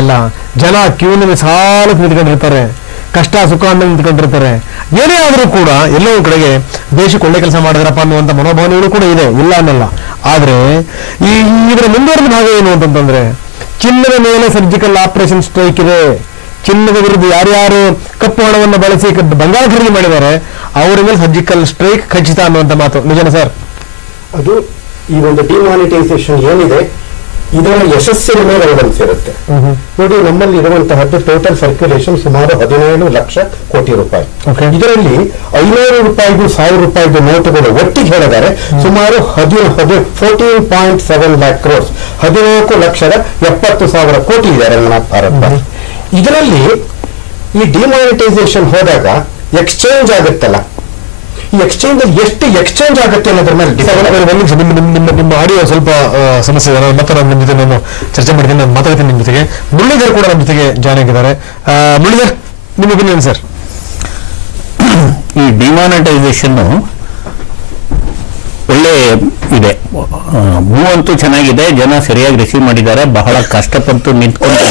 ಅಲ್ಲ ಜನ ಕ್ಯೂನಲ್ಲಿ ಸಾಲು ನಿಂತ್ಕೊಂಡಿರ್ತಾರೆ, ಕಷ್ಟ ಸುಖ ಅಂತ ನಿಂತ್ಕೊಂಡಿರ್ತಾರೆ. ಏನೇ ಆದರೂ ಕೂಡ ಎಲ್ಲೋ ಒಂದು ಕಡೆಗೆ ದೇಶಕ್ಕೆ ಒಳ್ಳೆ ಕೆಲಸ ಮಾಡಿದ್ರಪ್ಪ ಅನ್ನುವಂಥ ಮನೋಭಾವನೆಗಳು ಕೂಡ ಇದೆ, ಇಲ್ಲ ಅನ್ನಲ್ಲ. ಆದರೆ ಇದರ ಮುಂದುವರೆದ ಭಾಗ ಏನು ಅಂತಂದ್ರೆ, ಚಿನ್ನದ ಮೇಲೆ ಸರ್ಜಿಕಲ್ ಆಪರೇಷನ್ ಸ್ಟ್ರೈಕ್ ಇದೆ. ಚಿನ್ನದ ವಿರುದ್ಧ ಯಾರ್ಯಾರು ಕಪ್ಪು ಹಣವನ್ನು ಬಳಸಿ ಬಂಗಾರ ಖರೀದಿ ಮಾಡಿದ್ದಾರೆ ಅವರ ಮೇಲೆ ಸರ್ಜಿಕಲ್ ಸ್ಟ್ರೈಕ್ ಖಚಿತ ಅನ್ನುವಂಥ ಮಾತು ನಿಜನ ಸರ್? ಅದು ಈ ಒಂದು ಡಿಮಾನಿಟೈಸೇಷನ್ ಏನಿದೆ ಇದರ ಯಶಸ್ಸಿನ ಮೇಲೆ ಅವಲಂಬಿಸಿರುತ್ತೆ. ನೋಡಿ, ನಮ್ಮಲ್ಲಿ ಇರುವಂತಹದ್ದು ಟೋಟಲ್ ಸರ್ಕ್ಯುಲೇಷನ್ ಸುಮಾರು 17 ಲಕ್ಷ ಕೋಟಿ ರೂಪಾಯಿ. ಇದರಲ್ಲಿ 500 ರೂಪಾಯಿಗೂ 1000 ರೂಪಾಯಿಗೂ ನೋಟುಗಳು ಒಟ್ಟಿಗೆ ಹೇಳಿದರೆ ಸುಮಾರು 14.7 ಲ್ಯಾಕ್ ಕ್ರೋರ್ಸ್, 14,70,000 ಕೋಟಿ ಇದೆ ರಂಗನಾಥ್ ಭಾರತ್. ಇದರಲ್ಲಿ ಈ ಡಿಮಾನಿಟೈಸೇಷನ್ ಹೋದಾಗ ಎಕ್ಸ್ಚೇಂಜ್ ಆಗುತ್ತಲ್ಲ, ಈ ಎಕ್ಸ್ಚೇಂಜ್ ಅಲ್ಲಿ ಎಷ್ಟು ಎಕ್ಸ್ಚೇಂಜ್ ಆಗುತ್ತೆ ಅನ್ನೋದ್ರ ಮೇಲೆ ನಿಮ್ಮ ಆಡಿಯೋ ಸ್ವಲ್ಪ ಸಮಸ್ಯೆ ಇದೆ. ಮತ್ತೆ ನಾನು ನಿಮ್ಮ ಜೊತೆ ನಾನು ಚರ್ಚೆ ಮಾಡ್ತೀನಿ, ನಾನು ಮಾತಾಡ್ತೀನಿ ನಿಮ್ಮ ಜೊತೆಗೆ. ಮುರಳೀಧರ್ ಕೂಡ ನಮ್ಮ ಜೊತೆಗೆ ಜಾಯ್ನ್ ಆಗಿದ್ದಾರೆ. ಮುರಳೀಧರ್, ನಿಮ್ಮ ಒಪಿನಿಯನ್ ಸರ್? ಈ ಡಿಮಾನಿಟೈಸೇಷನ್ ಒಳ್ಳೆ ಇದೆ, ಮೂವ್ ಅಂತೂ ಚೆನ್ನಾಗಿದೆ, ಜನ ಸರಿಯಾಗಿ ರಿಸೀವ್ ಮಾಡಿದ್ದಾರೆ. ಬಹಳ ಕಷ್ಟಪಟ್ಟು ನಿಂತ್ಕೊಂಡು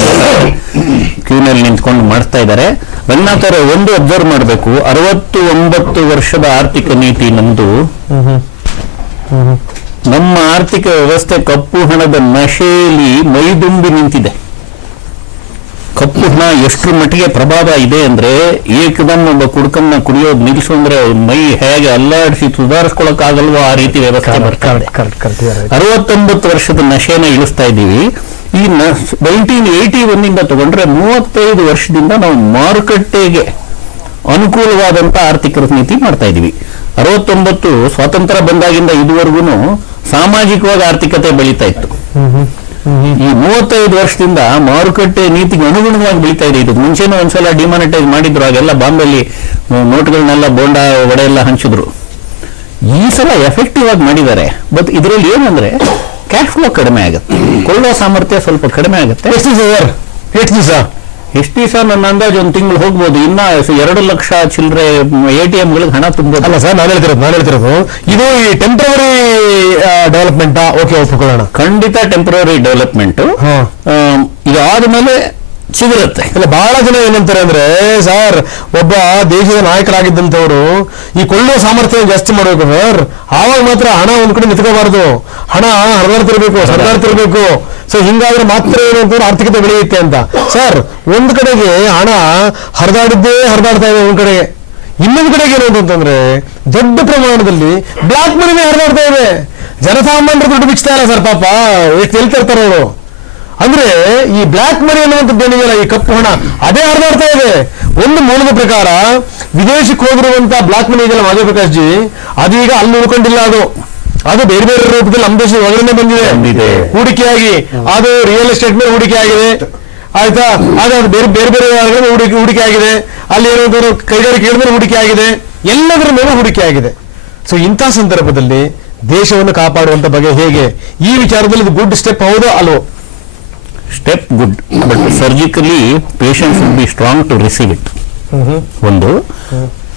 ಕ್ಯೂನಲ್ಲಿ ನಿಂತ್ಕೊಂಡು ಮಾಡ್ತಾ ಇದ್ದಾರೆ. ರಂಗನಾಥ್ ಅವರು ಒಂದು ಅಬ್ಸರ್ವ್ ಮಾಡಬೇಕು, 69 ವರ್ಷದ ಆರ್ಥಿಕ ನೀತಿ ನಮ್ದು. ನಮ್ಮ ಆರ್ಥಿಕ ವ್ಯವಸ್ಥೆ ಕಪ್ಪು ಹಣದ ನಶೆಯಲ್ಲಿ ಮೈದುಂಬಿ ನಿಂತಿದೆ. ಕಪ್ಪು ಹಣ ಎಷ್ಟರ ಮಟ್ಟಿಗೆ ಪ್ರಭಾವ ಇದೆ ಅಂದ್ರೆ, ಏಕದಮ್ ಒಬ್ಬ ಕುಡ್ಕನ್ನ ಕುಡಿಯೋದು ನಿಲ್ಲಿಸು ಅಂದ್ರೆ ಮೈ ಹೇಗೆ ಅಲ್ಲಾಡಿಸಿ ಸುಧಾರಿಸ್ಕೊಳಕ್ಕಾಗಲ್ವೋ ಆ ರೀತಿ ವ್ಯವಸ್ಥೆ ಬರ್ತಾರೆ. 69 ವರ್ಷದ ನಶೆನ ಇಳಿಸ್ತಾ ಇದ್ದೀವಿ. ಈ 1981 ತಗೊಂಡ್ರೆ 35 ವರ್ಷದಿಂದ ನಾವು ಮಾರುಕಟ್ಟೆಗೆ ಅನುಕೂಲವಾದಂತ ಆರ್ಥಿಕ ನೀತಿ ಮಾಡ್ತಾ ಇದೀವಿ. 69 ಸ್ವಾತಂತ್ರ್ಯ ಬಂದಾಗಿಂದ ಇದುವರೆಗೂ ಸಾಮಾಜಿಕವಾಗಿ ಆರ್ಥಿಕತೆ ಬೆಳೀತಾ ಇತ್ತು. ಈ 35 ವರ್ಷದಿಂದ ಮಾರುಕಟ್ಟೆ ನೀತಿಗೆ ಅನುಗುಣವಾಗಿ ಬೆಳೀತಾ ಇದೆ. ಇದು ಮುಂಚೆನೂ ಒಂದ್ಸಲ ಡಿಮಾನಿಟೈಸ್ ಮಾಡಿದ್ರು, ಆಗೆಲ್ಲ ಬಾಂಬೆಯಲ್ಲಿ ನೋಟ್ಗಳನ್ನೆಲ್ಲ ಬೋಂಡ ವಡೆ ಎಲ್ಲ ಹಂಚಿದ್ರು. ಈ ಸಲ ಎಫೆಕ್ಟಿವ್ ಆಗಿ ಮಾಡಿದ್ದಾರೆ. ಬಟ್ ಇದರಲ್ಲಿ ಏನಂದ್ರೆ ಕ್ಯಾಶ್ ಫ್ಲೋ ಕಡಿಮೆ ಆಗುತ್ತೆ, ಕೊಳ್ಳೋ ಸಾಮರ್ಥ್ಯ ಸ್ವಲ್ಪ ಕಡಿಮೆ ಆಗುತ್ತೆ. ಎಷ್ಟು ದಿವಸ ನನ್ನ ಅಂದಾಜು 1 ತಿಂಗಳು ಹೋಗ್ಬೋದು. ಇನ್ನ 2 ಲಕ್ಷ ಚಿಲ್ಲರೆ ATMಗಳಿಗೆ ಹಣ ತುಂಬೋದು. ಅಲ್ಲ ಸರ್, ನಾನು ಹೇಳ್ತಿರೋದು ಇದು ಈ ಟೆಂಪರರಿ ಡೆವಲಪ್ಮೆಂಟ್. ಓಕೆ, ಒಪ್ಪಿಕೊಳ್ಳೋಣ, ಖಂಡಿತ ಟೆಂಪರರಿ ಡೆವಲಪ್ಮೆಂಟ್. ಇದಾದ್ಮೇಲೆ ಸಿಗುತ್ತೆ. ಇಲ್ಲ, ಬಹಳ ಜನ ಏನಂತಾರೆ ಅಂದ್ರೆ, ಸರ್ ಒಬ್ಬ ದೇಶದ ನಾಯಕರಾಗಿದ್ದಂಥವ್ರು ಈ ಕೊಳ್ಳುವ ಸಾಮರ್ಥ್ಯ ಜಾಸ್ತಿ ಮಾಡಬೇಕು ಸರ್, ಆವಾಗ ಮಾತ್ರ ಹಣ ಒಂದ್ ಕಡೆ ನಿಂತ್ಕೋಬಾರ್ದು, ಹಣ ಹರಿದಾಡ್ತಿರ್ಬೇಕು, ಸರ್ದಾಡ್ತಿರ್ಬೇಕು. ಸೊ ಹಿಂಗಾದ್ರೆ ಮಾತ್ರ ಏನಂತಂದ್ರೆ ಆರ್ಥಿಕತೆ ಬೆಳೆಯುತ್ತೆ ಅಂತ. ಸರ್, ಒಂದ್ ಕಡೆಗೆ ಹಣ ಹರಿದಾಡ್ತಾ ಇದೆ ಒಂದ್ ಕಡೆಗೆ, ಇನ್ನೊಂದು ಕಡೆಗೆ ಏನು ಅಂತಂದ್ರೆ ದೊಡ್ಡ ಪ್ರಮಾಣದಲ್ಲಿ ಬ್ಲಾಕ್ ಮನಿನೇ ಹರಿದಾಡ್ತಾ ಇದೆ. ಜನಸಾಮಾನ್ಯರು ದುಡ್ಡು ಬಿಚ್ತಾ ಇಲ್ಲ ಸರ್, ಪಾಪ ಎಷ್ಟು ಹೇಳ್ತಿರ್ತಾರೆ ಅವರು. ಅಂದ್ರೆ ಈ ಬ್ಲಾಕ್ ಮನಿ ಅನ್ನುವಂಥದ್ದು ಏನಿದೆಯಲ್ಲ, ಈ ಕಪ್ಪು ಹಣ ಅದೇ ಹರಿದಾಡ್ತಾ ಇದೆ. ಒಂದು ಮೂಲದ ಪ್ರಕಾರ ವಿದೇಶಕ್ಕೆ ಹೋಗಿರುವಂತಹ ಬ್ಲಾಕ್ ಮನಿ ಇದೆಯಲ್ಲ ಮಾಧವ ಪ್ರಕಾಶ್ ಜಿ, ಅದೀಗ ಅಲ್ಲಿ ಉಳ್ಕೊಂಡಿಲ್ಲ. ಅದು ಬೇರೆ ಬೇರೆ ರೂಪದಲ್ಲಿ ನಮ್ಮ ದೇಶದ ಒಳಗಡೆ ಬಂದಿದೆ ಹೂಡಿಕೆಯಾಗಿ. ಅದು ರಿಯಲ್ ಎಸ್ಟೇಟ್ ಮೇಲೆ ಹೂಡಿಕೆ ಆಗಿದೆ, ಆಯ್ತಾ. ಅದು ಬೇರೆ ಬೇರೆ ಹೂಡಿಕೆ ಆಗಿದೆ. ಅಲ್ಲಿ ಏನಾದ್ರು ಕೈಗಾರಿಕೆಗಳ ಮೇಲೆ ಹೂಡಿಕೆ ಆಗಿದೆ, ಎಲ್ಲದರ ಮೇಲೆ ಹೂಡಿಕೆ ಆಗಿದೆ. ಸೊ ಇಂಥ ಸಂದರ್ಭದಲ್ಲಿ ದೇಶವನ್ನು ಕಾಪಾಡುವಂತ ಬಗೆ ಹೇಗೆ? ಈ ವಿಚಾರದಲ್ಲಿ ಇದು ಗುಡ್ ಸ್ಟೆಪ್ ಹೌದೋ ಅಲ್ವೋ? Step good, but surgically patient should be strong to receive it. ಒಂದು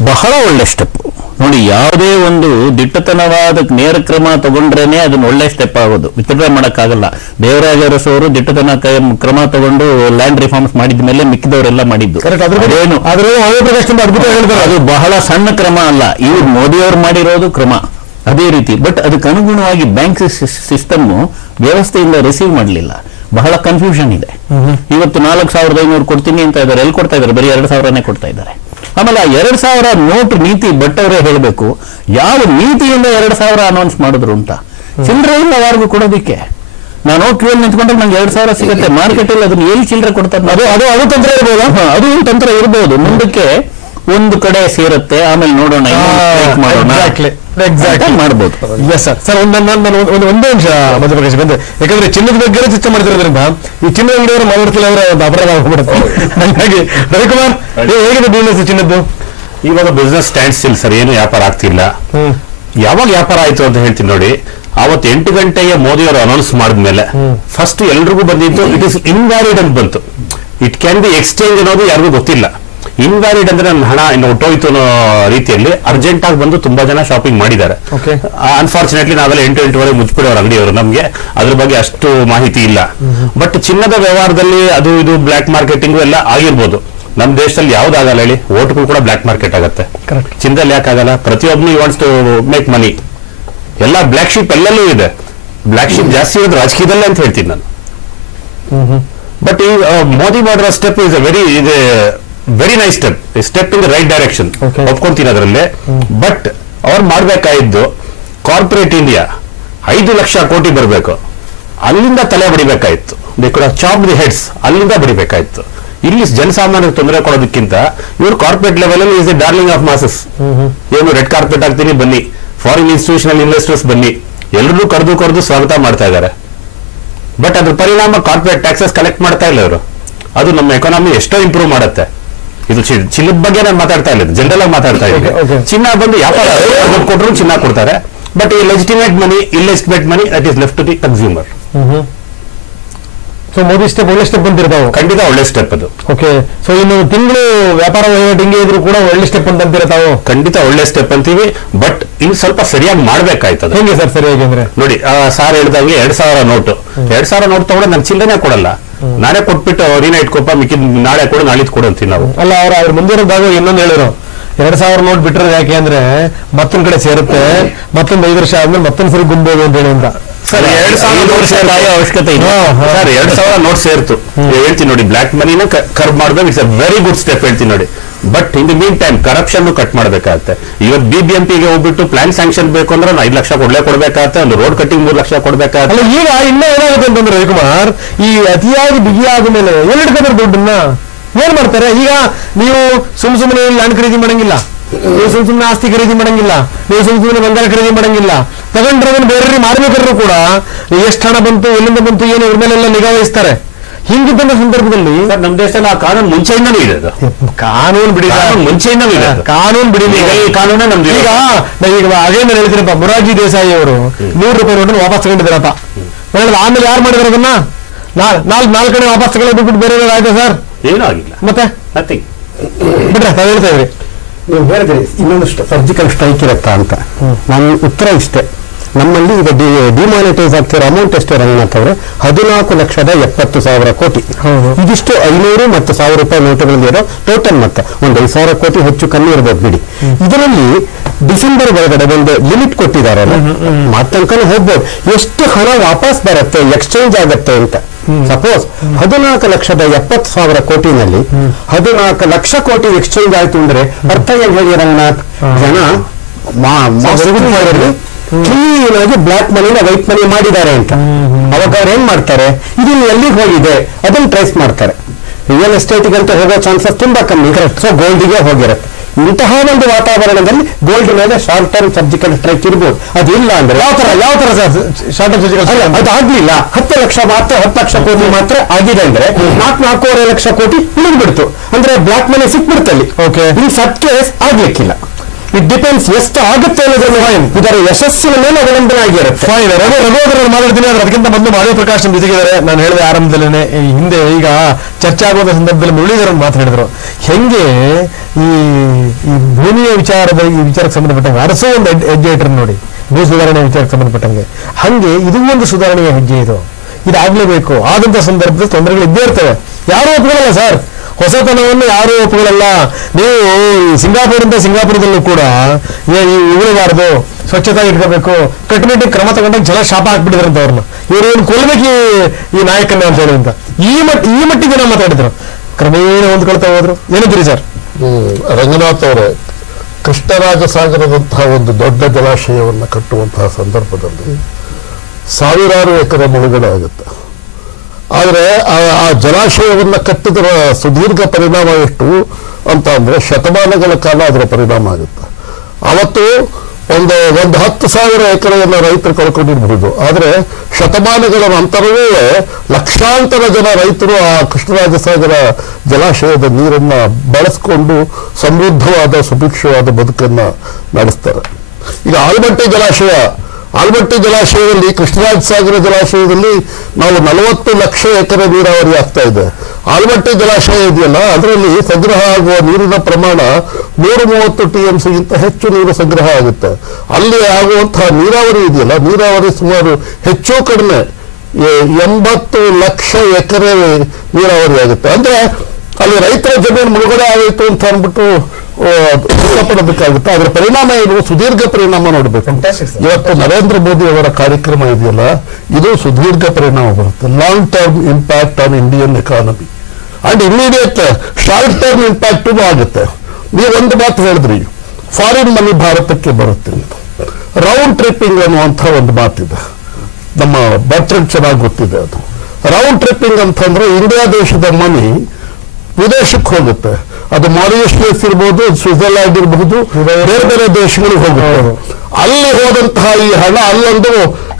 ಬಹಳ ಒಳ್ಳೆ ಸ್ಟೆಪ್ ನೋಡಿ. ಯಾವುದೇ ಒಂದು ದಿಟ್ಟತನವಾದ ನೇರ ಕ್ರಮ ತಗೊಂಡ್ರೇನೆ ಅದನ್ನ ಒಳ್ಳೆ ಸ್ಟೆಪ್ ಆಗೋದು, ವಿತ್ಡ್ರಾ ಮಾಡಕ್ಕಾಗಲ್ಲ. ದೇವರಾಜ ಅರಸು ಅವರು ದಿಟ್ಟತನ ಕ್ರಮ ತಗೊಂಡು ಲ್ಯಾಂಡ್ ರಿಫಾರ್ಮ್ಸ್ ಮಾಡಿದ ಮೇಲೆ ಮಿಕ್ಕಿದವರೆಲ್ಲ ಮಾಡಿದ್ದು ಅದು ಬಹಳ ಸಣ್ಣ ಕ್ರಮ ಅಲ್ಲ. ಇವ್ರು ಮೋದಿಯವರು ಮಾಡಿರೋದು ಕ್ರಮ ಅದೇ ರೀತಿ. ಬಟ್ ಅದಕ್ಕೆ ಅನುಗುಣವಾಗಿ ಬ್ಯಾಂಕ್ ಸಿಸ್ಟಮ್ ವ್ಯವಸ್ಥೆಯಿಂದ ರಿಸೀವ್ ಮಾಡಲಿಲ್ಲ. ಬಹಳ ಕನ್ಫ್ಯೂಷನ್ ಇದೆ. ಇವತ್ತು 4,500 ಕೊಡ್ತೀನಿ ಅಂತ ಇದ್ದಾರೆ, ಎಲ್ಲಿ ಕೊಡ್ತಾ ಇದ್ದಾರೆ? ಬರೀ 2,000ನೇ ಕೊಡ್ತಾ ಇದ್ದಾರೆ. ಆಮೇಲೆ 2,000 ನೋಟ್ ನೀತಿ ಬಟ್ ಅವರೇ ಹೇಳಬೇಕು ಯಾವ ನೀತಿಯಿಂದ 2,000 ಅನೌನ್ಸ್ ಮಾಡಿದ್ರು ಅಂತ. ಚಿಲ್ಲರೆ ಇಲ್ಲ ಯಾರಿಗೂ ಕೊಡೋದಿಕ್ಕೆ. ನಾನು ಕ್ಯೂಲ್ ನಿಂತ್ಕೊಂಡ್ರೆ ನಂಗೆ 2,000 ಸಿಗುತ್ತೆ, ಮಾರ್ಕೆಟಲ್ಲಿ ಅದನ್ನ ಎಲ್ಲಿ ಚಿಲ್ಲರೆ ಕೊಡ್ತಾರೆ? ಅದು ತಂತ್ರ ಇರ್ಬೋದು, ಅದು ತಂತ್ರ ಇರ್ಬೋದು. ಮುಂದಕ್ಕೆ ಒಂದು ಕಡೆ ಸೇರುತ್ತೆ, ಆಮೇಲೆ ನೋಡೋಣ ಮಾಡಬಹುದು. Yes sir. ಸರ್ ಒಂದೇ ನಿಮಿಷ ಮಧ್ಯಪ್ರದೇಶ ಬಂದೆ, ಯಾಕಂದ್ರೆ ಚಿನ್ನದ ಬಗ್ಗೆ ಚರ್ಚೆ ಮಾಡ್ತಿರೋದ್ರಿಂದ ಈ ಚಿನ್ನದ ಅಂಗಡಿಯವರು ಮಾತಾಡ್ತಿಲ್ಲ ಅಂದ್ರೆ ಒಂದು ಅಪರಾಧ ಆಗ್ಬಿಡುತ್ತೆ. ಹಾಗಾಗಿ ರವಿಕುಮಾರ್, ಹೇಗಿದೆ ಬಿಸ್ನೆಸ್ ಚಿನ್ನದ್ದು? ಇವಾಗ ಬಿಸ್ನೆಸ್ ಸ್ಟ್ಯಾಂಡ್ ಸ್ಟಿಲ್ ಸರ್, ಏನು ವ್ಯಾಪಾರ ಆಗ್ತಿಲ್ಲ. ಯಾವಾಗ ವ್ಯಾಪಾರ ಆಯ್ತು ಅಂತ ಹೇಳ್ತೀನಿ ನೋಡಿ. ಅವತ್ತು 8 ಗಂಟೆಗೆ ಮೋದಿ ಅವರು ಅನೌನ್ಸ್ ಮಾಡಿದ್ಮೇಲೆ ಫಸ್ಟ್ ಎಲ್ರಿಗೂ ಬಂದಿತ್ತು ಇಟ್ ಇಸ್ ಇನ್ವ್ಯಾಲಿಡ್ ಅಂತ ಬಂತು. ಇಟ್ ಕ್ಯಾನ್ ಬಿ ಎಕ್ಸ್ಚೇಂಜ್ ಅನ್ನೋದು ಯಾರಿಗೂ ಗೊತ್ತಿಲ್ಲ. ಇನ್ವ್ಯಾಲಿಡ್ ಅಂದ್ರೆ ನನ್ನ ಹಣ ಇನ್ನು ಹೊಟ್ಟೋಯ್ತು ಅನ್ನೋ ರೀತಿಯಲ್ಲಿ ಅರ್ಜೆಂಟ್ ಆಗಿ ಬಂದು ತುಂಬಾ ಜನ ಶಾಪಿಂಗ್ ಮಾಡಿದ್ದಾರೆ. ಅನ್ಫಾರ್ಚುನೇಟ್ಲಿ ನಾವೆಲ್ಲ 8-8 ಮುಚ್ಚಿಬಿಡೋರು ಅಂಗಡಿಯವರು, ನಮ್ಗೆ ಅದ್ರ ಬಗ್ಗೆ ಅಷ್ಟು ಮಾಹಿತಿ ಇಲ್ಲ. ಬಟ್ ಚಿನ್ನದ ವ್ಯವಹಾರದಲ್ಲಿ ಅದು ಇದು ಬ್ಲಾಕ್ ಮಾರ್ಕೆಟಿಂಗ್ ಎಲ್ಲ ಆಗಿರ್ಬೋದು. ನಮ್ಮ ದೇಶದಲ್ಲಿ ಯಾವ್ದಾಗಲ್ಲ ಹೇಳಿ, ಓಟ್ಗಳು ಕೂಡ ಬ್ಲಾಕ್ ಮಾರ್ಕೆಟ್ ಆಗುತ್ತೆ. ಚಿನ್ನದಲ್ಲಿ ಯಾಕಾಗಲ್ಲ? ಪ್ರತಿಯೊಬ್ಬನು ವಾಂಟ್ಸ್ ಟು ಮೇಕ್ ಮನಿ. ಎಲ್ಲ ಬ್ಲಾಕ್ ಶಿಪ್ ಎಲ್ಲೆಲ್ಲೂ ಇದೆ. ಬ್ಲಾಕ್ ಶಿಪ್ ಜಾಸ್ತಿ ಇರೋದು ರಾಜಕೀಯದಲ್ಲೇ ಅಂತ ಹೇಳ್ತೀನಿ ನಾನು. ಬಟ್ ಈ ಮೋದಿ ಮಾಡಿರೋ step is very nice step in the right direction, ಒಪ್ಕೊಂತೀನಿ ಅದರಲ್ಲೇ. ಬಟ್ ಅವ್ರು ಮಾಡ್ಬೇಕಾಗಿದ್ದು ಕಾರ್ಪೊರೇಟ್ ಇಂಡಿಯಾ 5 ಲಕ್ಷ ಕೋಟಿ ಬರಬೇಕು, ಅಲ್ಲಿಂದ ತಲೆ ಬಡಿಬೇಕಾಯ್ತು. They could have chopped the heads, ಅಲ್ಲಿಂದ ಬಡಿಬೇಕಾಯ್ತು. ಇಲ್ಲಿ ಜನಸಾಮಾನ್ಯರಿಗೆ ತೊಂದರೆ ಕೊಡೋದಕ್ಕಿಂತ ಇವರು ಕಾರ್ಪೊರೇಟ್ ಲೆವೆಲ್ ಅಲ್ಲಿ is the darling of masses. ಏನು ರೆಡ್ ಕಾರ್ಪೆಟ್ ಆಗ್ತೀನಿ ಬನ್ನಿ, ಫಾರಿನ್ ಇನ್ಸ್ಟಿಟ್ಯೂಷನಲ್ ಇನ್ವೆಸ್ಟರ್ಸ್ ಬನ್ನಿ, ಎಲ್ಲರೂ ಕರೆದು ಸ್ವಾಗತ ಮಾಡ್ತಾ ಇದ್ದಾರೆ. ಬಟ್ ಅದ್ರ ಪರಿಣಾಮ ಕಾರ್ಪೊರೇಟ್ ಟ್ಯಾಕ್ಸಸ್ ಕಲೆಕ್ಟ್ ಮಾಡ್ತಾ ಇಲ್ಲ ಇವರು. ಅದು ನಮ್ಮ ಎಕಾನಮಿ ಎಷ್ಟೋ ಇಂಪ್ರೂವ್ ಮಾಡುತ್ತೆ. ಇದು ಚಿನ್ನದ ಬಗ್ಗೆ ನಾನು ಮಾತಾಡ್ತಾ ಇಲ್ಲ, ಜನರಲ್ ಆಗಿ ಮಾತಾಡ್ತಾ ಇದ್ದೀನಿ. ಚಿನ್ನ ಬಂದು ವ್ಯಾಪಾರ ಕೊಟ್ಟರು ಚಿನ್ನ ಕೊಡ್ತಾರೆ. ಬಟ್ ಈ legitimate money, illegitimate money that is left to the consumer. So Modi step ಒಳ್ಳೆ ಸ್ಟೆಪ್ ಅಂತಿರ್ತಾವೆ. ಖಂಡಿತ ಒಳ್ಳೆ ಸ್ಟೆಪ್ ಅದು. ಓಕೆ, ಸೊ ಇನ್ನು ತಿಂಗಳು ವ್ಯಾಪಾರ ವಹಿವಾಟು ಹಿಂಗೆ ಇದ್ರು ಕೂಡ ಒಳ್ಳೆ ಸ್ಟೆಪ್ ಅಂತ ಅಂತಿರ್ತಾವೆ. ಖಂಡಿತ ಒಳ್ಳೆ ಸ್ಟೆಪ್ ಅಂತೀವಿ. ಬಟ್ ಇನ್ನು ಸ್ವಲ್ಪ ಸರಿಯಾಗಿ ಮಾಡ್ಬೇಕಾಯ್ತದೆ. ಹೆಂಗೆ ಸರ್ ಸರಿಯಾಗಿ ಅಂದ್ರೆ? ನೋಡಿ, ಸಾರ್ ಹೇಳ್ದಂಗೆ 2,000 ನೋಟು 2,000 ನೋಟ್ ತಗೊಂಡ್ರೆ ನಾನು ಚಿಲ್ಲನೆ ಕೊಡಲ್ಲ. ನಾನೇ ಕೊಟ್ಬಿಟ್ಟು ನೀನೇ ಇಟ್ಕೊಪ್ಪ, ಮಿಕ್ಕಿದ್ ನಾಳೆ ಕೊಡು, ನಾಳಿದ್ ಕೊಡು ಅಂತೀವಿ ನಾವು. ಅಲ್ಲ, ಅವ್ರ ಮುಂದಿರೋದಾಗ ಇನ್ನೊಂದು ಹೇಳಿದ್ರು, 2,000 ನೋಟ್ ಬಿಟ್ರೆ ಯಾಕೆ ಅಂದ್ರೆ ಮತ್ತೊಂದ್ ಕಡೆ ಸೇರುತ್ತೆ, ಮತ್ತೊಂದು 5 ವರ್ಷ ಆದ್ಮೇಲೆ ಮತ್ತೊಂದ್ ಸರಿ ಗುಂಬೋದು ಅಂತ ಹೇಳಿ ಅಂತ. ಸರ್ 2,000 ನೋಟ್ ಸೇರೋ ಅವಶ್ಯಕತೆ ಇಲ್ಲ ಸರ್. 2,000 ನೋಟ್ ಸೇರ್ತು ಹೇಳ್ತೀನಿ ನೋಡಿ. ಬ್ಲಾಕ್ ಮನಿನ ಕರ್ಬ್ ಮಾಡ್ಬೇಕು, it's a very good step ಹೇಳ್ತೀನಿ ನೋಡಿ. But in the mean time corruption cut ಮಾಡ್ಬೇಕಾಗತ್ತೆ. ಇವತ್ತು BBMP-ಗೆ ಹೋಗ್ಬಿಟ್ಟು ಪ್ಲಾನ್ ಸ್ಯಾಂಕ್ಷನ್ ಬೇಕು ಅಂದ್ರೆ 5 ಲಕ್ಷ ಕೊಡ್ಬೇಕಾಗತ್ತೆ, ಒಂದು ರೋಡ್ ಕಟ್ಟಿಂಗ್ 3 ಲಕ್ಷ ಕೊಡ್ಬೇಕಾಗತ್ತೆ. ಈಗ ಇನ್ನೂ ಏನಾಗುತ್ತೆ ಅಂತಂದ್ರೆ ರವಿಕುಮಾರ್, ಈ ಅತಿಯಾಗಿ ಬಿಗಿ ಆದ ಮೇಲೆ ಎಲ್ಲಿ ಇಟ್ಕೋತಾರೆ ದುಡ್ಡನ್ನ? ಏನ್ ಮಾಡ್ತಾರೆ? ಈಗ ನೀವು ಸುಮ್ಮನೆ ಲ್ಯಾಂಡ್ ಖರೀದಿ ಮಾಡಂಗಿಲ್ಲ, ನೀವು ಸುಮ್ಮನೆ ಆಸ್ತಿ ಖರೀದಿ ಮಾಡಂಗಿಲ್ಲ, ನೀವು ಸುಮ್ಮನೆ ಬಂಗಾರ ಖರೀದಿ ಮಾಡಂಗಿಲ್ಲ. ತಗೊಂಡ್ರದನ್ನು ಬೇರೆ ಮಾಡ್ಬೇಕಾದ್ರೂ ಕೂಡ ಎಷ್ಟು ಹಣ ಬಂತು, ಎಲ್ಲಿಂದ ಬಂತು, ಏನು ಇವ್ರ ಮೇಲೆಲ್ಲ ನಿಗಾ ವಹಿಸ್ತಾರೆ. ಹಿಂಗಿದ್ದ ಸಂದರ್ಭದಲ್ಲಿ ನಮ್ಮ ದೇಶದಲ್ಲಿ ಆ ಕಾನೂನು ಮುಂಚೆಯಿಂದನೂ ಇದೆ. ಕಾನೂನು ಬಿಡಿ, ಮುಂಚೆಯಿಂದನೂ ಇದೆ ಕಾನೂನು ಬಿಡಿ. ಈ ಕಾನೂನೇ ನಮ್ದು. ಈಗ ಅದೇ ನಾನು ಹೇಳ್ತೀನಪ್ಪ, ಮೊರಾರ್ಜಿ ದೇಸಾಯಿ ಅವರು 100 ರೂಪಾಯಿ ನೋಟನ್ನು ವಾಪಸ್ ತಗೊಂಡಿದ್ದಾರಪ್ಪ. ಆಮೇಲೆ ಯಾರು ಮಾಡಿದಾರೆ ಅದನ್ನ? 4 ಕಡೆ ವಾಪಸ್ ತಗೊಂಡು ಬೇರೆ ಆಯ್ತಾ ಸರ್? ಏನೂ ಆಗಿಲ್ಲ. ಮತ್ತೆ ನಥಿಂಗ್ ಬಿಡ್ರೆ ತಾವು ಹೇಳ್ತಾ ಇದ್ರಿ, ನೀವು ಹೇಳಿದ್ರಿ ಇನ್ನೊಂದು ಸರ್ಜಿಕಲ್ ಸ್ಟ್ರೈಕ್ ಇರುತ್ತಾ ಅಂತ. ನನ್ನ ಉತ್ತರ ಇಷ್ಟೇ. ನಮ್ಮಲ್ಲಿ ಈಗ ಡಿಮಾನಿಟೈಸ್ ಆಗ್ತಿರೋ ಅಮೌಂಟ್ ಎಷ್ಟು ರಂಗನಾಥ್ ಅವರು? 14,70,000 ಕೋಟಿ. ಇದಿಷ್ಟು 500 ಮತ್ತು 1,000 ರೂಪಾಯಿ ನೋಟುಗಳಿರೋ ಟೋಟಲ್ ಮೊತ್ತ. ಒಂದು 5,000 ಕೋಟಿ ಹೆಚ್ಚು ಕಮ್ಮಿ ಇರ್ಬೋದು ಬಿಡಿ. ಇದರಲ್ಲಿ ಡಿಸೆಂಬರ್ ಒಳಗಡೆ ಒಂದು ಲಿಮಿಟ್ ಕೊಟ್ಟಿದ್ದಾರಲ್ಲ, ಮತ್ತಂಕನೂ ಹೋಗ್ಬೋದು. ಎಷ್ಟು ಹಣ ವಾಪಸ್ ಬರುತ್ತೆ, ಎಕ್ಸ್ಚೇಂಜ್ ಆಗುತ್ತೆ ಅಂತ. ಸಪೋಸ್ 14,70,000 ಕೋಟಿನಲ್ಲಿ 14 ಲಕ್ಷ ಕೋಟಿ ಎಕ್ಸ್ಚೇಂಜ್ ಆಯ್ತು ಅಂದ್ರೆ ಅರ್ಥ ಏನ್ ಹೇಳಿ ರಂಗನಾಥ್? ಜನ ಕ್ಲೀನ್ ಆಗಿ ಬ್ಲಾಕ್ ಮನಿನ ವೈಟ್ ಮನಿ ಮಾಡಿದ್ದಾರೆ ಅಂತ. ಅವಾಗ ಅವ್ರು ಏನ್ ಮಾಡ್ತಾರೆ? ಇದನ್ನು ಎಲ್ಲಿಗೆ ಹೋಗಿದೆ ಅದನ್ನ ಟ್ರೇಸ್ ಮಾಡ್ತಾರೆ. ರಿಯಲ್ ಎಸ್ಟೇಟ್ಗೆ ಅಂತ ಹೋಗೋ ಚಾನ್ಸಸ್ ತುಂಬಾ ಕಮ್ಮಿ. ಸೊ ಗೋಲ್ಡ್ಗೆ ಹೋಗಿರುತ್ತೆ. ಇಂತಹ ಒಂದು ವಾತಾವರಣದಲ್ಲಿ ಗೋಲ್ಡ್ ಮೇಲೆ ಶಾರ್ಟ್ ಟರ್ಮ್ ಸರ್ಜಿಕಲ್ ಸ್ಟ್ರೈಕ್ ಇರ್ಬೋದು. ಅದಿಲ್ಲ ಅಂದ್ರೆ ಯಾವ ತರ ಶಾರ್ಟ್ ಟರ್ಮ್ ಸರ್ಜಿಕಲ್ ಸ್ಟ್ರೈಕ್ ಅದು ಆಗ್ಲಿಲ್ಲ. 10 ಲಕ್ಷ ಮಾತ್ರ, 10 ಲಕ್ಷ ಕೋಟಿ ಮಾತ್ರ ಆಗಿದೆ ಅಂದ್ರೆ 4.25 ಲಕ್ಷ ಕೋಟಿ ಉಳಿದ್ಬಿಡ್ತು ಅಂದ್ರೆ ಬ್ಲಾಕ್ ಮನಿ ಸಿಕ್ಬಿಡ್ತಲ್ಲಿ. ಓಕೆ, ಈ ಸಬ್ ಕೇಸ್ ಆಗ್ಲಿಕ್ಕಿಲ್ಲ. ಇಟ್ ಡಿಪೆಂಡ್ಸ್ ಎಷ್ಟು ಆಗುತ್ತೆ ಅನ್ನೋದನ್ನು ಇದರ ಯಶಸ್ಸಿನ ಮೇಲೆ ಅವಲಂಬನೆ ಆಗಿರುತ್ತೆ. ಫೈನ್. ರಘುವರನ್ನು ಮಾತಾಡ್ತೀನಿ ಆದ್ರೆ ಅದಕ್ಕಿಂತ ಮೊದಲು ಮಾಧವ ಪ್ರಕಾಶ್ ನಮ್ಮ ಜೊತೆಗಿದ್ದಾರೆ. ನಾನು ಹೇಳಿದ ಆರಂಭದಲ್ಲೇ ಹಿಂದೆ ಈಗ ಚರ್ಚೆ ಆಗುವ ಸಂದರ್ಭದಲ್ಲಿ ಮುರಳೀಧರನ್ ಮಾತನಾಡಿದ್ರು. ಹೆಂಗೆ ಈ ಭೂಮಿಯ ವಿಚಾರಕ್ಕೆ ಸಂಬಂಧಪಟ್ಟಂಗೆ ಅರಸೋ ಒಂದು ಹೆಜ್ಜೆ ಇಟ್ಟರು ನೋಡಿ, ಭೂ ಸುಧಾರಣೆ ವಿಚಾರಕ್ಕೆ ಸಂಬಂಧಪಟ್ಟಂಗೆ. ಹಂಗೆ ಇದು ಒಂದು ಸುಧಾರಣೆಯ ಹೆಜ್ಜೆ. ಇದಾಗ್ಲೇಬೇಕು. ಆದಂತ ಸಂದರ್ಭದಲ್ಲಿ ತೊಂದರೆಗಳು ಇದ್ದೇ ಇರ್ತವೆ. ಯಾರು ಒಪ್ಕೊಳ್ಳಲ್ಲ ಸರ್, ಹೊಸತನವನ್ನು ಯಾರೂ ಒಪ್ಪುಗಳಲ್ಲ. ನೀವು ಸಿಂಗಾಪುರದಲ್ಲೂ ಕೂಡ ಉಳಿಬಾರ್ದು, ಸ್ವಚ್ಛತೆ ಇಟ್ಕೋಬೇಕು, ಕಟ್ಟುನಿಟ್ಟಿಗೆ ಕ್ರಮ ತಗೊಂಡಾಗ ಜನ ಶಾಪ ಹಾಕ್ಬಿಟ್ಟಿದ್ರಂತ ಅವ್ರನ್ನ. ಇವರು ಏನು ಕೊಲ್ಬೇಕು ಈ ನಾಯಕನ ಅಂತ ಹೇಳಿ ಅಂತ ಈ ಮಟ್ಟಿಗೆ ನಾವು ಮಾತಾಡಿದ್ರು. ಕ್ರಮೇಣ ಹೊಂದ್ಕೊಳ್ತಾ ಹೋದ್ರು. ಏನಿದ್ದೀರಿ ಸರ್? ರಂಗನಾಥ್ ಅವರೇ, ಕೃಷ್ಣರಾಜಸಾಗರದಂತಹ ಒಂದು ದೊಡ್ಡ ಜಲಾಶಯವನ್ನು ಕಟ್ಟುವಂತಹ ಸಂದರ್ಭದಲ್ಲಿ 1000 ಎಕರೆ ಮುಳುಗಡೆ ಆಗುತ್ತೆ. ಆದರೆ ಆ ಜಲಾಶಯವನ್ನು ಕಟ್ಟಿದರ ಸುದೀರ್ಘ ಪರಿಣಾಮ ಎಷ್ಟು ಅಂತ ಅಂದ್ರೆ ಶತಮಾನಗಳ ಕಾಲ ಅದರ ಪರಿಣಾಮ ಆಗುತ್ತೆ. ಅವತ್ತು ಒಂದು 10,000 ಎಕರೆಯನ್ನು ರೈತರು ಕಳ್ಕೊಂಡಿರ್ಬಹುದು. ಆದರೆ ಶತಮಾನಗಳ ನಂತರವೇ ಲಕ್ಷಾಂತರ ಜನ ರೈತರು ಆ ಕೃಷ್ಣರಾಜಸಾಗರ ಜಲಾಶಯದ ನೀರನ್ನು ಬಳಸಿಕೊಂಡು ಸಮೃದ್ಧವಾದ ಸುಭಿಕ್ಷವಾದ ಬದುಕನ್ನು ನಡೆಸ್ತಾರೆ. ಈಗ ಆಲ್ಮಟ್ಟಿ ಜಲಾಶಯದಲ್ಲಿ ಕೃಷ್ಣರಾಜಸಾಗರ ಜಲಾಶಯದಲ್ಲಿ ನಾವು 40 ಲಕ್ಷ ಎಕರೆ ನೀರಾವರಿ ಆಗ್ತಾ ಇದೆ. ಆಲಮಟ್ಟಿ ಜಲಾಶಯ ಇದೆಯಲ್ಲ, ಅದರಲ್ಲಿ ಸಂಗ್ರಹ ಆಗುವ ನೀರಿನ ಪ್ರಮಾಣ 130 TMCಗಿಂತ ಹೆಚ್ಚು ನೀರು ಸಂಗ್ರಹ ಆಗುತ್ತೆ. ಅಲ್ಲಿ ಆಗುವಂತಹ ನೀರಾವರಿ ಇದೆಯಲ್ಲ, ನೀರಾವರಿ ಸುಮಾರು ಹೆಚ್ಚು ಕಡಿಮೆ 80 ಲಕ್ಷ ಎಕರೆ ನೀರಾವರಿ ಆಗುತ್ತೆ. ಅಂದ್ರೆ ಅಲ್ಲಿ ರೈತರ ಜಮೀನು ಮುಳುಗಡೆ ಆಯಿತು ಅಂತ ಅಂದ್ಬಿಟ್ಟು ಪಡಬೇಕಾಗುತ್ತೆ. ಅದರ ಪರಿಣಾಮ ಏನು, ಸುದೀರ್ಘ ಪರಿಣಾಮ ನೋಡಬೇಕು. ಇವತ್ತು ನರೇಂದ್ರ ಮೋದಿ ಅವರ ಕಾರ್ಯಕ್ರಮ ಇದೆಯಲ್ಲ, ಇದು ಸುದೀರ್ಘ ಪರಿಣಾಮ ಬರುತ್ತೆ. Long term impact on Indian economy and immediate short term impact ಆಗುತ್ತೆ. ನೀವು ಒಂದು ಮಾತು ಹೇಳಿದ್ರಿ, ಫಾರಿನ್ ಮನಿ ಭಾರತಕ್ಕೆ ಬರುತ್ತೆ ಅಂತ. ರೌಂಡ್ ಟ್ರಿಪ್ಪಿಂಗ್ ಅನ್ನುವಂಥ ಒಂದು ಮಾತಿದೆ, ನಮ್ಮ ಬರ್ಟ್ರೆಂಡ್ ಚೆನ್ನಾಗಿ ಗೊತ್ತಿದೆ. ಅದು ರೌಂಡ್ ಟ್ರಿಪ್ಪಿಂಗ್ ಅಂತಂದ್ರೆ ಇಂಡಿಯಾ ದೇಶದ ಮನಿ ವಿದೇಶಕ್ಕೆ ಹೋಗುತ್ತೆ. ಅದು ಮಾರಿಷಿಯಸ್ ಇರ್ಬೋದು, ಸ್ವಿಟ್ಜರ್ಲ್ಯಾಂಡ್ ಇರಬಹುದು, ಬೇರೆ ಬೇರೆ ದೇಶಗಳಿಗೆ ಹೋಗುತ್ತೆ. ಅಲ್ಲಿ ಹೋದಂತಹ ಈ ಹಣ ಅಲ್ಲೊಂದು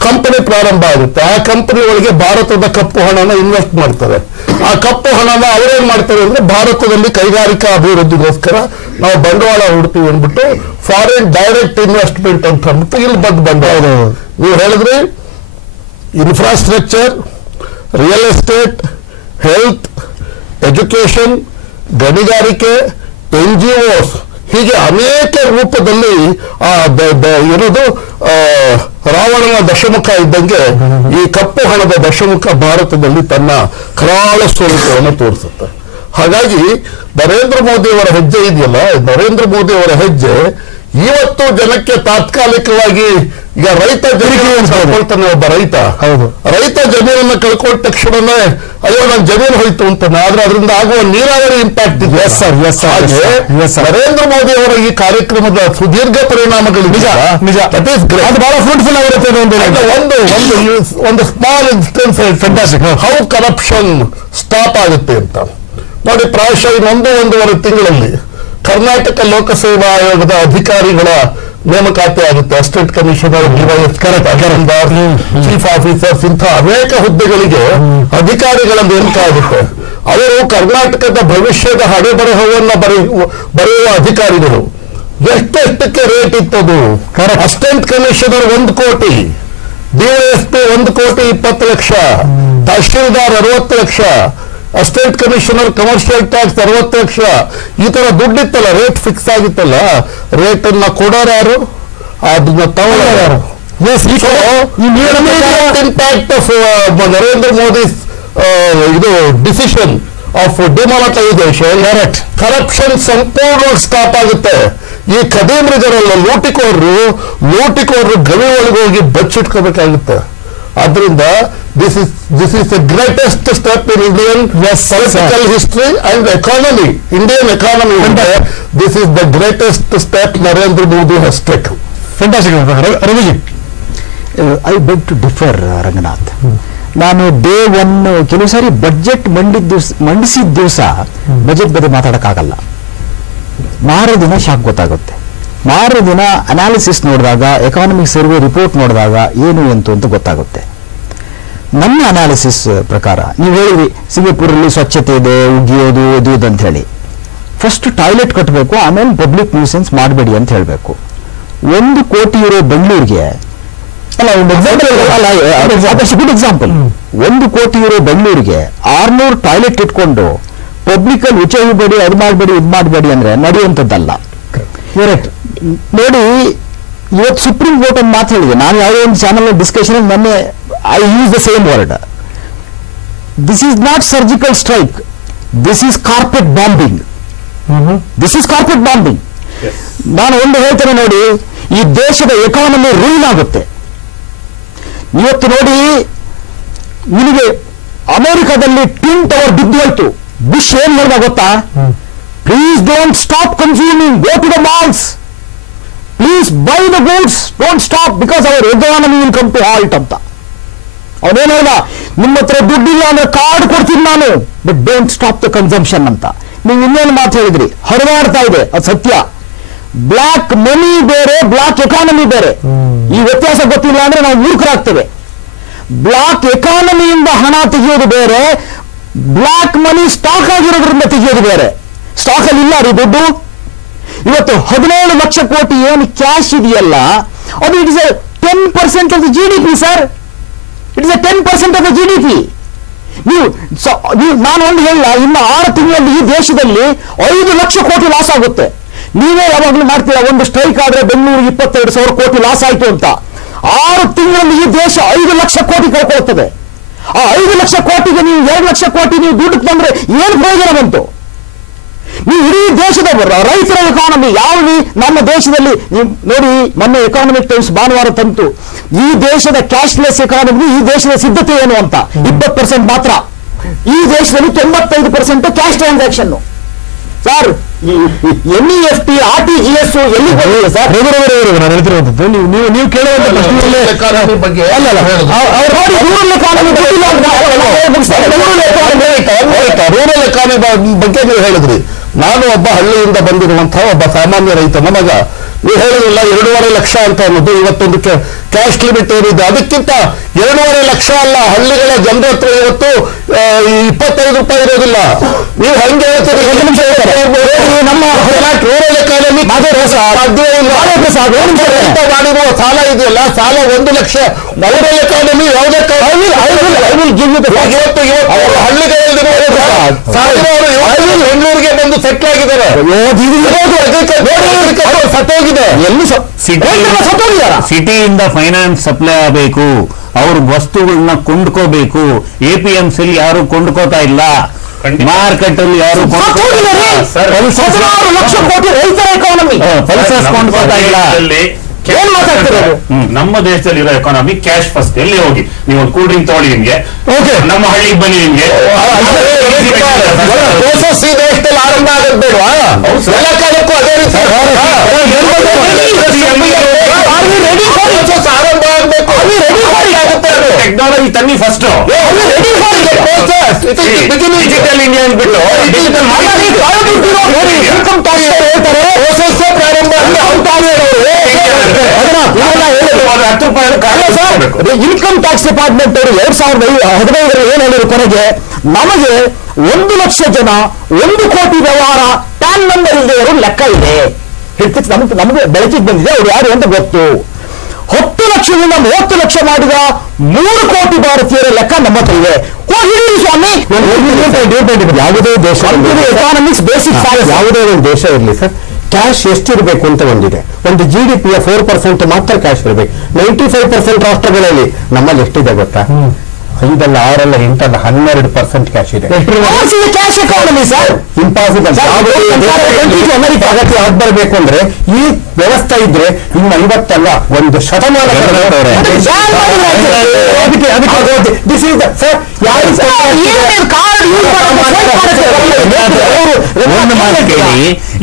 ಕಂಪನಿ ಪ್ರಾರಂಭ ಆಗುತ್ತೆ. ಆ ಕಂಪನಿ ಒಳಗೆ ಭಾರತದ ಕಪ್ಪು ಹಣನ ಇನ್ವೆಸ್ಟ್ ಮಾಡ್ತಾರೆ. ಆ ಕಪ್ಪು ಹಣನ ಅವರೇನ್ ಮಾಡ್ತಾರೆ ಅಂದ್ರೆ, ಭಾರತದಲ್ಲಿ ಕೈಗಾರಿಕಾ ಅಭಿವೃದ್ಧಿಗೋಸ್ಕರ ನಾವು ಬಂಡವಾಳ ಹೂಡ್ತೀವಿ ಅಂದ್ಬಿಟ್ಟು ಫಾರಿನ್ ಡೈರೆಕ್ಟ್ ಇನ್ವೆಸ್ಟ್ಮೆಂಟ್ ಅಂತ ಅಂದ್ಬಿಟ್ಟು ಇಲ್ಲಿ ಬಂಡವಾಳ. ನೀವು ಹೇಳಿದ್ರಿ infrastructure, real estate, health, education, ಗಣಿಗಾರಿಕೆ, NGOs, ಹೀಗೆ ಅನೇಕ ರೂಪದಲ್ಲಿ ಇರೋದು ರಾವಣನ ದಶಮುಖ ಇದ್ದಂಗೆ ಈ ಕಪ್ಪು ಹಣದ ದಶಮುಖ ಭಾರತದಲ್ಲಿ ತನ್ನ ಕರಾಳ ಸ್ವರೂಪವನ್ನು ತೋರಿಸುತ್ತೆ. ಹಾಗಾಗಿ ನರೇಂದ್ರ ಮೋದಿ ಅವರ ಹೆಜ್ಜೆ ಇದೆಯಲ್ಲ, ನರೇಂದ್ರ ಮೋದಿ ಅವರ ಹೆಜ್ಜೆ ಇವತ್ತು ಜನಕ್ಕೆ ತಾತ್ಕಾಲಿಕವಾಗಿ, ಈಗ ರೈತ ಜಮೀನನ್ನು ಕಳ್ಕೊಳ್ತಾನೆ. ಒಬ್ಬ ರೈತ ಜಮೀನನ್ನು ಕಳ್ಕೊಂಡ ತಕ್ಷಣನೇ ಅಯ್ಯೋ ನನ್ನ ಜಮೀನು ಹೋಯ್ತು ಅಂತಾನೆ. ಆದ್ರೆ ಅದರಿಂದ ಆಗುವ ನೀರಾವರಿ ಇಂಪ್ಯಾಕ್ಟ್ ಇದೆ. ನರೇಂದ್ರ ಮೋದಿ ಅವರ ಈ ಕಾರ್ಯಕ್ರಮದ ಸುದೀರ್ಘ ಪರಿಣಾಮಗಳು ಬಹಳ ಫ್ರೂಟ್ಫುಲ್ ಆಗಿರುತ್ತೆ. ಒಂದು small instance how corruption stop ಆಗುತ್ತೆ ಅಂತ ನೋಡಿ. ಪ್ರಾಯಶಃ ಒಂದೂವರೆ ತಿಂಗಳಲ್ಲಿ ಕರ್ನಾಟಕ ಲೋಕಸೇವಾ ಆಯೋಗದ ಅಧಿಕಾರಿಗಳ ನೇಮಕಾತಿ ಆಗುತ್ತೆ. ಅಸಿಸ್ಟೆಂಟ್ ಕಮಿಷನರ್, ಚೀಫ್ ಆಫೀಸರ್ಸ್, ಇಂಥ ಅನೇಕ ಹುದ್ದೆಗಳಿಗೆ ಅಧಿಕಾರಿಗಳ ನೇಮಕ ಆಗುತ್ತೆ. ಅವರು ಕರ್ನಾಟಕದ ಭವಿಷ್ಯದ ಹಣೆಬರಹವನ್ನು ಬರೆಯುವ ಅಧಿಕಾರಿಗಳು. ಎಷ್ಟೆಷ್ಟಕ್ಕೆ ರೇಟ್ ಇತ್ತದು? ಅಸಿಸ್ಟೆಂಟ್ ಕಮಿಷನರ್ 1 ಕೋಟಿ, DYSP 1,20,00,000, tahsildar 60 lakh, assistant commissioner commercial tax 60 lakh. ಈ ತರ ದುಡ್ಡಿತ್ತಲ್ಲ, ರೇಟ್ ಫಿಕ್ಸ್ ಆಗಿತ್ತಲ್ಲ, ರೇಟ್ ಅನ್ನ ಕೊಡೋರು, ಅದನ್ನ ತಗೊಳ್ಳೋರು. ಇಂಪ್ಯಾಕ್ಟ್ ಆಫ್ ನರೇಂದ್ರ ಮೋದಿ ಇದು ಡಿಸಿಷನ್ ಆಫ್ ಡಿಮಾನಿಟೈಸೇಷನ್, ಕರಪ್ಷನ್ ಸಂಪೂರ್ಣವಾಗಿ ಸ್ಟಾಪ್ ಆಗುತ್ತೆ. ಈ ಖದೀಮರಿಗರೆಲ್ಲ ಲೂಟಿಕೋರರು ಗವಿ ಒಳಗೆ ಹೋಗಿ ಬಚ್ಚಿಟ್ಕೋಬೇಕಾಗುತ್ತೆ. ಆದ್ರಿಂದ this is the greatest step in Indian political history and economy. Indian economy this is the greatest step Narendra Modi has taken. Fantastic. Raviji, I beg to differ Ranganath. ನಾನು day 1 ಕೆಲವು ಸಾರಿ budget ಮಂಡಿಸಿದ ದಿವಸ ಬಜೆಟ್ ಬಗ್ಗೆ ಮಾತಾಡಕ್ಕಾಗಲ್ಲ. ಮಾರನೇ ದಿನ ಶಾಕ್ ಗೊತ್ತಾಗುತ್ತೆ. ಮಾರನೇ ದಿನ ಅನಾಲಿಸಿಸ್ ನೋಡಿದಾಗ, ಎಕಾನಮಿಕ್ ಸರ್ವೆ ರಿಪೋರ್ಟ್ ನೋಡಿದಾಗ ಏನು ಎಂತು ಅಂತ ಗೊತ್ತಾಗುತ್ತೆ. ನನ್ನ ಅನಾಲಿಸಿಸ್ ಪ್ರಕಾರ ನೀವು ಹೇಳಿದ್ರಿ ಸಿಂಗಪುರಲ್ಲಿ ಸ್ವಚ್ಛತೆ ಇದೆ, ಉಗಿಯೋದು ಇದು ಅಂತ ಹೇಳಿ. ಫಸ್ಟ್ ಟಾಯ್ಲೆಟ್ ಕಟ್ಟಬೇಕು, ಆಮೇಲೆ ಪಬ್ಲಿಕ್ ನ್ಯೂಸೆನ್ಸ್ ಮಾಡಬೇಡಿ ಅಂತ ಹೇಳಬೇಕು. 1 ಕೋಟಿ ಯೂರೋ ಬೆಂಗಳೂರಿಗೆ, ಗುಡ್ ಎಕ್ಸಾಂಪಲ್, 1 ಕೋಟಿ ಯೂರೋ ಬೆಂಗಳೂರಿಗೆ 600 ಟಾಯ್ಲೆಟ್ ಇಟ್ಕೊಂಡು ಪಬ್ಲಿಕ್ ಅಲ್ಲಿ ಉಚ್ಚ ಹೋಗಬೇಡಿ, ಅದು ಮಾಡಬೇಡಿ, ಇದು ಮಾಡಬೇಡಿ ಅಂದ್ರೆ ನಡೆಯುವಂಥದ್ದಲ್ಲ. ನೋಡಿ, ಇವತ್ತು ಸುಪ್ರೀಂ ಕೋರ್ಟ್ ಒಂದು ಮಾತು ಹೇಳಿದೆ. ನಾನು ಯಾವುದೋ ಒಂದು ಚಾನಲ್ ಡಿಸ್ಕಷನ್ ಮೊನ್ನೆ I use the same word. This is not surgical strike, this is carpet bombing. ನಾನು ಒಂದು ಹೇಳ್ತೇನೆ ನೋಡಿ, ಈ ದೇಶದ ಎಕಾನಮಿ ರೂಲ್ ಆಗುತ್ತೆ. ಇವತ್ತು ನೋಡಿ, ನಿಮಗೆ ಅಮೆರಿಕದಲ್ಲಿ ಟ್ವಿನ್ ಟವರ್ ಬಿದ್ದು ಹೋಯ್ತು. ಬುಷ್ ಏನ್ ಹೇಳಿದ ಗೊತ್ತಾ? Please don't stop consuming, go to the malls, please buy the goods, don't stop because our economy will come to halt ಅಂತ. ಅವನೇನು ಹೇಳಿದ, ನಿಮ್ಮ ಹತ್ರ ದುಡ್ಡಿಲ್ಲ ಅಂದ್ರೆ ಕಾರ್ಡ್ ಕೊಡ್ತೀನಿ ನಾನು, but don't stop the consumption ಅಂತ. ನೀವು ಇನ್ನೇನು ಮಾತು ಹೇಳಿದ್ರಿ, ಹರಿದಾಡ್ತಾ ಇದೆ, ಅದು ಸತ್ಯ. ಬ್ಲಾಕ್ ಮನಿ ಬೇರೆ, ಬ್ಲಾಕ್ ಎಕಾನಮಿ ಬೇರೆ. ಈ ವ್ಯತ್ಯಾಸ ಗೊತ್ತಿಲ್ಲ ಅಂದ್ರೆ ನಾವು ಮೂರ್ಖರಾಗ್ತೇವೆ. ಬ್ಲಾಕ್ ಎಕಾನಮಿಯಿಂದ ಹಣ ತೆಗೆಯೋದು ಬೇರೆ, ಬ್ಲಾಕ್ ಮನಿ ಸ್ಟಾಕ್ ಆಗಿರೋದ್ರಿಂದ ತೆಗೆಯೋದು ಬೇರೆ. ಸ್ಟಾಕ್ ಅಲ್ಲಿ ಇಲ್ಲ ರೀ ದುಡ್ಡು. ಇವತ್ತು 17 ಲಕ್ಷ ಕೋಟಿ ಏನು ಕ್ಯಾಶ್ ಇದೆಯಲ್ಲ, ಅದು it is A 10% of the GDP sir. It is A 10% of the GDP. ನಾನು ಒಂದು ಹೇಳ, ಇನ್ನು 6 ತಿಂಗಳಲ್ಲಿ ಈ ದೇಶದಲ್ಲಿ 5 ಲಕ್ಷ ಕೋಟಿ ಲಾಸ್ ಆಗುತ್ತೆ. ನೀವೇ ಯಾವಾಗಲೂ ಮಾಡ್ತೀರಾ, ಒಂದು ಸ್ಟ್ರೈಕ್ ಆದ್ರೆ ಬೆಂಗಳೂರು 22,000 ಕೋಟಿ ಲಾಸ್ ಆಯ್ತು ಅಂತ. 6 ತಿಂಗಳಲ್ಲಿ ಈ ದೇಶ 5 ಲಕ್ಷ ಕೋಟಿ ಕಳ್ಕೊಳ್ತದೆ. ಆ 5 ಲಕ್ಷ ಕೋಟಿಗೆ ನೀವು 2 ಲಕ್ಷ ಕೋಟಿ ನೀವು ದುಡ್ಡು ತಂದ್ರೆ ಏನು ಪ್ರಯೋಜನ ಬಂತು? ನೀವು ಇಡೀ ದೇಶದ ರೈತರ ಎಕಾನಮಿ ನಮ್ಮ ದೇಶದಲ್ಲಿ ನೀವು ನೋಡಿ, ಮೊನ್ನೆ ಎಕಾನಮಿಕ್ ಟೈಮ್ಸ್ ಭಾನುವಾರ ತಂತು ಈ ದೇಶದ ಕ್ಯಾಶ್ಲೆಸ್ ಎಕಾನಮಿ, ಈ ದೇಶದ ಸಿದ್ಧತೆ ಏನು ಅಂತ. 20% ಮಾತ್ರ. ಈ ದೇಶದಲ್ಲಿ 95% cash transaction. Sir, NEFT, RTGS ಎಲ್ಲಿ ಬಂದಿದೆ ಸರ್? ನಾನು ಹೇಳ್ತಿರುವಂತದ್ದು ನೀವು ಕೇಳುವಂತ ಪ್ರಶ್ನೆಯಲ್ಲೇ ಎಕಾನಮಿ ಬಗ್ಗೆ ರೂರಲ್ ಎಕಾನಮಿ ಬಗ್ಗೆ ನೀವು ಹೇಳಿದ್ರಿ. ನಾನು ಒಬ್ಬ ಹಳ್ಳಿಯಿಂದ ಬಂದಿರುವಂತಹ ಒಬ್ಬ ಸಾಮಾನ್ಯ ರೈತನ ಮಗ. ನೀವು ಹೇಳಿದ್ರಲ್ಲ 2.5 ಲಕ್ಷ ಅಂತ ಅನ್ನೋದು ಇವತ್ತೊಂದು ಕ್ಯಾಶ್ ಲಿಮಿಟ್ ಏನಿದೆ, ಅದಕ್ಕಿಂತ 2.5 ಲಕ್ಷ ಅಲ್ಲ, ಹಳ್ಳಿಗಳ ಜನರ ಹತ್ರ ಇವತ್ತು 25 ರೂಪಾಯಿ ಇರೋದಿಲ್ಲ. ನೀವು ಹಂಗೆ ಹೇಳ್ತೀರಿ, ನಮ್ಮ ರೂರಲ್ ಎಕಾನಮಿ ಮಾಡಿರುವ ಸಾಲ ಇದೆಯಲ್ಲ, ಸಾಲ 1 ಲಕ್ಷ. ರೂರಲ್ ಎಕಾನಮಿ ಯಾವುದೇ ಹಳ್ಳಿಗಳಲ್ಲಿ ಬೆಂಗಳೂರಿಗೆ ಬಂದು ಸೆಟ್ಲ್ ಆಗಿದ್ದಾರೆ, ಸತ್ತೋಗಿದೆ. ಎಲ್ಲಿ ಸಿಟಿಯಿಂದ ಫೈನಾನ್ಸ್ ಸಪ್ಲೈ ಆಗಬೇಕು, ಅವ್ರ ವಸ್ತುಗಳನ್ನ ಕೊಂಡ್ಕೋಬೇಕು. APMC ಯಾರು ಕೊಂಡ್ಕೋತಾ ಇಲ್ಲ, ಮಾರ್ಕೆಟ್ ಅಲ್ಲಿ ಯಾರು 16 ಲಕ್ಷ ಕೋಟಿ ರೈತರ ಎಕಾನಮಿ ಕೊಂಡ್ಕೋತಾ ಇಲ್ಲ. ಏನ್ ಮಾತಾಡ್ತಿರೋದು? ನಮ್ಮ ದೇಶದಲ್ಲಿ ಇರೋ ಎಕಾನಮಿ ಕ್ಯಾಶ್ ಫಸ್ಟ್. ಎಲ್ಲಿ ಹೋಗಿ ನೀವು ಒಂದು ಕೂಲ್ ಡ್ರಿಂಕ್ ತಗೊಳ್ಳಿ, ನಿಮ್ಗೆ ನಮ್ಮ ಹಳ್ಳಿಗೆ ಬನ್ನಿ, ನಿಮ್ಗೆ ಈ ದೇಶದಲ್ಲಿ ಆರಂಭ ಆಗೋದು ಬೇಡವಾ? ಎಲ್ಲ ಕಾಲಕ್ಕೂ ಅದೇ ರೀತಿ ಆರಂಭ ಆಗಬೇಕು. ಟೆಕ್ನಾಲಜಿ ತನ್ನಿ ಫಸ್ಟ್, ಡಿಜಿಟಲ್ ಇಂಡಿಯಾ ಅಂದ್ಬಿಟ್ಟು ಇನ್ಕಮ್ ಟ್ಯಾಕ್ಸ್ ಹೇಳ್ತಾರೆ ಪ್ರಾರಂಭ ಇನ್ಕಮ್ ಟ್ಯಾಕ್ಸ್ ಡಿಪಾರ್ಟ್ಮೆಂಟ್ ಅವರು 2015 ಏನ್ ಹೇಳಿದ್ರು, ಕೊನೆಗೆ ನಮಗೆ 1 ಲಕ್ಷ ಜನ 1 ಕೋಟಿ ವ್ಯವಹಾರ ಪ್ಯಾನ್ ನಂಬರ್ ಇಲ್ಲದೆ ಲೆಕ್ಕ ಇದೆ. ನಮಗೆ ಬೆಳಕಿಗೆ ಬಂದಿದೆ, ಅವ್ರು ಯಾರು ಅಂತ ಗೊತ್ತು. 10 ಲಕ್ಷದಿಂದ 30 ಲಕ್ಷ ಮಾಡಿದ 3 ಕೋಟಿ ಭಾರತೀಯರ ಲೆಕ್ಕ ನಮ್ಮ ಹತ್ರ ಇದೆ. ಸ್ವಾಮಿ, ಯಾವುದೇ ದೇಶ ಎಕಾನಮಿಕ್ಸ್ ಬೇಸಿಕ್ ಯಾವುದೇ ಒಂದು ದೇಶ ಇರಲಿ ಸರ್, ಕ್ಯಾಶ್ ಎಷ್ಟಿರಬೇಕು ಅಂತ ಒಂದಿದೆ. ಒಂದು GDPಯ 4% ಮಾತ್ರ ಕ್ಯಾಶ್ ಇರಬೇಕು. 95% ರಾಷ್ಟ್ರಗಳಲ್ಲಿ ನಮ್ಮಲ್ಲಿ ಎಷ್ಟಿದೆ ಗೊತ್ತಾ? 5 ಅಲ್ಲ 6 ಅಲ್ಲ 8 ಅಲ್ಲ 12% ಕ್ಯಾಶ್ ಇದೆ. Cash economy sir, impossible. America ಅಗತ್ಯ ಆಗಿ ಬರಬೇಕು ಅಂದ್ರೆ ಈ ವ್ಯವಸ್ಥೆ ಇದ್ರೆ ಇನ್ನು 50 ಅಲ್ಲ 1 ಶತಮಾನ.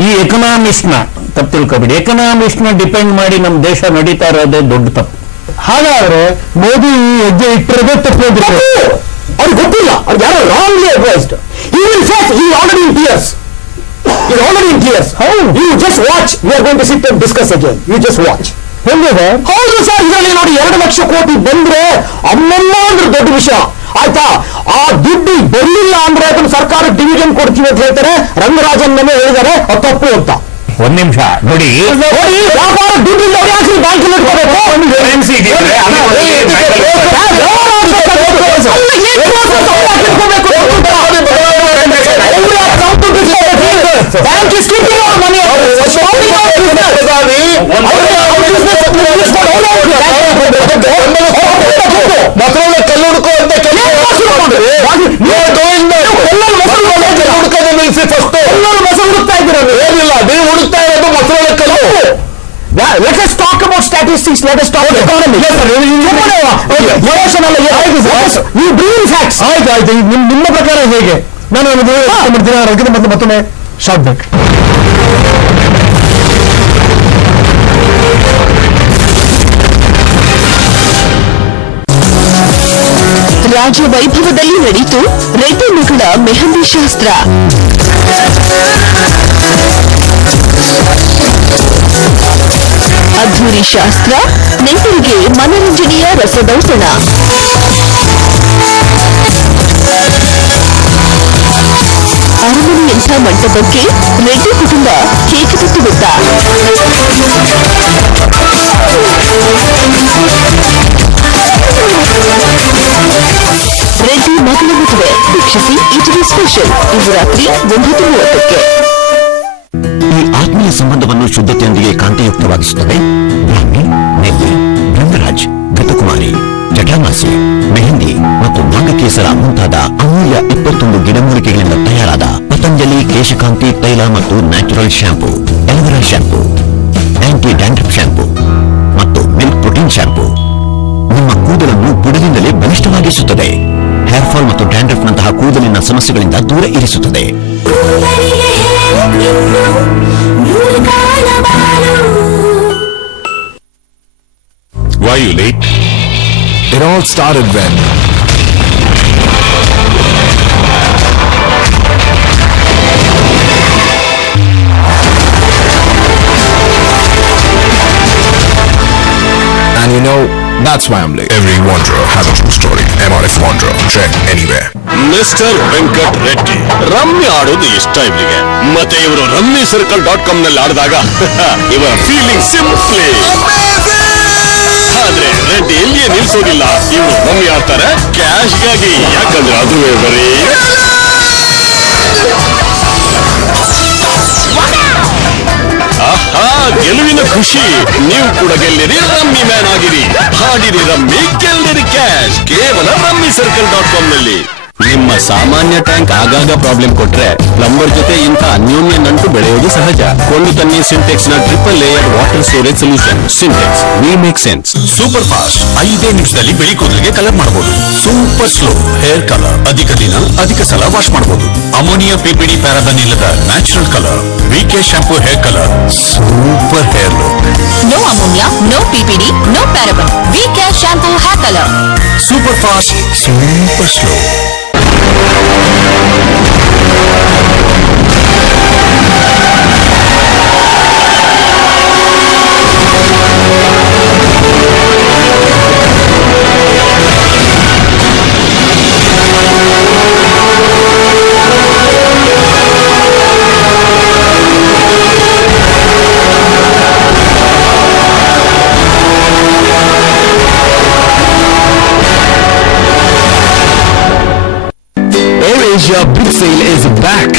ಈ ಎಕನಾಮಿಕ್ಸ್ ನ ತಪ್ಪು ತಿಳ್ಕೊಬೇಡಿ. ಎಕನಾಮಿಕ್ಸ್ ನ ಡಿಪೆಂಡ್ ಮಾಡಿ ನಮ್ಮ ದೇಶ ನಡೀತಾ ಇರೋದೇ ದೊಡ್ಡ ತಪ್ಪು. ಹಾಗಾದ್ರೆ ಮೋದಿ ಹೆಜ್ಜೆ ಇಟ್ಟಿರೋದೇ ತಪ್ಪು. ಅವ್ರಿಗೆ ಗೊತ್ತಿಲ್ಲ, ಅವ್ರು ಯಾರೋ wrongly advised. He will face, he is already in tears. He is already in tears. You just watch. We are going to sit and discuss again. You just watch. ಹೆಂಗಿದೆ? ಹೌದು ಸರ್, ಇದರಲ್ಲಿ ನೋಡಿ 2 ಲಕ್ಷ ಕೋಟಿ ಬಂದ್ರೆ ಅಮ್ಮಮ್ಮ ಅಂದ್ರೆ ದೊಡ್ಡ ವಿಷಯ ಆಯ್ತಾ. ಆ ದುಡ್ಡು ಬರಲಿಲ್ಲ ಅಂದ್ರೆ ಅದನ್ನು ಸರ್ಕಾರ ಡಿವಿಷನ್ ಕೊಡ್ತೀವಿ ಅಂತ ಹೇಳ್ತಾರೆ. ರಂಗರಾಜನ್ ಮೇಲೆ ಹೇಳಿದ್ದಾರೆ ಅದು ತಪ್ಪು ಅಂತ. 1 ನಿಮಿಷ ನೋಡಿ, ವ್ಯಾಪಾರ ದುಡ್ಡು ಇಲ್ಲ ಯಾಕೆ ಬ್ಯಾಂಕ್ ಇಟ್ಕೋಬೇಕು? ಬ್ಯಾಂಕ್ ಇಸ್ ಕೀಪಿಂಗ್ ಅವರ್ ಮನಿ, ಮಕ್ಕಳನ್ನ ಕಲ್ಲು ಹುಡುಕುವಂತ ಹುಡುಕೋದು ನಿಲ್ಲಿಸಿ ಫಸ್ಟ್. ಮೊಸರು ಹುಡುಕ್ತಾ ಇದ್ದೀರಲ್ಲ, ಏನಿಲ್ಲ, ನೀವು ಹುಡುಕ್ತಾ ಇರೋದು ಮೊಸರನ್ನ ಕಲ್ಲು. Let us talk about statistics. Let us talk economy. Yes, sir. Emotion ಅಲ್ಲ, you bring facts. ಆಯ್ತು. ನಿಮ್ಮ ಪ್ರಕಾರ ಹೇಗೆ? ನಾನು ಮಾಡ್ತೀನಿ. ಅದಕ್ಕಿಂತ ಮತ್ತೊಮ್ಮೆ ಶಾರ್ಟ್ ಬ್ರೇಕ್. ರಾಜ ವೈಭವದಲ್ಲಿ ನಡೆಯಿತು ರೆಡ್ಡಿ ಮಗಳ ಮೆಹಂದಿ ಶಾಸ್ತ್ರ. ಅದ್ಧೂರಿ ಶಾಸ್ತ್ರ, ನೆಂಟರಿಗೆ ಮನರಂಜನೆಯ ರಸದೌತಣ. ಅರಮನೆಯಂಥ ಮಂಟಪಕ್ಕೆ ರೆಡ್ಡಿ ಕುಟುಂಬ ಹೇಗೆ ಬಿಟ್ಟುಬಿಟ್ಟ? ರೆಡ್ಡಿ ಮಗಳ ಮದುವೆ ವೀಕ್ಷಿಸಿ ಇಟಲಿ ಸ್ಪೆಷಲ್ ಇಂದು ರಾತ್ರಿ 9:30ಕ್ಕೆ. ಈ ಆತ್ಮೀಯ ಸಂಬಂಧವನ್ನು ಶುದ್ಧತೆಯೊಂದಿಗೆ ಕಾಂತಿಯುಕ್ತವಾಗಿಸುತ್ತದೆ ಬ್ರಾಹ್ಮಿ, ನೆಲ್ಲಿ, ಬೃಂದರಾಜ್, ಘೃತಕುಮಾರಿ, ಜಟಾಮಾಸಿ, ಮೆಹಂದಿ ಮತ್ತು ನಾಗಕೇಸರ ಮುಂತಾದ ಅಮೂಲ್ಯ 21 ಗಿಡಮೂಲಿಕೆಗಳಿಂದ ತಯಾರಾದ ಪತಂಜಲಿ ಕೇಶಕಾಂತಿ ತೈಲ ಮತ್ತು natural shampoo, aloe vera shampoo, anti dandruff shampoo ಮತ್ತು ಮಿಲ್ಕ್ ಪ್ರೋಟೀನ್ ಶಾಂಪೂ ನಿಮ್ಮ ಕೂದಲನ್ನು ಬುಡದಿಂದಲೇ ಬಲಿಷ್ಠವಾಗಿಸುತ್ತದೆ. ಹೇರ್ ಫಾಲ್ ಮತ್ತು ಡ್ಯಾಂಡ್ರಫ್ ನಂತಹ ಕೂದಲಿನ ಸಮಸ್ಯೆಗಳಿಂದ ದೂರ ಇರಿಸುತ್ತದೆ. Why you late? It all started when and you know that's why I'm late. Every wanderer has a true story. MRF Wanderer, check anywhere. Mister Venkat Reddy rummy ಆಡೋದು ಇಷ್ಟ ಇವರಿಗೆ. ಮತ್ತೆ ಇವರು rummycircle.com ನಲ್ಲಿ ಆಡಿದಾಗ ಇವರ ಫೀಲಿಂಗ್ ಸಿಂಪ್ಲಿ ಆದ್ರೆ ರೆಡ್ಡಿ ಎಲ್ಲಿಯೇ ನಿಲ್ಸೋದಿಲ್ಲ. ಇವರು ರಮ್ಮಿ ಆಡ್ತಾರೆ ಕ್ಯಾಶ್ಗಾಗಿ, ಯಾಕಂದ್ರೆ ಅದುವೇ ಬರೀ ಗೆಲುವಿನ ಖುಷಿ. ನೀವು ಕೂಡ ಗೆಲ್ಲಿರಿ, ರಮ್ಮಿ ಮ್ಯಾನ್ ಆಗಿರಿ, ಹಾಡಿರಿ ರಮ್ಮಿ, ಗೆಲ್ಲಿರಿ ಕ್ಯಾಶ್. ಕೇವಲ rummycircle.com ನಲ್ಲಿ. ನಿಮ್ಮ ಸಾಮಾನ್ಯ ಟ್ಯಾಂಕ್ ಆಗಾಗ ಪ್ರಾಬ್ಲಮ್ ಕೊಟ್ರೆ ಪ್ಲಂಬರ್ ಜೊತೆ ಇಂಥ ಅನ್ಯೋನ್ಯ ನಂಟು ಬೆಳೆಯೋದು ಸಹಜ. ಕೊಂಡು ತನ್ನಿ ಸಿಂಟೆಕ್ಸ್ ನ triple layer water storage solution. Sintex we make sense. Super fast 5 ನಿಮಿಷದಲ್ಲಿ ಬಿಳಿ ಕೂದಲಿಗೆ ಕಲರ್ ಮಾಡಬಹುದು. ಸೂಪರ್ ಸ್ಲೋ ಹೇರ್ ಕಲರ್, ಅಧಿಕ ದಿನ ಅಧಿಕ ಸಲ ವಾಶ್ ಮಾಡಬಹುದು. ಅಮೋನಿಯಾ ಪಿಪಿಡಿ ಪ್ಯಾರಾಬನ್ ಇಲ್ಲದ natural colour. VK shampoo hair colour, super hair look. No ammonia, no PPD, no paraben. VK shampoo hair colour. Super fast, super slow. Asia Big Sale is back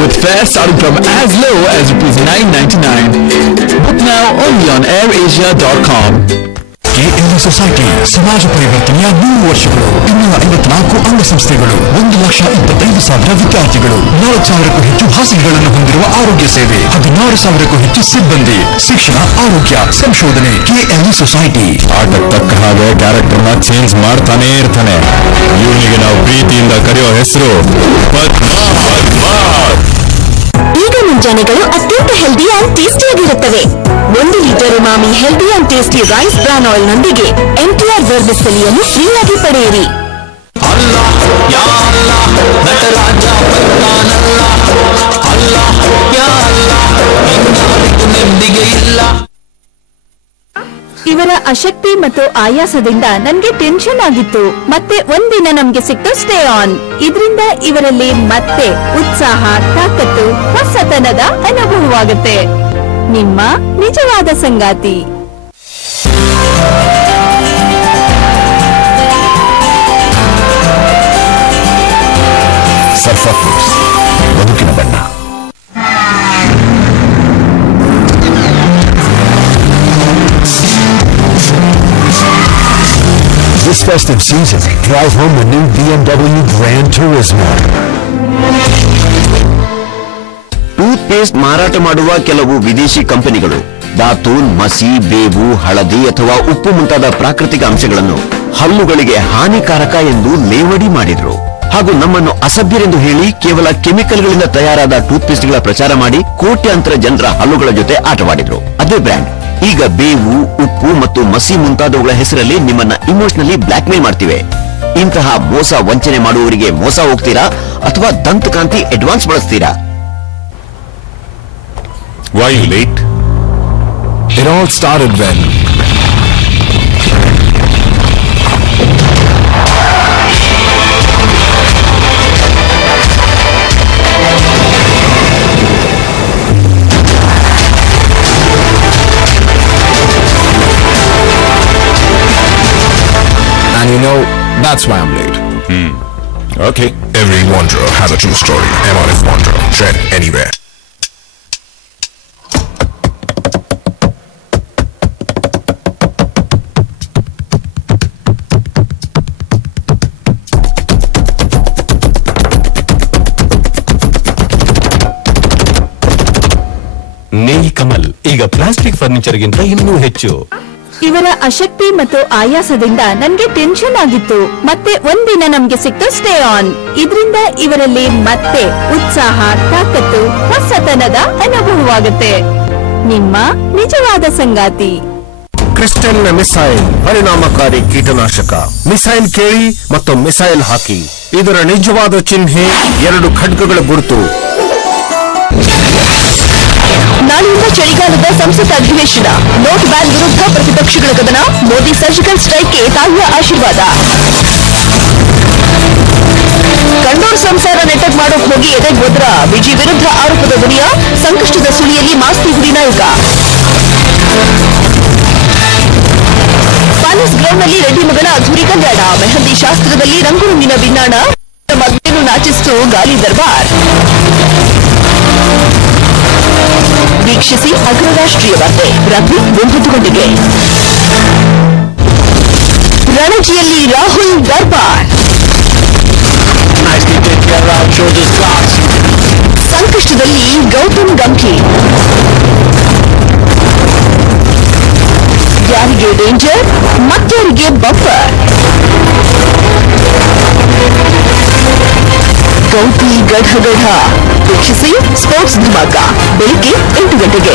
with fares starting from as low as ₹9.99. Book now only on airasia.com. KLE society ಸಮಾಜ ಪರಿವರ್ತನೆಯ 100 ವರ್ಷಗಳು, 254 ಅಂಗಸಂಸ್ಥೆಗಳು, 1,25,000 ವಿದ್ಯಾರ್ಥಿಗಳು, 4,000ಕ್ಕೂ ಹೆಚ್ಚು ಹಾಸಿಗೆಗಳನ್ನು ಹೊಂದಿರುವ ಆರೋಗ್ಯ ಸೇವೆ, 16,000ಕ್ಕೂ ಹೆಚ್ಚು ಸಿಬ್ಬಂದಿ, ಶಿಕ್ಷಣ, ಆರೋಗ್ಯ, ಸಂಶೋಧನೆ. KLE society. ಆಟಕ್ಕೆ ತಕ್ಕ ಹಾಗೆ ಕ್ಯಾರೆಕ್ಟರ್ ನ ಚೇಂಜ್ ಮಾಡ್ತಾನೆ ಇರ್ತಾನೆ. ಇವನಿಗೆ ನಾವು ಪ್ರೀತಿಯಿಂದ ಕರೆಯೋ ಹೆಸರು ಈಗ ಮುಂಜಾನೆಗಳು ಅತ್ಯಂತ ಹೆಲ್ದಿ ಅಂಡ್ ಟೇಸ್ಟಿಯಾಗಿರುತ್ತವೆ. 1 litre umami healthy and tasty rice bran oil ನೊಂದಿಗೆ MTR ವರ್ಮಿಸೆಲಿಯನ್ನು ಫ್ರೀಯಾಗಿ ಪಡೆಯಿರಿ. ಇವರ ಅಶಕ್ತಿ ಮತ್ತು ಆಯಾಸದಿಂದ ನನ್ಗೆ ಟೆನ್ಷನ್ ಆಗಿತ್ತು. ಮತ್ತೆ ಒಂದಿನ ನಮ್ಗೆ ಸಿಕ್ತು ಸ್ಟೇ ಆನ್. ಇದರಿಂದ ಇವರಲ್ಲಿ ಮತ್ತೆ ಉತ್ಸಾಹ, ತಾಕತ್ತು, ಹೊಸತನದ ಅನುಭವವಾಗುತ್ತೆ. ನಿಮ್ಮ ನಿಜವಾದ ಸಂಗಾತಿ. ಸರ್ಫಾ ಫುಡ್ಸ್, ಬದುಕಿನ ಬಣ್ಣ. This festive season, drive home the new BMW Gran Turismo. Tooth paste ಮಾರಾಟ ಮಾಡುವ ಕೆಲವು ವಿದೇಶಿ ಕಂಪನಿಗಳು ದಾತೂನ್, ಮಸಿ, ಬೇವು, ಹಳದಿ ಅಥವಾ ಉಪ್ಪು ಮುಂತಾದ ಪ್ರಾಕೃತಿಕ ಅಂಶಗಳನ್ನು ಹಲ್ಲುಗಳಿಗೆ ಹಾನಿಕಾರಕ ಎಂದು ಲೇವಡಿ ಮಾಡಿದ್ರು. ಹಾಗೂ ನಮ್ಮನ್ನು ಅಸಭ್ಯರೆಂದು ಹೇಳಿ ಕೇವಲ ಕೆಮಿಕಲ್ಗಳಿಂದ ತಯಾರಾದ ಟೂತ್ ಪೇಸ್ಟ್ಗಳ ಪ್ರಚಾರ ಮಾಡಿ ಕೋಟ್ಯಾಂತರ ಜನರ ಹಲ್ಲುಗಳ ಜೊತೆ ಆಟವಾಡಿದ್ರು. ಅದೇ ಬ್ರ್ಯಾಂಡ್ ಈಗ ಬೇವು, ಉಪ್ಪು ಮತ್ತು ಮಸಿ ಮುಂತಾದವುಗಳ ಹೆಸರಲ್ಲಿ ನಿಮ್ಮನ್ನ ಇಮೋಷನಲಿ ಬ್ಲಾಕ್ ಮೇಲ್ ಮಾಡ್ತಿವೆ. ಇಂತಹ ಮೋಸ ವಂಚನೆ ಮಾಡುವವರಿಗೆ ಮೋಸ ಹೋಗ್ತೀರಾ ಅಥವಾ ದಂತಕಾಂತಿ advance ಬಳಸ್ತೀರಾ? Why you late? It all started when and you know that's why I'm late. Okay. Every wanderer has a true story. MRF Wanderer. Tread anywhere. Nil Kamal ಈಗ ಪ್ಲಾಸ್ಟಿಕ್ ಫರ್ನಿಚರ್ ಗಿಂತ ಇನ್ನೂ ಹೆಚ್ಚು. ಇವರ ಅಶಕ್ತಿ ಮತ್ತು ಆಯಾಸದಿಂದ ನನ್ಗೆ ಟೆನ್ಷನ್ ಆಗಿತ್ತು. ಮತ್ತೆ ಒಂದಿನ ನಮ್ಗೆ ಸಿಕ್ತು ಸ್ಟೇ ಆನ್. ಇದರಿಂದ ಇವರಲ್ಲಿ ಮತ್ತೆ ಉತ್ಸಾಹ, ತಾಕತ್ತು, ಹೊಸತನದ ಅನುಭವವಾಗುತ್ತೆ. ನಿಮ್ಮ ನಿಜವಾದ ಸಂಗಾತಿ ಕ್ರಿಸ್ಟಲ್ ನ ಮಿಸೈಲ್ ಪರಿಣಾಮಕಾರಿ ಕೀಟನಾಶಕ. ಮಿಸೈಲ್ ಕೇಳಿ ಮತ್ತು ಮಿಸೈಲ್ ಹಾಕಿ. ಇದರ ನಿಜವಾದ ಚಿಹ್ನೆ 2 ಖಡ್ಗಗಳ ಗುರುತು. ನಾಳೆಯಿಂದ ಚಳಿಗಾಲದ ಸಂಸತ್ ಅಧಿವೇಶನ. ನೋಟ್ ಬ್ಯಾನ್ ವಿರುದ್ಧ ಪ್ರತಿಪಕ್ಷಗಳ ಕದನ. ಮೋದಿ ಸರ್ಜಿಕಲ್ ಸ್ಟ್ರೈಕ್ಗೆ ತಾಯಿಯ ಆಶೀರ್ವಾದ. ಕಂಡೋರ್ ಸಂಸಾರ ನೆಟ್ಟಗ್ ಮಾಡೋಕ್ ಹೋಗಿ ಎದೆಗ್ ಹೋದ್ರ ವಿಜಿ ವಿರುದ್ಧ ಆರೋಪದ ದುನಿಯಾ. ಸಂಕಷ್ಟದ ಸುಳಿಯಲ್ಲಿ ಮಾಸ್ತಿ ಗುಡಿ ನಾಯಕ. ಪ್ಯಾಲೇಸ್ ಗ್ರೌಂಡ್ನಲ್ಲಿ ರೆಡ್ಡಿ ಮಗಳ ಅದ್ದೂರಿ ಕಲ್ಯಾಣ. ಮೆಹಂದಿ ಶಾಸ್ತ್ರದಲ್ಲಿ ರಂಗುರಂಗಿನ ಬಿನ್ನಾಣ. ಮದ್ವೆಯನ್ನು ನಾಚಿಸಿತು ಗಾಲಿ ದರ್ಬಾರ್. ವೀಕ್ಷಿಸಿ ಅಗ್ರರಾಷ್ಟ್ರೀಯ ವಾರ್ತೆ ರಾತ್ರಿ 9 ಗಂಟೆಗೆ. ರಣಜಿಯಲ್ಲಿ ರಾಹುಲ್ ದರ್ಬಾರ್. ಸಂಕಷ್ಟದಲ್ಲಿ ಗೌತಮ್ ಗಂಭೀರ್. ಯಾರಿಗೆ ಡೇಂಜರ್, ಮತ್ತಾರಿಗೆ ಬಫರ್. ಗೌತಿ ಗಢಗಢ. ವೀಕ್ಷಿಸಿ ಸ್ಪೋರ್ಟ್ಸ್ ಧಮಾಕ ಬೆಳಿಗ್ಗೆ 8 ಗಂಟೆಗೆ.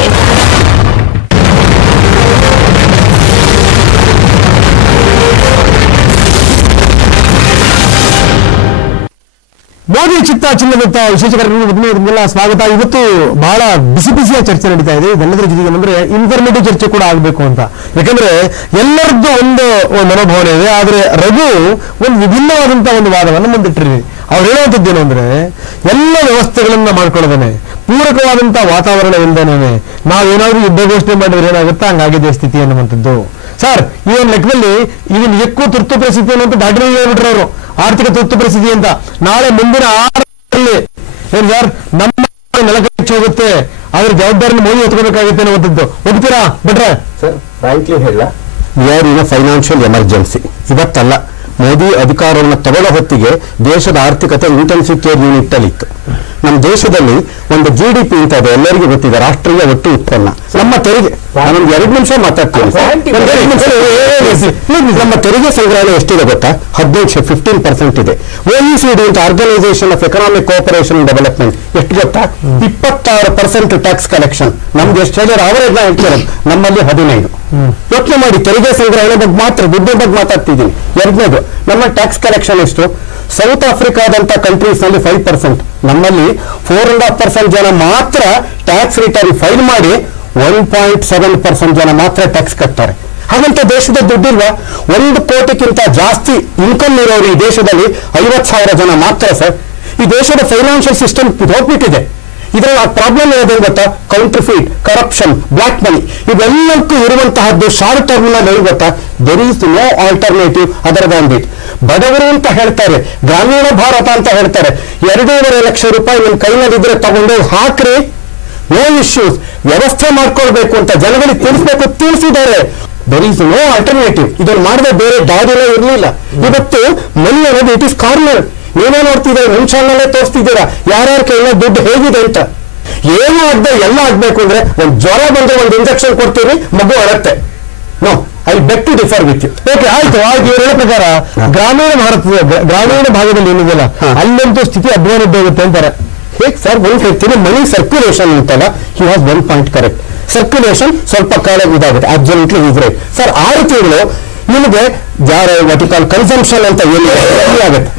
ಮೋದಿ ಚಿತ್ತ ಚಿನ್ನದತ್ತ ವಿಶೇಷ ಕಾರ್ಯಕ್ರಮಕ್ಕೆ ಸ್ವಾಗತ. ಇವತ್ತು ಬಹಳ ಬಿಸಿ ಬಿಸಿಯ ಚರ್ಚೆ ನಡೀತಾ ಇದೆ. ಇದೆಲ್ಲದರ ಜೊತೆಗೆ ಅಂದ್ರೆ ಇನ್ಫಾರ್ಮೇಟಿವ್ ಚರ್ಚೆ ಕೂಡ ಆಗಬೇಕು ಅಂತ. ಯಾಕಂದ್ರೆ ಎಲ್ಲರದ್ದು ಒಂದು ಮನೋಭಾವನೆ ಇದೆ. ಆದ್ರೆ ರಘು ಒಂದು ವಿಭಿನ್ನವಾದಂತಹ ಒಂದು ವಾದವನ್ನು ಮುಂದಿಟ್ಟಿರಿ. ಅವ್ರು ಹೇಳುವಂಥದ್ದೇನು ಅಂದ್ರೆ ಎಲ್ಲ ವ್ಯವಸ್ಥೆಗಳನ್ನ ಮಾಡ್ಕೊಳ್ಳೋದೇನೆ, ಪೂರಕವಾದಂತಹ ವಾತಾವರಣ ಇಲ್ದೇನೆ ನಾವೇನಾದ್ರೂ ಯುದ್ಧ ಘೋಷಣೆ ಮಾಡಿದ್ರೆ ಏನಾಗುತ್ತಾ ಹಂಗಾಗಿದೆ ಸ್ಥಿತಿ ಅನ್ನುವಂಥದ್ದು. ಸರ್, ಈ ಒಂದು ಲೆಕ್ಕದಲ್ಲಿ ಇದು ನಿಜಕ್ಕೂ ತುರ್ತು ಪರಿಸ್ಥಿತಿ ಅನ್ನುವಂಥ ದಾಖಲೆ ಹೇಳ್ಬಿಟ್ರೆ ಅವರು ಆರ್ಥಿಕ ತುರ್ತು ಪರಿಸ್ಥಿತಿ ಅಂತ. ನಾಳೆ ಮುಂದಿನ 6 ಏನ್ ಸರ್ ನಮ್ಮ ನೆಲಕಚ್ಚಿ ಹೋಗುತ್ತೆ, ಅದ್ರ ಜವಾಬ್ದಾರಿನ ಮೋದಿ ಹೊತ್ಕೋಬೇಕಾಗುತ್ತೆ ಅನ್ನುವಂಥದ್ದು. ಒಪ್ತೀರಾ ಬಿಟ್ರೆ? ಸರ್, ಫ್ರಾಂಕ್ಲಿ ಹೇಳ, we are in a financial emergency. ಇವತ್ತಲ್ಲ, ಮೋದಿ ಅಧಿಕಾರವನ್ನು ತಗೊಳ್ಳೋ ಹೊತ್ತಿಗೆ ದೇಶದ ಆರ್ಥಿಕತೆ ಇಂಟೆನ್ಸಿವ್ ಕೇರ್ ಯೂನಿಟ್ ಅಲ್ಲಿ ಇತ್ತು. ನಮ್ಮ ದೇಶದಲ್ಲಿ ಒಂದು GDP ಅಂತ ಇದೆ, ಎಲ್ಲರಿಗೂ ಗೊತ್ತಿದೆ, ರಾಷ್ಟ್ರೀಯ ಒಟ್ಟು ಉತ್ಪನ್ನ. ನಮ್ಮ ತೆರಿಗೆ, ನಾನೊಂದು 2 ನಿಮಿಷ ಮಾತಾಡ್ತೀನಿ. ನಮ್ಮ ತೆರಿಗೆ ಸಂಗ್ರಹಣೆ ಎಷ್ಟಿದೆ ಗೊತ್ತಾ? 15% ಇದೆ. OECD ಅಂತ organisation of economic cooperation development ಎಷ್ಟು ಗೊತ್ತಾ? 26% ಟ್ಯಾಕ್ಸ್ ಕಲೆಕ್ಷನ್. ನಮ್ಗೆ ಎಷ್ಟು ಹೇಳಿದ್ರೆ ಅವರೇಜ್ ಹೇಳ್ತಾರೆ, ನಮ್ಮಲ್ಲಿ 15. ಯೋಚನೆ ಮಾಡಿ, ತೆರಿಗೆ ಸಂಗ್ರಹಣೆ ಬಗ್ಗೆ ಮಾತ್ರ, ದುಡ್ಡು ಬಗ್ಗೆ ಮಾತಾಡ್ತಿದ್ದೀನಿ. 2ನೇದು, ನಮ್ಮ ಟ್ಯಾಕ್ಸ್ ಕಲೆಕ್ಷನ್ ಎಷ್ಟು? ಸೌತ್ ಆಫ್ರಿಕಾದಂತ ಕಂಟ್ರೀಸ್ ನಲ್ಲಿ 5%, ನಮ್ಮಲ್ಲಿ 4.5% ಜನ ಮಾತ್ರ ಟ್ಯಾಕ್ಸ್ ರಿಟರ್ನ್ ಫೈಲ್ ಮಾಡಿ 1.7% ಜನ ಮಾತ್ರ ಟ್ಯಾಕ್ಸ್ ಕಟ್ತಾರೆ. ಹಾಗಂತ ದೇಶದ ದುಡ್ಡಿಲ್ವಾ? 1 ಕೋಟಿಗಿಂತ ಜಾಸ್ತಿ ಇನ್ಕಮ್ ಇರೋರು ಈ ದೇಶದಲ್ಲಿ 50,000 ಜನ ಮಾತ್ರ ಸರ್. ಈ ದೇಶದ ಫೈನಾನ್ಷಿಯಲ್ ಸಿಸ್ಟಮ್ ಹೋಗ್ಬಿಟ್ಟಿದೆ. ಇದರಲ್ಲಿ ಆ ಪ್ರಾಬ್ಲಮ್ ಇರೋದೇನು ಗೊತ್ತಾ? ಕೌಂಟರ್ಫೀಟ್, ಕರಪ್ಷನ್, ಬ್ಲಾಕ್ ಮನಿ, ಇವೆಲ್ಲಕ್ಕೂ ಇರುವಂತಹದ್ದು ಶಾರ್ಟ್ ಟರ್ಮ್ ನಲ್ಲಿ ಗೊತ್ತಾ? There is no alternative other than that. ಬಡವರು ಅಂತ ಹೇಳ್ತಾರೆ, ಗ್ರಾಮೀಣ ಭಾರತ ಅಂತ ಹೇಳ್ತಾರೆ. 2.5 ಲಕ್ಷ ರೂಪಾಯಿ ನಿಮ್ಮ ಕೈನಲ್ಲಿದ್ರೆ ತಗೊಂಡೋಗಿ ಹಾಕ್ರಿ, ನೋ ಇಶ್ಯೂಸ್. ವ್ಯವಸ್ಥೆ ಮಾಡ್ಕೊಳ್ಬೇಕು ಅಂತ ಜನಗಳಿಗೆ ತಿಳಿಸ್ಬೇಕು, ತಿಳಿಸಿದ್ದಾರೆ. There is no alternative. ಇದನ್ನು ಮಾಡದೆ ಬೇರೆ ದಾರಿನೇ ಇರಲಿಲ್ಲ. ಇವತ್ತು ಮನಿ ಅನ್ನೋದು ಇಟ್ ಇಸ್ ಕಾರ್ನರ್. ನೀವೇ ನೋಡ್ತಿದ್ದೀರಾ, ನಿಮ್ಮ ಚಾನಲ್ಲೇ ತೋರಿಸ್ತಿದ್ದೀರಾ ಯಾರ್ಯಾರ ಕೈಯಿಂದ ದುಡ್ಡು ಹೇಗಿದೆ ಅಂತ. ಏನು ಆಗದೆ ಎಲ್ಲ ಆಗ್ಬೇಕು ಅಂದ್ರೆ, ಒಂದು ಜ್ವರ ಬಂದ್ರೆ ಒಂದು ಇಂಜೆಕ್ಷನ್ ಕೊಡ್ತೀವಿ, ಮಗು ಅಳತ್ತೆ. No, I beg to differ with you. Okay, ಆಯ್ತು. ಇವ್ರ ಹೇಳೋ ಪ್ರಕಾರ ಗ್ರಾಮೀಣ ಭಾಗದಲ್ಲಿ ಏನಿದೆಯಲ್ಲ ಅಲ್ಲಂತೂ ಸ್ಥಿತಿ ಅಧ್ವಾನ ಹೋಗುತ್ತೆ ಅಂತಾರೆ. ಹೇಗೆ ಸರ್? ಒಂದು ಹೇಳ್ತೀನಿ, ಮನಿ ಸರ್ಕ್ಯುಲೇಷನ್ ಅಂತಲ್ಲ, he was 1 point correct. Circulation ಸ್ವಲ್ಪ ಕಾಲ ಇದಾಗುತ್ತೆ, ಅಬ್ಸಲ್ಯೂಟ್ಲಿ ಈಸ್ ರೈಟ್ ಸರ್. 6 ತಿಂಗಳು ನಿಮಗೆ ವರ್ಟಿಕಲ್ ಕನ್ಸಂಪ್ಷನ್ ಅಂತ ಏನಿದೆ ಕಮ್ಮಿ ಆಗುತ್ತೆ.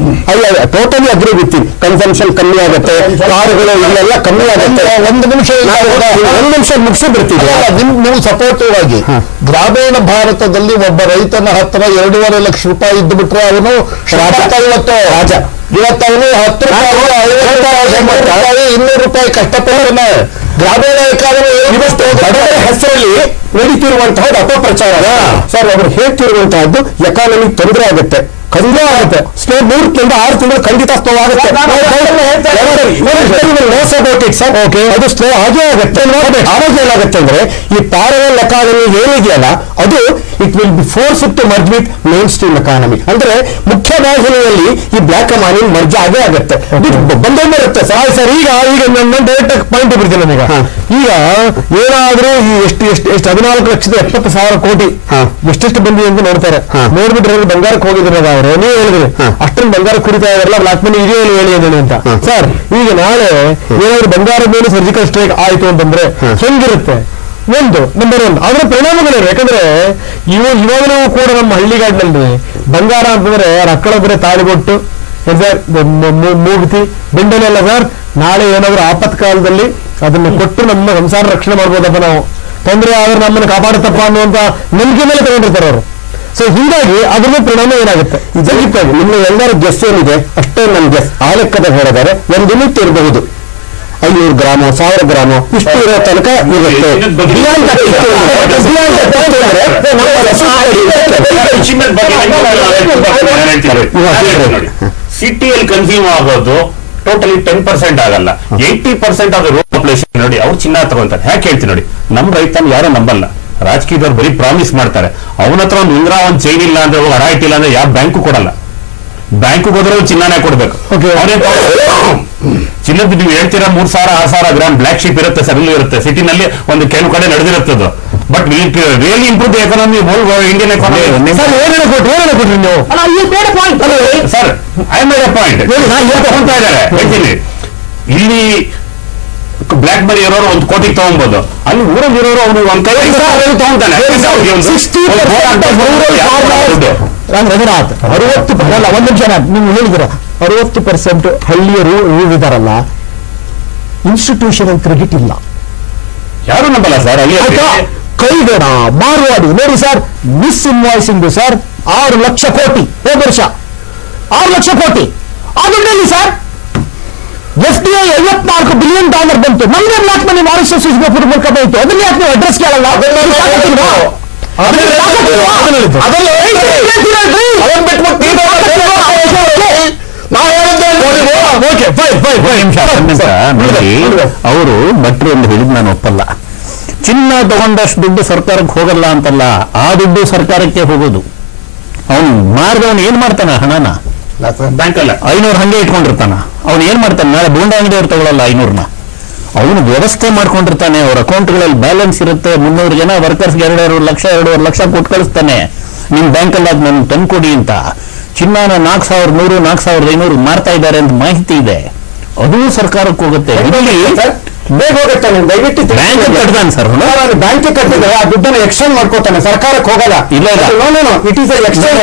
Totally agree with you. Consumption ಕಮ್ಮಿ ಆಗುತ್ತೆ, ಕಾರುಗಳು ಇಲ್ಲೆಲ್ಲ ಕಮ್ಮಿ ಆಗುತ್ತೆ. 1 ನಿಮಿಷ ಮುಗಿಸಿ ಬಿಡ್ತೀವಿ. ನೀವು ಸಪೋರ್ಟಿವ್ ಆಗಿ ಗ್ರಾಮೀಣ ಭಾರತದಲ್ಲಿ ಒಬ್ಬ ರೈತನ ಹತ್ರ 2.5 ಲಕ್ಷ ರೂಪಾಯಿ ಇದ್ದು ಬಿಟ್ರೆ ಅವನು ರಾಜ. ಇವತ್ತು ಅವನು 10 ರೂಪಾಯಿ 200 ರೂಪಾಯಿ ಕಷ್ಟಪಡ್ತಾನೆ. ಗ್ರಾಮೀಣ ಬಡವರ ಹೆಸರಲ್ಲಿ ನಡೀತಿರುವಂತಹದ್ದು ಅಪಪ್ರಚಾರ ಸರ್. ಅವರು ಹೇಳ್ತಿರುವಂತಹದ್ದು ಎಕಾನಮಿ ತೊಂದರೆ ಆಗುತ್ತೆ. ಖಂಡಿತ ಆಗುತ್ತೆ. ಸ್ಲೋ 3 ತಿಂಗಳು 6 ತಿಂಗಳು ಖಂಡಿತ ಸ್ಲೋ ಆಗುತ್ತೆ. ಸರ್ ಓಕೆ, ಅದು ಸ್ಲೋ ಆಗೇ ಆಗುತ್ತೆ. ಆವಾಗ ಏನಾಗುತ್ತೆ ಅಂದ್ರೆ ಈ ಪ್ಯಾರಲಲ್ ಎಕಾನಮಿ ಏನಿದೆಯಲ್ಲ ಅದು it will be force to merge with main stream economy. ಅಂದ್ರೆ ಮುಖ್ಯ ವಾಹಿನಿಯಲ್ಲಿ ಈ ಬ್ಲಾಕ್ ಮನಿ ಮರ್ಜ್ ಆಗೇ ಆಗುತ್ತೆ, ಬಂದೇ ಬರುತ್ತೆ ಸರ್. ಸರ್ ಈಗ ನನ್ನ ಡೈರೆಕ್ಟ್ ಪಾಯಿಂಟ್ ಬಿಡ್ತೀನಿ ನನಗೆ. ಈಗ ಏನಾದ್ರೂ ಈ ಎಷ್ಟು 14,70,000 ಕೋಟಿ ಎಷ್ಟೆಷ್ಟು ಬಂದಿದೆ ಅಂತ ನೋಡ್ತಾರೆ. ನೋಡ್ಬಿಟ್ರೆ ಬಂಗಾರಕ್ಕೆ ಹೋಗಿದ್ರೆ ಅವ್ರು ನೀವು ಹೇಳಿದ್ರಿ ಅಷ್ಟೊಂದು ಬಂಗಾರ ಕುರಿತಾ ಇದಾರಲ್ಲ ಬ್ಲಾಕ್ ಮನಿ ಇದೆಯೋ ಹೇಳಿ ಅಂದೇನೆ ಅಂತ. ಸರ್ ಈಗ ನಾಳೆ ಏನಾದ್ರು ಬಂಗಾರದ ಮೇಲೆ ಸರ್ಜಿಕಲ್ ಸ್ಟ್ರೈಕ್ ಆಯ್ತು ಅಂತಂದ್ರೆ ಹೆಂಗಿರುತ್ತೆ? ನಂಬರ್ 1 ಅದರ ಪರಿಣಾಮಗಳೇನು? ಯಾಕಂದ್ರೆ ಇವಾಗಲೂ ಕೂಡ ನಮ್ಮ ಹಳ್ಳಿಗಾಡಿನಲ್ಲಿ ಬಂಗಾರ ಅಂತಂದ್ರೆ ಅಕ್ಕಳೊಬ್ಬರೇ ತಾಳಿಗೊಟ್ಟು ಮೂಗುತಿ ಬೆಂಡಲೆಲ್ಲ ಸರ್ ನಾಳೆ ಏನಾದ್ರು ಆಪತ್ಕಾಲದಲ್ಲಿ ಅದನ್ನ ಕೊಟ್ಟು ನಮ್ಮ ಸಂಸಾರ ರಕ್ಷಣೆ ಮಾಡ್ಬೋದಪ್ಪ, ನಾವು ತೊಂದರೆ ಆದ್ರೆ ನಮ್ಮನ್ನು ಕಾಪಾಡುತ್ತಪ್ಪ ಅನ್ನುವಂತ ನಂಬಿಕೆ ಮೇಲೆ ತಗೊಂಡಿರ್ತಾರೆ ಅವರು. ಸೊ ಹೀಗಾಗಿ ಅದ್ರ ಪರಿಣಾಮ ಏನಾಗುತ್ತೆ? ಇದಕ್ಕಾಗಿ ನಿಮ್ಮ ಎಲ್ಲರ ಗೆಸ್ ಏನಿದೆ ಅಷ್ಟೇ ನನ್ನ ಗೆಸ್. ಆ ಲೆಕ್ಕದ ಹೇಳಿದರೆ 1 ಲಿಮಿಟ್ ಇರಬಹುದು, 500 ಗ್ರಾಮ 1000 ಗ್ರಾಮ ಇಷ್ಟು ಇರೋ ತನಕ ಇರುತ್ತೆ. ಸಿಟಿಯಲ್ಲಿ ಕನ್ಸ್ಯೂಮ್ ಆಗೋದು ಟೋಟಲಿ 10% ಆಗಲ್ಲ, 80% ಆದ ರೂರಲ್ ಪಾಪ್ಯುಲೇಷನ್ ನೋಡಿ ಅವ್ರು ಚಿನ್ನ ತಗೊಂತಾರೆ. ಯಾಕೆ ಹೇಳ್ತೀನಿ ನೋಡಿ, ನಮ್ಮ ರೈತನ ಯಾರು ನಂಬಲ್ಲ, ರಾಜಕೀಯದವ್ರು ಬರೀ ಪ್ರಾಮಿಸ್ ಮಾಡ್ತಾರೆ. ಅವನ ಹತ್ರ ಒಂದು ಉಂಗ್ರ ಒಂದು ಚೈನ್ ಇಲ್ಲ ಅಂದ್ರೆ ಅಡ ಇಟ್ಟಿಲ್ಲ ಅಂದ್ರೆ ಯಾವ ಬ್ಯಾಂಕು ಕೊಡಲ್ಲ. ಬ್ಯಾಂಕ್ ಹೋದ್ರೆ ಚಿನ್ನನೇ ಕೊಡ್ಬೇಕು. ಚಿನ್ನದ ನೀವು ಹೇಳ್ತೀರಾ 3,000-6,000 ಗ್ರಾಮ್ ಬ್ಲಾಕ್ ಶೀಪ್ ಇರುತ್ತೆ ಸರ್, ಇಲ್ಲೂ ಇರುತ್ತೆ ಸಿಟಿನಲ್ಲಿ ಒಂದು ಕೆಲವು ಕಡೆ ನಡೆದಿರುತ್ತದು. But really improve the economy whole Indian economy. Sir I made a point ತಗೊಂತಾ ಇದ್ದಾರೆ ಹೇಳ್ತೀನಿ. ಇಲ್ಲಿ ಬ್ಲಾಕ್ ಮನಿ ಇರೋರು 1 ಕೋಟಿ ತಗೊಬಹುದು, ಅಲ್ಲಿ ಊರಲ್ಲಿ ಇರೋರು ಅವ್ನು 1 ಕೈ ತಗೊಂತಾನೆ. ರಘುನಾಥ್ 60% ಒಂದು ನಿಮಿಷ ನೀವು ಹೇಳಿದಿರ 60% ಹಳ್ಳಿಯರು ಇದಾರಲ್ಲ, ಇನ್ಸ್ಟಿಟ್ಯೂಷನಲ್ ಕ್ರೆಡಿಟ್ ಇಲ್ಲ, ಯಾರು ನಂಬಲ್ಲ ಸರ್. ಕೈಗಡ ಮಾರ್ವಾಡಿ ನೋಡಿ sir, miss invoicing sir 6 lakh ಕೋಟಿ ಹೋದ ವರ್ಷ, 6 ಲಕ್ಷ ಕೋಟಿ. ಅದರಲ್ಲಿ ಸರ್ FDI $54 ಬಿಲಿಯನ್ ಬಂತು. ನಮ್ಗೆ ಬ್ಲಾಕ್ ಮನಿ ಮಾರಿಷಸ್ ಸಿಂಗಾಪುರ್ ಮೂಲಕ ಬಂತು. ಅದನ್ನ ಯಾಕೆ ನೀವು ಅಡ್ರೆಸ್ ಕೇಳಲ್ಲ? ಅವರು ಭಟ್ರು ಒಂದು ಹೇಳಿದ್ ನಾನು ಒಪ್ಪಲ್ಲ. ಚಿನ್ನ ತಗೊಂಡಷ್ಟು ದುಡ್ಡು ಸರ್ಕಾರಕ್ಕೆ ಹೋಗಲ್ಲ ಅಂತಲ್ಲ, ಆ ದುಡ್ಡು ಸರ್ಕಾರಕ್ಕೆ ಹೋಗೋದು. ಅವನು ಮಾರ್ದವನು ಏನ್ ಮಾಡ್ತಾನ ಹಣನ ಬ್ಯಾಂಕಲ್ಲ 500 ಹಂಗೆ ಇಟ್ಕೊಂಡಿರ್ತಾನ. ಅವ್ನು ಏನ್ ಮಾಡ್ತಾನೆ, ನಾಳೆ ಬೋಂಡ ಅಂಗಡಿಯವ್ರು ತಗೊಳ್ಳಲ್ಲ 500ನ, ಅವನು ವ್ಯವಸ್ಥೆ ಮಾಡ್ಕೊಂಡಿರ್ತಾನೆ. ಅವ್ರ ಅಕೌಂಟ್ಗಳಲ್ಲಿ ಬ್ಯಾಲೆನ್ಸ್ ಇರುತ್ತೆ. 300 ಜನ ವರ್ಕರ್ಸ್ಗೆ 2.5 ಲಕ್ಷ 2.5 ಲಕ್ಷ ಕೊಟ್ಟು ಕಳಿಸ್ತಾನೆ, ನಿಮ್ ಬ್ಯಾಂಕಲ್ಲಿ ಅದ್ ನನ್ಗೆ ತಂದ್ಕೊಡಿ ಅಂತ. ಚಿನ್ನಾನ 4,100 4,500 ಮಾರ್ತಾ ಇದ್ದಾರೆ ಅಂತ ಮಾಹಿತಿ ಇದೆ, ಅದು ಸರ್ಕಾರಕ್ಕೆ ಹೋಗುತ್ತೆ. ಬೇಗ ಹೋಗುತ್ತೆ. ದಯವಿಟ್ಟು ಬ್ಯಾಂಕ್ ಕಟ್ತಾನೆ ಸರ್, ಬ್ಯಾಂಕ್ ಕಟ್ಟಿದ್ರೆ ಆ ದುಡ್ಡನ್ನು ಎಕ್ಸ್ಚೇಂಜ್ ಮಾಡ್ಕೋತಾನೆ, ಸರ್ಕಾರಕ್ಕೆ ಹೋಗಲ್ಲ. ಇಲ್ಲ ಇಟ್ ಈಸ್ ಎಕ್ಸ್ಚೇಂಜ್.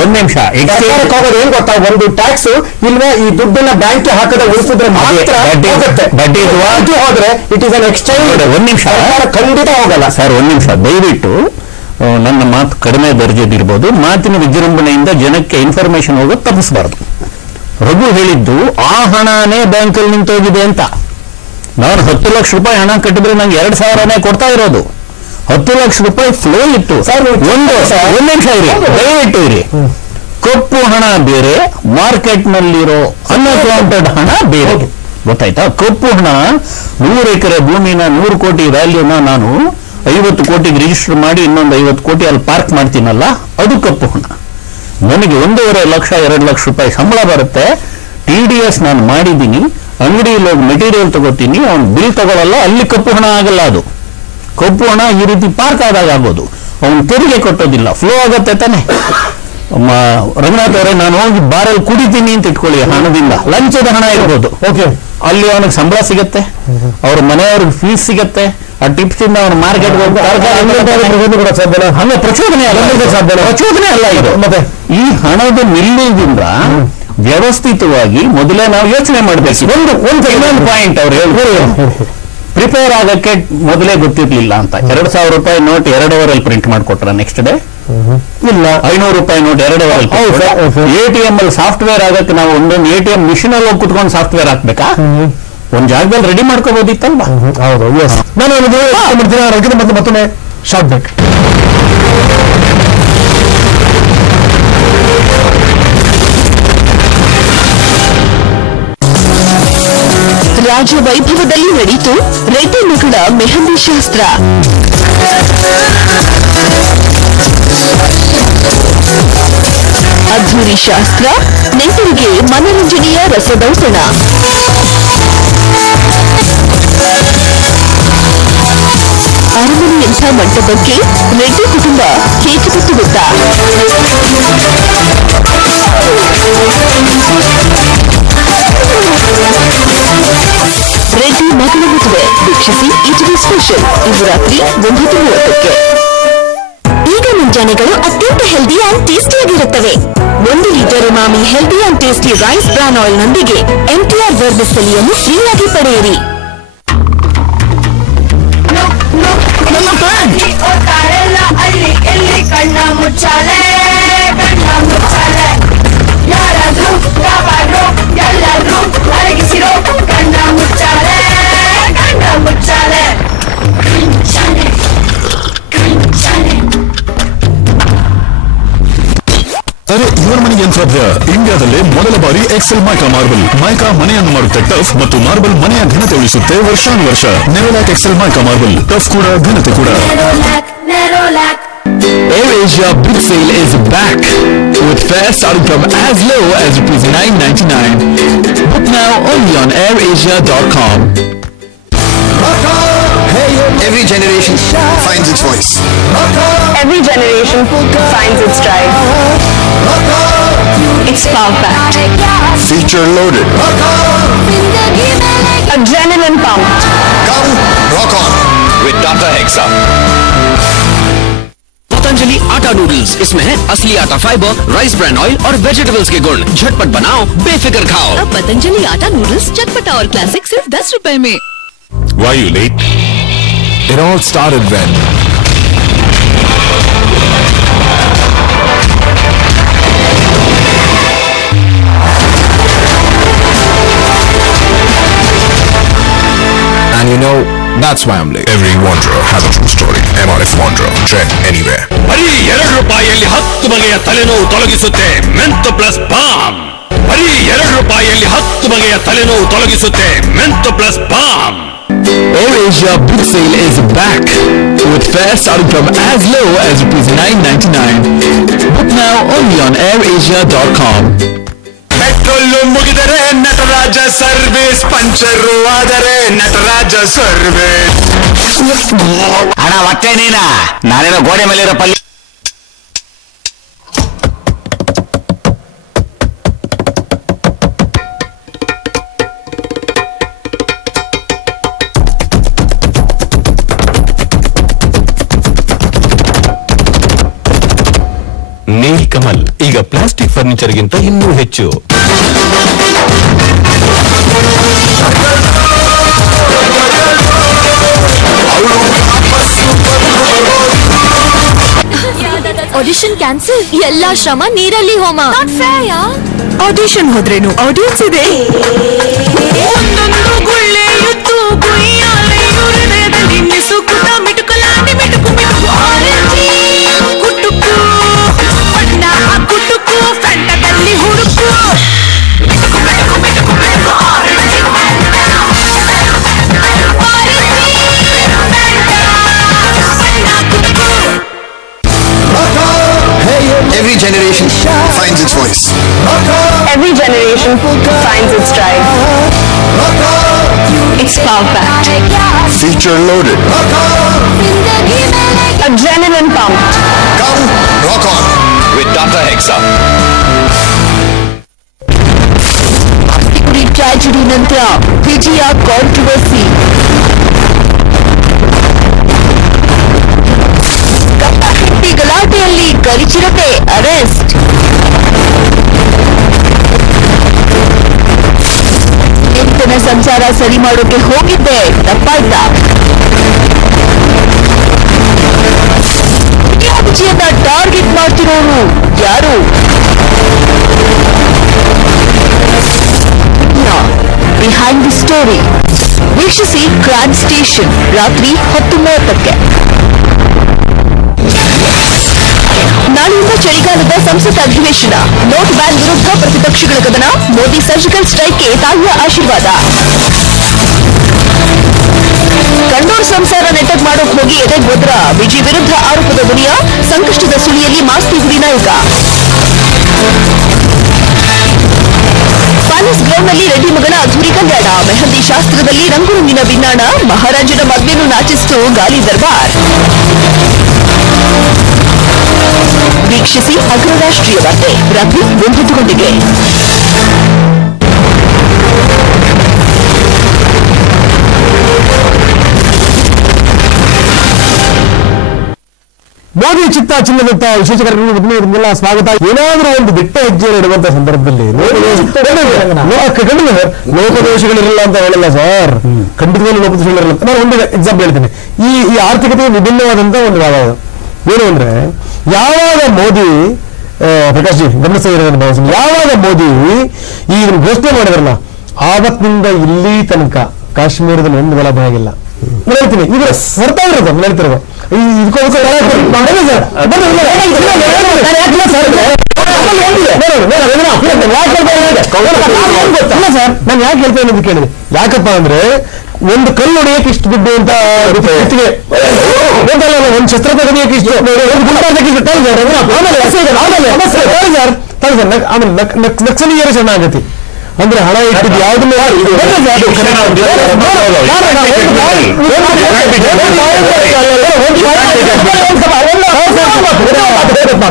ಒಂದ್ ನಿಮಿಷ ಸರ್ಕಾರಕ್ಕೆ ಹೋಗೋದು ಏನ್ ಗೊತ್ತಾ, ಒಂದು ಟ್ಯಾಕ್ಸ್ ಇಲ್ವೇ ಈ ದುಡ್ಡನ್ನ ಬ್ಯಾಂಕ್ ಹಾಕದ ಉಳಿಸಿದ್ರೆ ಮಾತ್ರ ಹೋಗುತ್ತೆ. ಹೋದ್ರೆ ಇಟ್ ಈಸ್ ಅನ್ ಎಕ್ಸ್ಚೇಂಜ್. ಒಂದ್ ನಿಮಿಷ ಖಂಡಿತ ಹೋಗಲ್ಲ ಸರ್. ಒಂದ್ ನಿಮಿಷ ದಯವಿಟ್ಟು ನನ್ನ ಮಾತು ಕಡಿಮೆ ದರ್ಜೆದಿರ್ಬೋದು, ಮಾತಿನ ವಿಜೃಂಭಣೆಯಿಂದ ಜನಕ್ಕೆ ಇನ್ಫಾರ್ಮೇಶನ್ ಹೋಗೋದು ತಪ್ಪಿಸಬಾರ್ದು. ರಘು ಹೇಳಿದ್ದು ಆ ಹಣನೇ ಬ್ಯಾಂಕಲ್ಲಿ ನಿಂತೋಗಿದೆ ಅಂತ. ನಾನು 10 ಲಕ್ಷ ರೂಪಾಯಿ ಹಣ ಕಟ್ಟಿದ್ರೆ ನಂಗೆ 2,000ನೇ ಕೊಡ್ತಾ ಇರೋದು. 10 ಲಕ್ಷ ರೂಪಾಯಿ ಫ್ಲೋ ಇತ್ತು. ಒಂದ್ ನಿಮಿಷ ಇರಿ, ದಯವಿಟ್ಟು ಇರಿ. ಕಪ್ಪು ಹಣ ಬೇರೆ, ಮಾರ್ಕೆಟ್ ನಲ್ಲಿರೋ ಅನ್ಅಕೌಂಟೆಡ್ ಹಣ ಬೇರೆ, ಗೊತ್ತಾಯ್ತಾ? ಕಪ್ಪು ಹಣ 100 ಎಕರೆ ಭೂಮಿನ 100 ಕೋಟಿ ವ್ಯಾಲ್ಯೂನ ನಾನು 50 ಕೋಟಿಗೆ ರಿಜಿಸ್ಟರ್ ಮಾಡಿ ಇನ್ನೊಂದು 50 ಕೋಟಿ ಅಲ್ಲಿ ಪಾರ್ಕ್ ಮಾಡ್ತೀನಲ್ಲ, ಅದು ಕಪ್ಪು ಹಣ. ನನಗೆ 1.5 ಲಕ್ಷ 2 ಲಕ್ಷ ರೂಪಾಯಿ ಸಂಬಳ ಬರುತ್ತೆ, TDS ನಾನು ಮಾಡಿದ್ದೀನಿ, ಅಂಗಡಿಯಲ್ಲಿ ಹೋಗಿ ಮೆಟೀರಿಯಲ್ ತಗೋತೀನಿ, ಅವ್ನು ಬಿಲ್ ತಗೊಳ್ಳಲ್ಲ, ಅಲ್ಲಿ ಕಪ್ಪು ಹಣ ಆಗಲ್ಲ. ಅದು ಕಪ್ಪು ಹಣ ಈ ರೀತಿ ಪಾರ್ಕ್ ಆದಾಗ ಆಗೋದು, ಅವನು ತೆರಿಗೆ ಕಟ್ಟೋದಿಲ್ಲ, ಫ್ಲೋ ಆಗತ್ತೆ ತಾನೆ. ರಘುನಾಥ್ ಅವರೇ, ನಾನು ಹೋಗಿ ಬಾರಲ್ಲಿ ಕುಡಿತೀನಿ ಅಂತ ಇಟ್ಕೊಳ್ಳಿ, ಹಣದಿಂದ ಲಂಚದ ಹಣ ಇರ್ಬೋದು, ಓಕೆ, ಅಲ್ಲಿ ಅವನಿಗೆ ಸಂಬಳ ಸಿಗತ್ತೆ, ಅವ್ರ ಮನೆಯವ್ರಿಗೆ ಫೀಸ್ ಸಿಗತ್ತೆ, ಆ ಟಿಪ್ಸ್ ಇಂದ ಅವನು ಮಾರ್ಕೆಟ್ ಹಂಗ ಪ್ರಚೋದನೆ ಅಲ್ಲ ಇದು. ಮತ್ತೆ ಈ ಹಣದ ನಿಲ್ಲುವುದರಿಂದ ವ್ಯವಸ್ಥಿತವಾಗಿ ಮೊದಲೇ ನಾವು ಯೋಚನೆ ಮಾಡಬೇಕು. ಇನ್ನೊಂದು ಪಾಯಿಂಟ್ ಅವ್ರು ಹೇಳ್ಬೋದು, ಪ್ರಿಪೇರ್ ಆಗಕ್ಕೆ ಮೊದಲೇ ಗೊತ್ತಿರ್ಲಿಲ್ಲ ಅಂತ. 2,000 ರೂಪಾಯಿ ನೋಟ್ 2 ಅವರಲ್ಲಿ ಪ್ರಿಂಟ್ ಮಾಡಿಕೊಟ್ರ ನೆಕ್ಸ್ಟ್ ಡೇ ಇಲ್ಲ, 500 ರೂಪಾಯಿ ನೋಟ್ 2 ಅವರಲ್ಲಿ. ATM ಅಲ್ಲಿ ಸಾಫ್ಟ್ವೇರ್ ಆಗಕ್ಕೆ ನಾವು ಒಂದೊಂದು ATM ಮಿಷಿನ್ ಅಲ್ಲಿ ಹೋಗಿ ಕುತ್ಕೊಂಡು ಸಾಫ್ಟ್ವೇರ್ ಹಾಕ್ಬೇಕಾ? ಒಂದ್ ಜಾಗದಲ್ಲಿ ರೆಡಿ ಮಾಡ್ಕೋಬಹುದಿತ್ತಲ್ವಾ? ಹೌದು, ನಾನು ಮತ್ತೊಮ್ಮೆ ಶಾರ್ಟ್ ಬ್ರೇಕ್. ರಾಜ ವೈಭವದಲ್ಲಿ ನಡೆಯಿತು ರೆಡ್ಡಿ ಮಗಳ ಮೆಹಂದಿ ಶಾಸ್ತ್ರ. ಅದ್ಧೂರಿ ಶಾಸ್ತ್ರ, ನೆಂಟರಿಗೆ ಮನರಂಜನೆಯ ರಸದೌತಣ. ಅರಮನೆಯಂಥ ಮಂಟಪಕ್ಕೆ ರೆಡ್ಡಿ ಕುಟುಂಬ ಕೇಕ್ ಬಿಟ್ಟುಬಿಟ್ಟ. ರೆಡ್ಡಿ ಮಗಳ ಮದುವೆ ವೀಕ್ಷಿಸಿ ಇಟಲಿ ಸ್ಪೆಷಲ್ ಇಂದು ರಾತ್ರಿ 9:30ಕ್ಕೆ. ಈಗ ಮುಂಜಾನೆಗಳು ಅತ್ಯಂತ ಹೆಲ್ದಿ ಅಂಡ್ ಟೇಸ್ಟಿಯಾಗಿರುತ್ತವೆ. 1 litre umami healthy and tasty rice bran oil ನೊಂದಿಗೆ MTR ವರ್ಬೆಸೆಲಿಯನ್ನು ಫ್ರೀಯಾಗಿ ಪಡೆಯಿರಿ. ಕಣ್ಣ ಮುಚ್ಚಾಲೆ ಯಾರಾದ್ರೂ ಯಾವಾಗ್ಲೂ ಎಲ್ಲರೂ ಅರಗಿಸಿರೋ ಕಣ್ಣ ಮುಚ್ಚಾಲೆ ಅರೆ ಇವರ ಮನೆಗೆ ಏನ್ ಸಾಧ್ಯ? ಇಂಡಿಯಾದಲ್ಲೇ ಮೊದಲ ಬಾರಿ ಎಕ್ಸೆಲ್ ಮೈಕಾ ಮಾರ್ಬಲ್. ಮೈಕಾ ಮನೆಯನ್ನು ಮಾಡುತ್ತೆ ಟಫ್ ಮತ್ತು ಮಾರ್ಬಲ್ ಮನೆಯ ಘನತೆ ಉಳಿಸುತ್ತೆ ವರ್ಷಾನುವರ್ಷ. ನೆರೋಲ್ಯಾಕ್ ಎಕ್ಸೆಲ್ ಮೈಕಾ ಮಾರ್ಬಲ್, ಟಫ್ ಕೂಡ ಘನತೆ ಕೂಡ. AirAsia Big Sale is back with fares starting from as low as ₹9.99. Book now only on AirAsia.com. Every generation finds its voice. Every generation finds its drive. It's power packed. Feature loaded. Adrenaline pumped. Come rock on with Tata Hexa. Patanjali आटा noodles, इसमें है असली आटा fibre, rice bran oil और vegetables के गुण. झटपट बनाओ, बेफिक्र खाओ. अब पतंजलि आटा नूडल्स चटपटा और क्लासिक सिर्फ ₹10 में. Why you late? It all started when and you know that's why I'm late. Every wanderer has a true story. MRF Wanderer. Trend anywhere. ಬರೀ ₹2 10 ಬಗೆಯ ತಲೆನೋವು ತೊಲಗಿಸುತ್ತೆ ಮೆಂತ್ ಪ್ಲಸ್ ಬಾಮ್. ಬರೀ ₹2 10 ಬಗೆಯ ತಲೆನೋವು ತೊಲಗಿಸುತ್ತೆ Menth plus balm. AirAsia Big Sale is back with fares starting from as low as ₹9.99. Book now only on AirAsia.com. Petrol ಮುಗಿದರೆ Nataraja service, puncture ಆದರೆ ನಟರಾಜ ಸರ್ವಿಸ್. ಹಣ ಮತ್ತೆ ನೀನಾ? ನಾನೇನೋ ಗೋಡೆ ಮೇಲಿರೋ ಪಲ್ಲಿ. ನೀಲ್ ಕಮಲ್ ಈಗ ಪ್ಲಾಸ್ಟಿಕ್ ಫರ್ನಿಚರ್ಗಿಂತ ಇನ್ನೂ ಹೆಚ್ಚು. ಆಡಿಷನ್ ಕ್ಯಾನ್ಸಲ್, ಎಲ್ಲಾ ಶ್ರಮ ನೀರಲ್ಲಿ ಹೋಮ. ನಾಟ್ ಫೇರ್ ಯಾ. ಆಡಿಷನ್ ಹೋದ್ರೇನು ಆಡಿಯನ್ಸ್ ಇದೆ. ಒಂದೊಂದು ಗುಳ್ಳೆಯುತ್ತು ಗುಯ್ಯಾಲೆ ಹೃದಯದಲ್ಲಿ ಮಿಸುಕುತ ಮಿಟುಕಲಾಂಡಿ ಮಿಟುಕು ಮಿಟುಕು ಆರೆಂಜಿ ಕುಟುಕು ಬಣ್ಣ ಕುಟುಕು ಫ್ರಂಟದಲ್ಲಿ ಹುಡುಕು ಮಿಟುಕು ಮಿಟುಕು ಮಿಟುಕು ಮಿಟುಕು orange Every generation finds its voice. Every generation finds its drive. It's power packed. Feature loaded. Adrenaline pumped. Come rock on with Tata Hexa. Tragedy ನಂತರ ವಿಜಯ ಕಾಂಟ್ರವರ್ಸಿ. ಕಪ್ಪಹಟ್ಟಿ ಗಲಾಟೆಯಲ್ಲಿ ಗರಿಚಿರತೆ ಅರೆಸ್ಟ್. ನಿಂತನ ಸಂಸಾರ ಸರಿ ಮಾಡೋಕೆ ಹೋಗಿದ್ದೆ, ತಪ್ಪಾಯ್ತಾ? ವಿಜಯನ ಟಾರ್ಗೆಟ್ ಮಾಡ್ತಿರೋರು ಯಾರು? ಬಿಹೈಂಡ್ ದಿ ಸ್ಟೋರಿ ವೀಕ್ಷಿಸಿ crime station ರಾತ್ರಿ 10:30ಕ್ಕೆ. ನಾಳೆಯಿಂದ ಚಳಿಗಾಲದ ಸಂಸತ್ ಅಧಿವೇಶನ. ನೋಟ್ ಬ್ಯಾನ್ ವಿರುದ್ಧ ಪ್ರತಿಪಕ್ಷಗಳ ಕದನ. ಮೋದಿ ಸರ್ಜಿಕಲ್ ಸ್ಟ್ರೈಕ್ಗೆ ತಾಯಿಯ ಆಶೀರ್ವಾದ. ಸಂಸಾರ ನೆಟ್ಟಗ್ ಮಾಡೋಕ್ ಹೋಗಿ ಎದೆ ಹೋದ್ರ ವಿಜಿ ವಿರುದ್ಧ ಆರೋಪದ ಗುರಿಯ ಸಂಕಷ್ಟದ ಸುಳಿಯಲ್ಲಿ ಮಾಸ್ತಿ ಹುಡಿ ನಾಯಕ. ಪ್ಯಾಲೇಸ್ ಗ್ರೌಂಡ್ನಲ್ಲಿ ರೆಡ್ಡಿ ಮಗನ ಅದ್ಧೂರಿ ಕಲ್ಯಾಣ, ಮೆಹಂದಿ ಶಾಸ್ತ್ರದಲ್ಲಿ ರಂಗುರಂಗಿನ ಬಿನ್ನಾಣ, ಮಹಾರಾಜನ ಮದ್ವೆಯನ್ನು ನಾಚಿಸಿತು ಗಾಲಿ ದರ್ಬಾರ್. ವೀಕ್ಷಿಸಿ ಅಗ್ರ ರಾಷ್ಟ್ರೀಯ ವಾರ್ತೆ ರಾತ್ರಿ 9 ಗಂಟೆಗೆ. ಮೋದಿ ಚಿತ್ತ ಚಿನ್ನದತ್ತ ವಿಶೇಷ ಕಾರ್ಯಕ್ರಮಕ್ಕೆ ಸ್ವಾಗತ. ಏನಾದ್ರೂ ಒಂದು ಬಿಟ್ಟ ಹೆಜ್ಜೆ ಇಡುವಂತ ಸಂದರ್ಭದಲ್ಲಿ ಲೋಪದೋಷಗಳಿರಲ್ಲ ಅಂತ ಹೇಳಲ್ಲ ಸರ್, ಖಂಡಿತವಾಗ್ಲೂ ಲೋಪದೋಷಗಳಿರಲ್ಲ. ನಾನು ಒಂದು ಎಕ್ಸಾಂಪಲ್ ಹೇಳ್ತೀನಿ. ಈ ಆರ್ಥಿಕತೆ ವಿಭಿನ್ನವಾದಂತ ಒಂದು ವಾದ ಏನು ಅಂದ್ರೆ, ಯಾವಾಗ ಮೋದಿ ಪ್ರಕಾಶ್ ಜಿ ಗಮನಿಸ್ತಾ ಇರೋದನ್ನ ಭಾವಿಸ್ತೀನಿ, ಯಾವಾಗ ಮೋದಿ ಈ ಘೋಷಣೆ ಮಾಡಿದ್ರಲ್ಲ ಆವತ್ತಿನಿಂದ ಇಲ್ಲಿ ತನಕ ಕಾಶ್ಮೀರದಲ್ಲಿ ಒಂದು ಬೆಳೆ ಆಗಿಲ್ಲ. ಹೇಳ್ತೀನಿ ಇದು ಬರ್ತಾ ಇರೋದು ಹೇಳ್ತಿರೋದು. ನಾನು ಯಾಕೆ ಹೇಳ್ತೇನೆ ಅಂತ ಕೇಳಿದೆ. ಯಾಕಪ್ಪ ಅಂದ್ರೆ ಒಂದು ಕಲ್ಲು ಹೊಡೆಯಕ್ಕೆ ಇಷ್ಟು ದುಡ್ಡು ಅಂತ ಒಂದು ಶಸ್ತ್ರ ತೆಗೆಯಕ್ಕೆ ಇಷ್ಟು, ಆಮೇಲೆ ನಕ್ಸಲೀಯರ ಶರಣಾಗತಿ ಅಂದ್ರೆ ಹಣ ಇಟ್ಟಿದ್ದು ಯಾವ್ದನ್ನು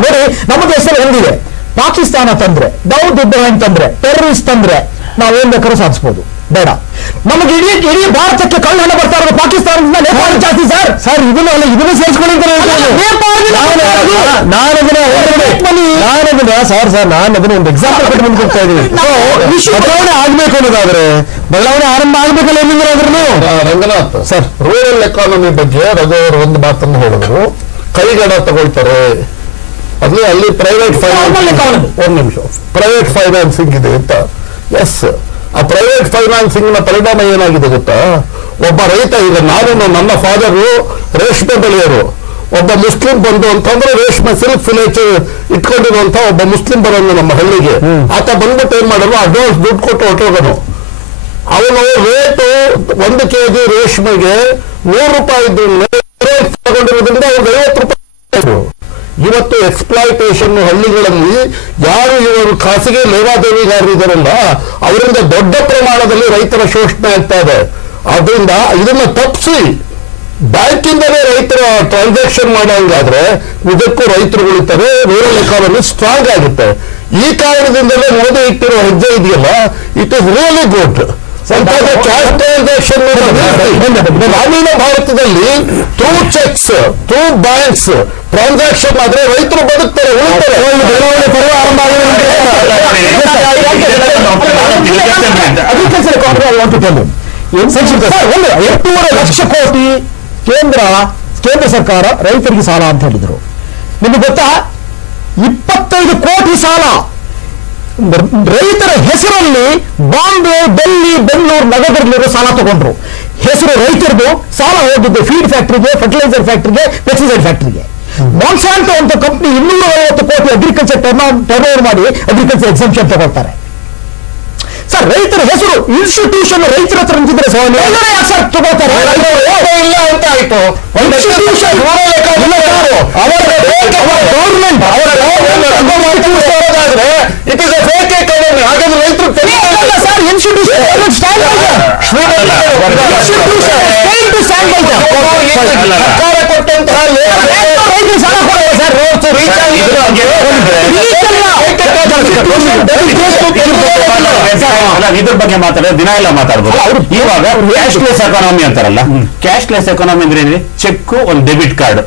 ನೋಡಿ, ನಮ್ಮ ದೇಶದಲ್ಲಿ ಒಂದಿದೆ, ಪಾಕಿಸ್ತಾನ ತಂದ್ರೆ, ದೌದ್ ಇಬ್ರಾಹಿಂ ತಂದ್ರೆ, ಟೆರರಿಸ್ಟ್ ತಂದ್ರೆ ನಾವೇನ್ ಬೇಕಾದ್ರೂ ಸಾಧಿಸಬಹುದು. ಬೇಡ, ನಮಗೆ ಇಡೀ ಭಾರತಕ್ಕೆ ಕಳ್ಳ ಹಣ ಬರ್ತಾ ಇರೋದು ಪಾಕಿಸ್ತಾನದಿಂದ ನೇಪಾಳ ಜಾಸ್ತಿ ಸರ್. ಸರ್ ಇದನ್ನು ಸೇರಿಸ್ಕೊಳ್ಳಿ ನಾನು ಅದನ್ನ ಒಂದು ಎಕ್ಸಾಂಪಲ್ ಕೊಟ್ಟು ಮುಂದೆ ಹೋಗ್ತಾ ಇದ್ದೀನಿ. ಬದಲಾವಣೆ ಆಗ್ಬೇಕು ಅನ್ನೋದಾದ್ರೆ ಬದಲಾವಣೆ ಆರಂಭ ಆಗ್ಬೇಕಲ್ಲ ಏನಿದ್ರೆ ಅದ್ರೂ. ರಂಗನಾಥ್ ಸರ್, ರೂರಲ್ ಎಕಾನಮಿ ಬಗ್ಗೆ ರಘು ಅವರು ಒಂದು ಮಾತನ್ನು ಹೇಳಿದ್ರು, ಕೈಗಡ ತಗೊಳ್ತಾರೆ ಅಲ್ಲಿ ಪ್ರೈವೇಟ್ ಫೈನಾನ್ಸಿಂಗ್ ಇದೆ ಅಂತ. ಎಸ್, ಆ ಪ್ರೈವೇಟ್ ಫೈನಾನ್ಸಿಂಗ್ ನ ಪರಿಣಾಮ ಏನಾಗಿದೆ ಗೊತ್ತಾ? ಒಬ್ಬ ರೈತ, ಈಗ ನನ್ನ ಫಾದರು ರೇಷ್ಮೆ ಬೆಳೆಯೋರು, ಒಬ್ಬ ಮುಸ್ಲಿಂ ಬಂದು ಅಂತಂದ್ರೆ ರೇಷ್ಮೆ ಸಿಲ್ಕ್ ವಿಲೇಜ್ ಇಟ್ಕೊಂಡಿರುವಂತ ಒಬ್ಬ ಮುಸ್ಲಿಂ ಬರೋನು ನಮ್ಮ ಹಳ್ಳಿಗೆ, ಆತ ಬಂದ್ಬಿಟ್ಟು ಏನ್ ಮಾಡೋದು, ಅಡ್ವಾನ್ಸ್ ದುಡ್ಡು ಕೊಟ್ಟು ಹೊಟ್ಟೋಗನು. ಅವನು ರೇಟು 1 kg ರೇಷ್ಮೆಗೆ 100 ರೂಪಾಯಿ ತಗೊಂಡಿರೋದ್ರಿಂದ ಅವ್ರಿಗೆ 50 ರೂಪಾಯಿ. ಇವತ್ತು ಎಕ್ಸ್ಪ್ಲಾಯಿಟೇಷನ್ ಹಳ್ಳಿಗಳಲ್ಲಿ ಯಾರು ಇವರು ಖಾಸಗಿ ಲೇವಾದೇವಿಗಾರರಿದ್ದಾರಲ್ಲ ಅವರಿಂದ ದೊಡ್ಡ ಪ್ರಮಾಣದಲ್ಲಿ ರೈತರ ಶೋಷಣೆ ಆಗ್ತಾ ಇದೆ. ಆದ್ರಿಂದ ಇದನ್ನ ತಪ್ಪಿಸಿ ಬ್ಯಾಂಕಿಂದಲೇ ರೈತರ ಟ್ರಾನ್ಸಾಕ್ಷನ್ ಮಾಡೋಂಗಾದ್ರೆ ಇದಕ್ಕೂ ರೈತರು ಉಳಿತಾರೆ, ರೂರಲ್ ಎಕಾನಮಿ ಸ್ಟ್ರಾಂಗ್ ಆಗುತ್ತೆ. ಈ ಕಾರಣದಿಂದಲೇ ಮೋದಿ ಇಟ್ಟಿರೋ ಹೆಜ್ಜೆ ಇದೆಯಲ್ಲ, it is really good. Cash transaction ಗ್ರಾಮೀಣ ಭಾರತದಲ್ಲಿ through cheques, through banks transaction ಆದ್ರೆ ರೈತರು ಬದುಕ್ತಾರೆ, ಉಳಿತಾರೆ. ಅಗ್ರಿಕಲ್ಚರ್ ಎಕಾನಮಿ 8.5 ಲಕ್ಷ ಕೋಟಿ ಕೇಂದ್ರ ಸರ್ಕಾರ ರೈತರಿಗೆ ಸಾಲ ಅಂತ ಹೇಳಿದ್ರು. ನಿಮಗೆ ಗೊತ್ತಾ, 25 ಕೋಟಿ ಸಾಲ ರೈತರ ಹೆಸರಲ್ಲಿ ಬಾಂಬೆ, ಡೆಲ್ಲಿ, ಬೆಂಗಳೂರು ನಗರದಲ್ಲಿರೋ ಸಾಲ ತಗೊಂಡ್ರು. ಹೆಸರು ರೈತರದು, ಸಾಲ ಹೋಗಿದ್ದು ಫೀಡ್ ಫ್ಯಾಕ್ಟ್ರಿಗೆ, ಫರ್ಟಿಲೈಸರ್ ಫ್ಯಾಕ್ಟ್ರಿಗೆ, ಪೆಸ್ಟಿಸೈಡ್ ಫ್ಯಾಕ್ಟ್ರಿಗೆ. ಮಾನ್ಸಾಂಟೋ ಅಂತ ಕಂಪ್ನಿ 250 ಕೋಟಿ ಅಗ್ರಿಕಲ್ಚರ್ ಟರ್ನ್ ಓವರ್ ಮಾಡಿ ಅಗ್ರಿಕಲ್ಚರ್ ಎಕ್ಸಂಪ್ಷನ್ ತಗೊಳ್ತಾರೆ. ಸರ್, ರೈತರ ಹೆಸರು ಇನ್ಸ್ಟಿಟ್ಯೂಷನ್ ರೈತರ ಹತ್ರ ನಿಂತಿದ್ರೆ ಸರ್ ತಗೋತಾರೆ ಇಲ್ಲ ಅಂತ ಆಯ್ತು. Government it is A fake economy. ಹಾಗಾದ್ರೆ ರೈತರು ಸರ್ ಇನ್ಸ್ಟಿಟ್ಯೂಷನ್ ಸರ್ಕಾರ ಕೊಟ್ಟಂತಹ ರೈತರು ಸಾಲ ಕೊಡುವ ಸರ್. ಇದ್ರ ಬಗ್ಗೆ ಮಾತಾಡಿದ್ರೆ ದಿನ ಎಲ್ಲ ಮಾತಾಡ್ಬೋದು. ಇವಾಗ ಕ್ಯಾಶ್ಲೆಸ್ ಎಕಾನಮಿ ಅಂತಾರಲ್ಲ, ಕ್ಯಾಶ್ಲೆಸ್ ಎಕಾನಮಿ ಅಂದ್ರೆ ಏನಿದೆ, ಚೆಕ್, ಒಂದು ಡೆಬಿಟ್ ಕಾರ್ಡ್.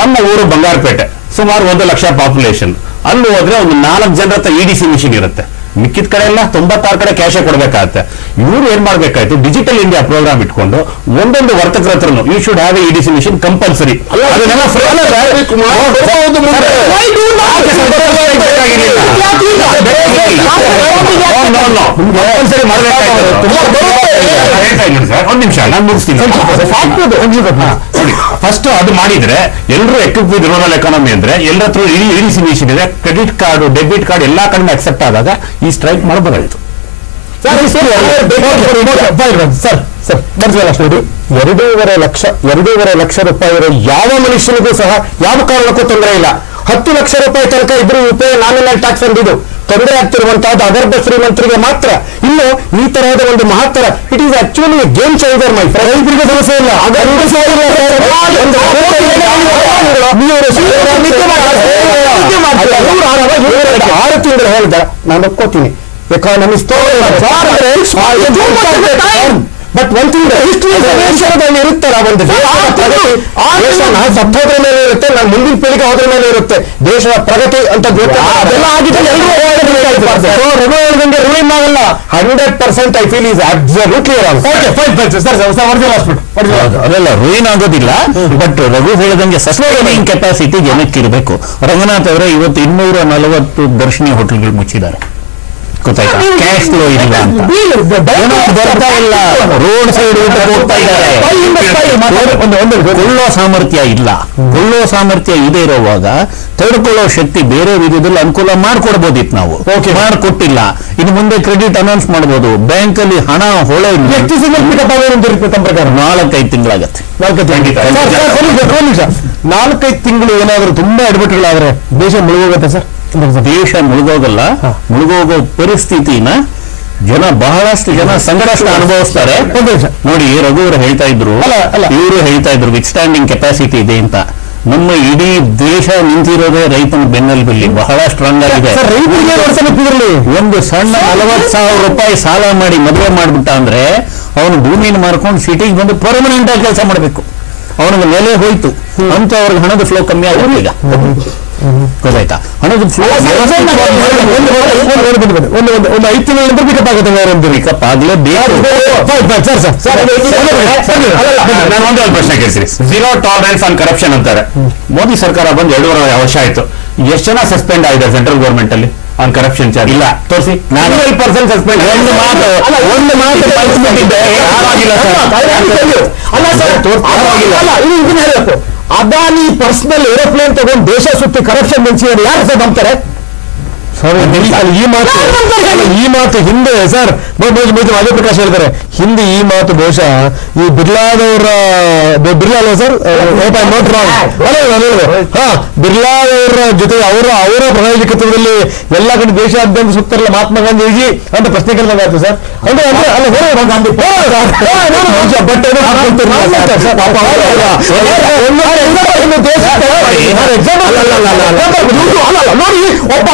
ನಮ್ಮ ಊರು ಬಂಗಾರಪೇಟೆ, ಸುಮಾರು 1 ಲಕ್ಷ ಪಾಪ್ಯುಲೇಷನ್. ಅಲ್ಲಿ ಹೋದ್ರೆ ಒಂದು 4 ಜನರ ಹತ್ರ EDC ಮಿಷಿನ್ ಇರುತ್ತೆ, ಮಿಕ್ಕಿದ ಕಡೆ ಎಲ್ಲ 96 ಕಡೆ ಕ್ಯಾಶೇ ಕೊಡ್ಬೇಕಾಗತ್ತೆ. ಇವರು ಏನ್ ಮಾಡ್ಬೇಕಾಯ್ತು, ಡಿಜಿಟಲ್ ಇಂಡಿಯಾ ಪ್ರೋಗ್ರಾಮ್ ಇಟ್ಕೊಂಡು ಒಂದೊಂದು ವರ್ತಕರ ಹತ್ರನು you should have EDC machine compulsory. ಒಂದ್ ನಿಮಿಷ ನಾನು ಮುಗಿಸ್ತೀನಿ. ಫಸ್ಟ್ ಅದು ಮಾಡಿದ್ರೆ ಎಲ್ಲರೂ ಎಕ್ವಿಪ್ ವಿತ್ ರೂರಲ್ ಎಕಾನಮಿ ಅಂದ್ರೆ ಎಲ್ಲರ ಹತ್ರ EDC ಮಿಷಿನ್ ಇದೆ, ಕ್ರೆಡಿಟ್ ಕಾರ್ಡ್, ಡೆಬಿಟ್ ಕಾರ್ಡ್ ಎಲ್ಲಾ ಕಡಿಮೆ ಅಕ್ಸೆಪ್ಟ್ ಆದಾಗ ಈ ಸ್ಟ್ರೈಕ್ ಮಾಡಬಾರಾಯ್ತು. ಸರ್ ಸರ್ ಬರ್ತೀವಲ್ಲ ಅಷ್ಟು 2.5 ಲಕ್ಷ ರೂಪಾಯಿ ಇರೋ ಯಾವ ಮನುಷ್ಯನಿಗೂ ಸಹ ಯಾವ ಕಾರಣಕ್ಕೂ ತೊಂದರೆ ಇಲ್ಲ. 10 ಲಕ್ಷ ರೂಪಾಯಿ ತನಕ ಇಬ್ಬರು ರೂಪಾಯಿ ನಾಮಿನಲ್ ಟ್ಯಾಕ್ಸ್ ಅಂದಿದ್ದು ತೊಂದರೆ ಆಗ್ತಿರುವಂತಹದ್ದು ಅಗರ್ಭ ಶ್ರೀಮಂತರಿಗೆ ಮಾತ್ರ. ಇನ್ನು ಈ ತರಹದ ಒಂದು ಮಹತ್ತರ it is actually game changer my ರೈತರಿಗೆ ಸಮಸ್ಯೆ ಇಲ್ಲ. ಆರು ತಿಂಗಳು ಹೇಳಿದ ನಾನು ಒಪ್ಕೋತೀನಿ. ಎಕಾನಮಿಸ್ಟ್ ಬಟ್ ಒಂದು ತಿಂಗಳು ದೇಶದಲ್ಲಿ ಇರುತ್ತಲ್ಲ ಒಂದು ಸತ್ತೋದ್ರ ಮೇಲೆ ಇರುತ್ತೆ, ನಾನು ಮುಂದಿನ ಪೀಳಿಗೆ ಹೋದ್ರ ಮೇಲೆ ಇರುತ್ತೆ. ದೇಶದ ಪ್ರಗತಿ ಅಂತ ಅದೆಲ್ಲ ಆಗಿದೆ. ರೂಲಿಂಗ್ ಆಗಲ್ಲ 100% ಐ ಫೀಲ್ ಈಸ್ ಅಬ್ಸಲ್ಯೂಟ್ಲಿ ಅದೆಲ್ಲ ರೂಯಿನ್ ಆಗೋದಿಲ್ಲ. ಬಟ್ ರಘು ಹೇಳಿದಂಗೆ ಸಸ್ಟೈನಿಂಗ್ ಕೆಪಾಸಿಟಿ ಜನಕ್ಕೆ ಇರಬೇಕು. ರಂಗನಾಥ್ ಅವರೇ ಇವತ್ತು 240 ದರ್ಶನಿ ಹೋಟೆಲ್ಗಳು ಮುಚ್ಚಿದ್ದಾರೆ, ಗೊತ್ತಾಯ್ತಾ? ಕ್ಯಾಶ್ ಫ್ಲೋ ಇಲ್ಲ ಅಂತ ಬರ್ತಾ ಇಲ್ಲ, ರೋಡ್ ಸೈಡ್ ಹೋಗ್ತಾ ಇದ್ದಾರೆ. ಕೊಳ್ಳೋ ಸಾಮರ್ಥ್ಯ ಇಲ್ಲ. ಕೊಳ್ಳೋ ಸಾಮರ್ಥ್ಯ ಇದೆ ಇರುವಾಗ ತಡೆಕೊಳ್ಳೋ ಶಕ್ತಿ ಬೇರೆ ವಿಧದಲ್ಲಿ ಅನುಕೂಲ ಮಾಡ್ಕೊಡ್ಬೋದಿತ್ತು. ನಾವು ಮಾಡ್ಕೊಟ್ಟಿಲ್ಲ. ಇನ್ನು ಮುಂದೆ ಕ್ರೆಡಿಟ್ ಅನೌನ್ಸ್ ಮಾಡ್ಬೋದು. ಬ್ಯಾಂಕ್ ಅಲ್ಲಿ ಹಣ ಹೊಳೆ 4-5 ತಿಂಗಳಾಗತ್ತೆ. 4-5 ತಿಂಗಳು ಏನಾದ್ರು ತುಂಬಾ ಎಡಬಿಟ್ಗಳಾದ್ರೆ ದೇಶ ಮುಳುಗೋಗತ್ತೆ ಸರ್. ದೇಶ ಮುಳುಗೋಗಲ್ಲ. ಮುಳುಗೋಗೋ ಪರಿಸ್ಥಿತಿನ ಬಹಳಷ್ಟು ಜನ ಸಂಕಷ್ಟ ಅನುಭವಿಸ್ತಾರೆ. ನೋಡಿ, ರಘು ಅವರು ಹೇಳ್ತಾ ಇದ್ರು, ಇವರು ಹೇಳ್ತಾ ಇದ್ರು ವಿತ್ಸ್ಟ್ಯಾಂಡಿಂಗ್ ಕೆಪಾಸಿಟಿ ಇದೆ ಅಂತ. ನಮ್ಮ ಇಡೀ ದೇಶ ನಿಂತಿರೋದೇ ರೈತನ ಬೆನ್ನೆಲುಬಲ್ಲಿ ಬಹಳ ಸ್ಟ್ರಾಂಗ್ ಆಗಿದೆ. ಒಂದು ಸಣ್ಣ 40,000 ರೂಪಾಯಿ ಸಾಲ ಮಾಡಿ ಮದುವೆ ಮಾಡ್ಬಿಟ್ಟ ಅಂದ್ರೆ ಅವನು ಭೂಮಿನ ಮಾರ್ಕೊಂಡು ಸಿಟಿಗೆ ಬಂದು ಪರ್ಮನೆಂಟ್ ಆಗಿ ಕೆಲಸ ಮಾಡಬೇಕು. ಅವನಿಗೆ ಮೇಲೆ ಹೋಯ್ತು ಅಂತ ಅವ್ರಿಗೆ ಹಣದ ಫ್ಲೋ ಕಮ್ಮಿ ಆಗುತ್ತೆ. ಈಗ ಗೊತ್ತಾಯ್ತಾ? ಹಣದ ಫ್ಲೋ ಒಂದು 5 ತಿಂಗಳ ನಂತರ ಪಿಕಪ್ ಆಗುತ್ತೆ. ಪಿಕಪ್ ಆಗಲೇಬೇಕು. ನಾನು ಒಂದು ಪ್ರಶ್ನೆ ಕೇಳ್ತೀನಿ. ಝೀರೋ ಟಾಲರೆನ್ಸ್ ಆನ್ ಕರಪ್ಷನ್ ಅಂತಾರೆ. ಮೋದಿ ಸರ್ಕಾರ ಬಂದು 2.5 ವರ್ಷ ಆಯ್ತು. ಎಷ್ಟು ಜನ ಸಸ್ಪೆಂಡ್ ಆಗಿದ್ದಾರೆ ಸೆಂಟ್ರಲ್ ಗೌರ್ಮೆಂಟ್ ಅಲ್ಲಿ ಆನ್ ಕರಪ್ಷನ್ ಚಾರ್ಜ್? ಇಲ್ಲ, ತೋರಿಸಿ. 12% ಸಸ್ಪೆಂಡ್. ಒಂದು ಮಾತು ಕಳಿಸ್ಬಿಟ್ಟಿದ್ದೆ. ಯಾರಾಗಿಲ್ಲ ಸರ್. ಅಲ್ಲ ಸರ್, ಇದನ್ನ ಹೇಳಬೇಕು. ಅದಾನಿ ಪರ್ಸನಲ್ ಏರೋಪ್ಲೇನ್ ತಗೊಂಡು ದೇಶ ಸುತ್ತಿ ಕರಪ್ಷನ್ ಮೆನ್ಸಿದ್ದಾರೆ. ಯಾರು ಸರ್ ನಂಬ್ತಾರೆ? ಈ ಮಾತು ಹಿಂದೆ ಸರ್ ಅಜಯ್ ಪ್ರಕಾಶ್ ಹೇಳ್ತಾರೆ. ಹಿಂದೆ ಈ ಮಾತು ಬಹುಶಃ ಈ ಬಿರ್ಲಾದವರ ಸರ್ ನೋಟ್ ಬಿರ್ಲಾದವರ ಜೊತೆ ಅವರ ಪ್ರಾಯೋಜಕತ್ವದಲ್ಲಿ ಎಲ್ಲ ಕಡೆ ದೇಶಾದ್ಯಂತ ಸುತ್ತಾರಲ್ಲ ಮಹಾತ್ಮ ಗಾಂಧೀಜಿ ಅಂತ ಪ್ರಶ್ನೆ ಕೇಳಿದಾಗಾಯ್ತು ಸರ್. ಅಂದ್ರೆ ನೋಡಿ, ಒಬ್ಬ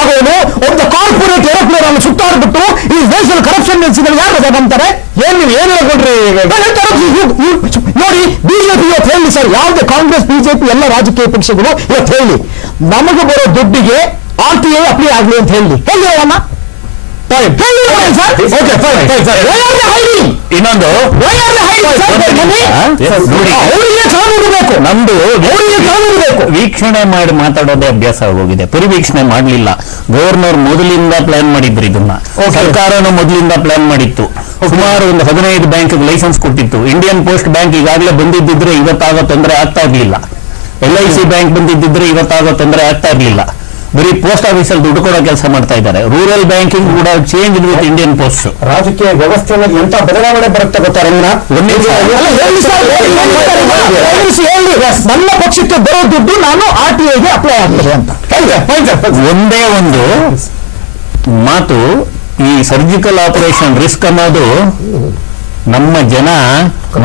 ಆಗೋನು ಒಬ್ಬ ಕಾರ್ಪೊರೇಟ್ ಏರೋಪ್ಲೇನ್ ಅನ್ನು ಸುತ್ತಾಡ್ಬಿಟ್ಟು ಈ ದೇಶದಲ್ಲಿ ಕರಪ್ಷನ್ ನಿಲ್ಸಿದ್ರೆ ಯಾರು ನಂಬ್ತಾರೆ? ಏನ್ ಹೇಳ್ಕೊಂಡ್ರಿ? ನೋಡಿ, ಬಿಜೆಪಿ ಇವತ್ತು ಹೇಳಿ ಸರ್, ಯಾವುದೇ ಕಾಂಗ್ರೆಸ್ ಬಿಜೆಪಿ ಎಲ್ಲ ರಾಜಕೀಯ ಪಕ್ಷಗಳು ಇವತ್ತು ಹೇಳಿ ನಮಗೆ ಬರೋ ದುಡ್ಡಿಗೆ RTI ಅಪ್ಲೈ ಆಗಲಿ ಅಂತ ಹೇಳಿ ಹೇಳೋಣ. ಇನ್ನೊಂದು ನಮ್ದು ವೀಕ್ಷಣೆ ಮಾಡಿ ಮಾತಾಡೋದೇ ಅಭ್ಯಾಸ ಆಗೋಗಿದೆ. ಪರಿವೀಕ್ಷಣೆ ಮಾಡಲಿಲ್ಲ. ಗವರ್ನರ್ ಮೊದಲಿಂದ ಪ್ಲಾನ್ ಮಾಡಿದ್ರು ಇದನ್ನ. ಸರ್ಕಾರನು ಮೊದಲಿಂದ ಪ್ಲಾನ್ ಮಾಡಿತ್ತು. ಸುಮಾರು ಒಂದು 15 ಬ್ಯಾಂಕ್ ಲೈಸೆನ್ಸ್ ಕೊಟ್ಟಿತ್ತು. ಇಂಡಿಯನ್ ಪೋಸ್ಟ್ ಬ್ಯಾಂಕ್ ಈಗಾಗಲೇ ಬಂದಿದ್ದಿದ್ರೆ ಇವತ್ತಾಗೋ ತೊಂದರೆ ಆಗ್ತಾ ಇರ್ಲಿಲ್ಲ. LIC ಬ್ಯಾಂಕ್ ಬಂದಿದ್ದಿದ್ರೆ ಇವತ್ತಾಗೋ ತೊಂದರೆ ಆಗ್ತಾ ಇರ್ಲಿಲ್ಲ. ಬರೀ ಪೋಸ್ಟ್ ಆಫೀಸಲ್ಲಿ ದುಡ್ಡು ಕೊಡೋ ಕೆಲಸ ಮಾಡ್ತಾ ಇದ್ದಾರೆ. ರೂರಲ್ ಬ್ಯಾಂಕಿಂಗ್ ಕೂಡ ಚೇಂಜ್ ವಿತ್ ಇಂಡಿಯನ್ ಪೋಸ್ಟ್. ರಾಜಕೀಯ ವ್ಯವಸ್ಥೆಯಲ್ಲಿ ಎಂತ ಬದಲಾವಣೆ ಬರುತ್ತೆ ಗೊತ್ತಾ? ನನ್ನ ಪಕ್ಷಕ್ಕೆ ಬರೋ ದುಡ್ಡು ನಾನು RTIಗೆ ಅಪ್ಲೈ ಆಗ್ತದೆ ಅಂತ ಒಂದೇ ಒಂದು ಮಾತು. ಈ ಸರ್ಜಿಕಲ್ ಆಪರೇಷನ್ ರಿಸ್ಕ್ ಅನ್ನೋದು ನಮ್ಮ ಜನ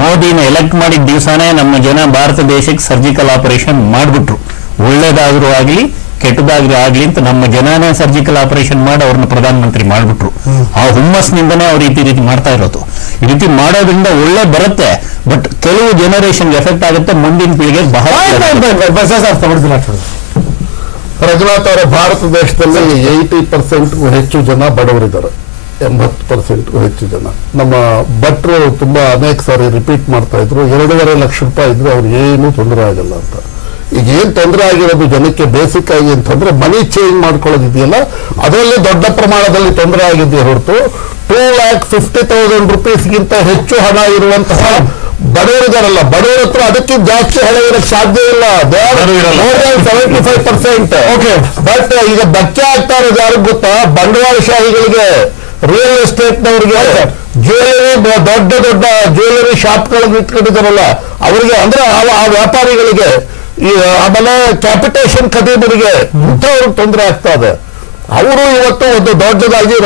ಮೋದಿನ ಎಲೆಕ್ಟ್ ಮಾಡಿದ ದಿವಸನೇ ನಮ್ಮ ಜನ ಭಾರತ ದೇಶಕ್ಕೆ ಸರ್ಜಿಕಲ್ ಆಪರೇಷನ್ ಮಾಡ್ಬಿಟ್ರು. ಒಳ್ಳೇದಾದ್ರೂ ಆಗ್ಲಿ ಕೆಟ್ಟದಾಗ್ಲಿ ಆಗ್ಲಿ ಅಂತ ನಮ್ಮ ಜನನೇ ಸರ್ಜಿಕಲ್ ಆಪರೇಷನ್ ಮಾಡಿ ಅವ್ರನ್ನ ಪ್ರಧಾನಮಂತ್ರಿ ಮಾಡ್ಬಿಟ್ರು. ಆ ಹುಮ್ಮಸ್ನಿಂದನೇ ಅವ್ರು ಈ ರೀತಿ ಮಾಡ್ತಾ ಇರೋದು. ಈ ರೀತಿ ಮಾಡೋದ್ರಿಂದ ಒಳ್ಳೆ ಬರುತ್ತೆ, ಬಟ್ ಕೆಲವು ಜನರೇಷನ್ ಎಫೆಕ್ಟ್ ಆಗುತ್ತೆ. ಮುಂದಿನ ಪೀಳಿಗೆಗೆ ಬಹಳ ರಘುನಾಥ್ ಅವರ ಭಾರತ ದೇಶದಲ್ಲಿ 80%ಗೂ ಹೆಚ್ಚು ಜನ ಬಡವರಿದ್ದಾರೆ. 80%ಗೂ ಹೆಚ್ಚು ಜನ. ನಮ್ಮ ಭಟ್ರು ತುಂಬಾ ಅನೇಕ ಸಾರಿ ರಿಪೀಟ್ ಮಾಡ್ತಾ ಇದ್ರು, 2.5 ಲಕ್ಷ ರೂಪಾಯಿ ಇದ್ರೆ ಅವ್ರಿಗೆ ಏನೂ ತೊಂದರೆ ಆಗಲ್ಲ ಅಂತ. ಈಗ ಏನ್ ತೊಂದರೆ ಆಗಿರೋದು ಜನಕ್ಕೆ ಬೇಸಿಕ್ ಆಗಿ ಅಂತಂದ್ರೆ ಮನಿ ಚೇಂಜ್ ಮಾಡ್ಕೊಳ್ಳೋದಿದೆಯಲ್ಲ, ಅದರಲ್ಲಿ ದೊಡ್ಡ ಪ್ರಮಾಣದಲ್ಲಿ ತೊಂದರೆ ಆಗಿದೆಯೇ ಹೊರತು 2,50,000 ರೂಪೀಸ್ಗಿಂತ ಹೆಚ್ಚು ಹಣ ಇರುವಂತಹ ಬಡವರಿದಾರಲ್ಲ, ಬಡವರ ಹತ್ರ ಅದಕ್ಕಿಂತ ಜಾಸ್ತಿ ಹಣ ಇರಕ್ಕೆ ಸಾಧ್ಯ ಇಲ್ಲ. 75%. ಬಟ್ ಈಗ ಧಕ್ಕೆ ಆಗ್ತಾ ಇರೋದು ಯಾರಿಗೆ ಗೊತ್ತಾ? ಬಂಡವಾಳಶಾಹಿಗಳಿಗೆ, ರಿಯಲ್ ಎಸ್ಟೇಟ್ನವರಿಗೆ, ಜ್ಯುವೆಲರಿ ದೊಡ್ಡ ದೊಡ್ಡ ಜ್ಯುವೆಲರಿ ಶಾಪ್ಗಳನ್ನು ಇಟ್ಕೊಂಡಿದ್ದಾರಲ್ಲ ಅವರಿಗೆ ಅಂದ್ರೆ ಆ ವ್ಯಾಪಾರಿಗಳಿಗೆ ಆಮೇಲೆ ಕ್ಯಾಪಿಟೇಷನ್ ಖರೀದರಿಗೆ ಇಂಥವ್ರಿಗೆ ತೊಂದರೆ ಆಗ್ತಾ ಇದೆ. ಅವರು ಇವತ್ತು ಒಂದು ದೊಡ್ಡದಾಗಿ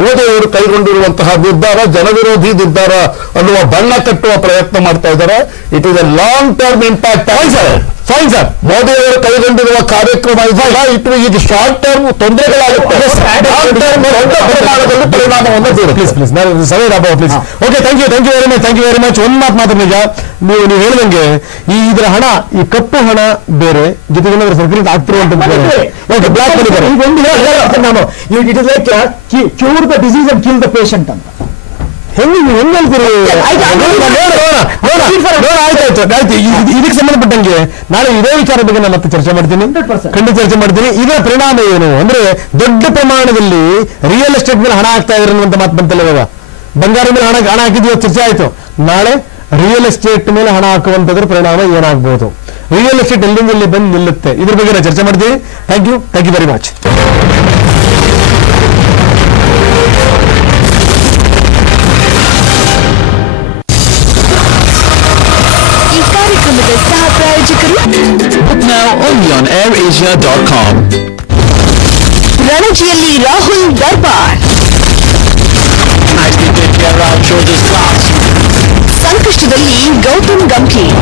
ಮೋದಿ ಅವರು ಕೈಗೊಂಡಿರುವಂತಹ ನಿರ್ಧಾರ ಜನವಿರೋಧಿ ನಿರ್ಧಾರ ಅನ್ನುವ ಬಣ್ಣ ಕಟ್ಟುವ ಪ್ರಯತ್ನ ಮಾಡ್ತಾ ಇದ್ದಾರೆ. It is a long term impact. Fine sir, Modi ಅವರು ಕೈಗೊಂಡಿರುವ ಕಾರ್ಯಕ್ರಮ ಇದಲ್ಲ, ಇದು ಶಾರ್ಟ್ ಟರ್ಮ್ ತೊಂದರೆಗಳಾಗುತ್ತೆ, ಲಾಂಗ್ ಟರ್ಮ್ ದೊಡ್ಡ ಪ್ರಮಾಣದಲ್ಲಿ ಪರಿಣಾಮವನ್ನು ಬೀರುತ್ತೆ. Okay, thank you very much. ಒಂದು ಮಾತು ಮಾತ್ರ ನಿಜ, ನೀವು ಹೇಳಿದಂಗೆ ಇದರ ಹಣ, ಈ ಕಪ್ಪು ಹಣ ಬೇರೆ, ಜೊತೆಗೆ ಸರ್ಕಾರದಿಂದ ಆಗ್ತಿರುವಂತದ್ದು ಬೇರೆ, ಬ್ಲಾಕ್ ಮನಿ ಬೇರೆ. ನಾನು it is like cure the disease and kill the patient ಅಂತ ಹೆಂಗೆ ಹೇಳ್ತೀರಿ? ಆಯ್ತು, ಇದಕ್ಕೆ ಸಂಬಂಧಪಟ್ಟಂಗೆ ನಾಳೆ ಇದೇ ವಿಚಾರ ಬಗ್ಗೆ ನಾನು ಮತ್ತೆ ಚರ್ಚೆ ಮಾಡ್ತೀನಿ, ಖಂಡಿತ ಚರ್ಚೆ ಮಾಡ್ತೀನಿ. ಇದರ ಪರಿಣಾಮ ಏನು ಅಂದ್ರೆ ದೊಡ್ಡ ಪ್ರಮಾಣದಲ್ಲಿ ರಿಯಲ್ ಎಸ್ಟೇಟ್ ಮೇಲೆ ಹಣ ಹಾಕ್ತಾ ಇದ್ರು ಅನ್ನುವಂತ ಮಾತು ಬಂತಲ್ಲ. ಇವಾಗ ಬಂಗಾರ ಮೇಲೆ ಹಣ ಹಾಕಿದ್ವಿ, ಚರ್ಚೆ ಆಯ್ತು. ನಾಳೆ ರಿಯಲ್ ಎಸ್ಟೇಟ್ ಮೇಲೆ ಹಣ ಹಾಕುವಂತದ್ರ ಪರಿಣಾಮ ಏನಾಗಬಹುದು, ರಿಯಲ್ ಎಸ್ಟೇಟ್ ಎಲ್ಲಿಂದ ಬಂದು ನಿಲ್ಲುತ್ತೆ, ಇದ್ರ ಬಗ್ಗೆ ನಾನು ಚರ್ಚೆ ಮಾಡ್ತೀನಿ. Thank you very much. ಸಹ ಪ್ರಾಯೋಜಕರು Book now only on AirAsia.com. ರಣಜಿಯಲ್ಲಿ Rahul ದರ್ಬಾರ್, ಸಂಕಷ್ಟದಲ್ಲಿ ಗೌತಮ್ ಗಂಭೀರ್,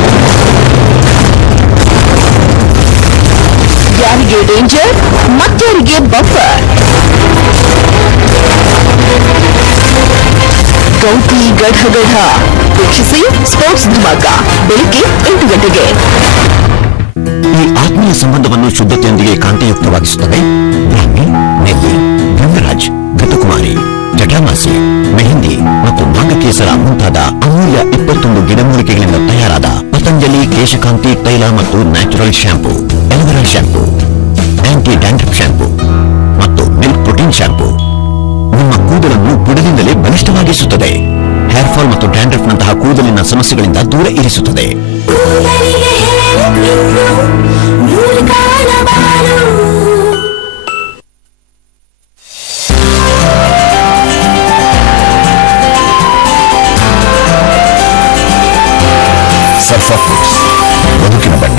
ಯಾರಿಗೆ ಡೇಂಜರ್ ಮತ್ತವರಿಗೆ ಬಫರ್, ಗೌತಿ ಗಢಗಢ. ವೀಕ್ಷಿಸಿ ಸ್ಪೋರ್ಟ್ಸ್ ಧಮಾಕ ಬೆಳಿಗ್ಗೆ 8 ಗಂಟೆಗೆ. ಈ ಆತ್ಮೀಯ ಸಂಬಂಧವನ್ನು ಶುದ್ಧತೆಯೊಂದಿಗೆ ಕಾಂತಿಯುಕ್ತವಾಗಿಸುತ್ತದೆ ಬ್ರಾಹ್ಮಿ, ನೆಲ್ಲಿ, ಗಂಗರಾಜ್, ಘೃತಕುಮಾರಿ, ಜಟಾಮಾಸಿ, ಮೆಹಂದಿ ಮತ್ತು ನಾಗಕೇಸರ ಮುಂತಾದ ಅಮೂಲ್ಯ 21 ಗಿಡಮೂಲಿಕೆಗಳಿಂದ ತಯಾರಾದ ಪತಂಜಲಿ ಕೇಶಕಾಂತಿ ತೈಲ ಮತ್ತು natural shampoo, aloe vera shampoo, anti dandruff shampoo ಮತ್ತು ಮಿಲ್ಕ್ ಪ್ರೋಟೀನ್ ಶಾಂಪೂ ನಿಮ್ಮ ಕೂದಲನ್ನು ಬುಡದಿಂದಲೇ ಬಲಿಷ್ಠವಾಗಿಸುತ್ತದೆ. ಹೇರ್ ಫಾಲ್ ಮತ್ತು ಡ್ಯಾಂಡ್ರಫ್ ನಂತಹ ಕೂದಲಿನ ಸಮಸ್ಯೆಗಳಿಂದ ದೂರ ಇರಿಸುತ್ತದೆ. ಸರ್ಫಾ ಫುಡ್ಸ್, ಬದುಕಿನ ಬಣ್ಣ.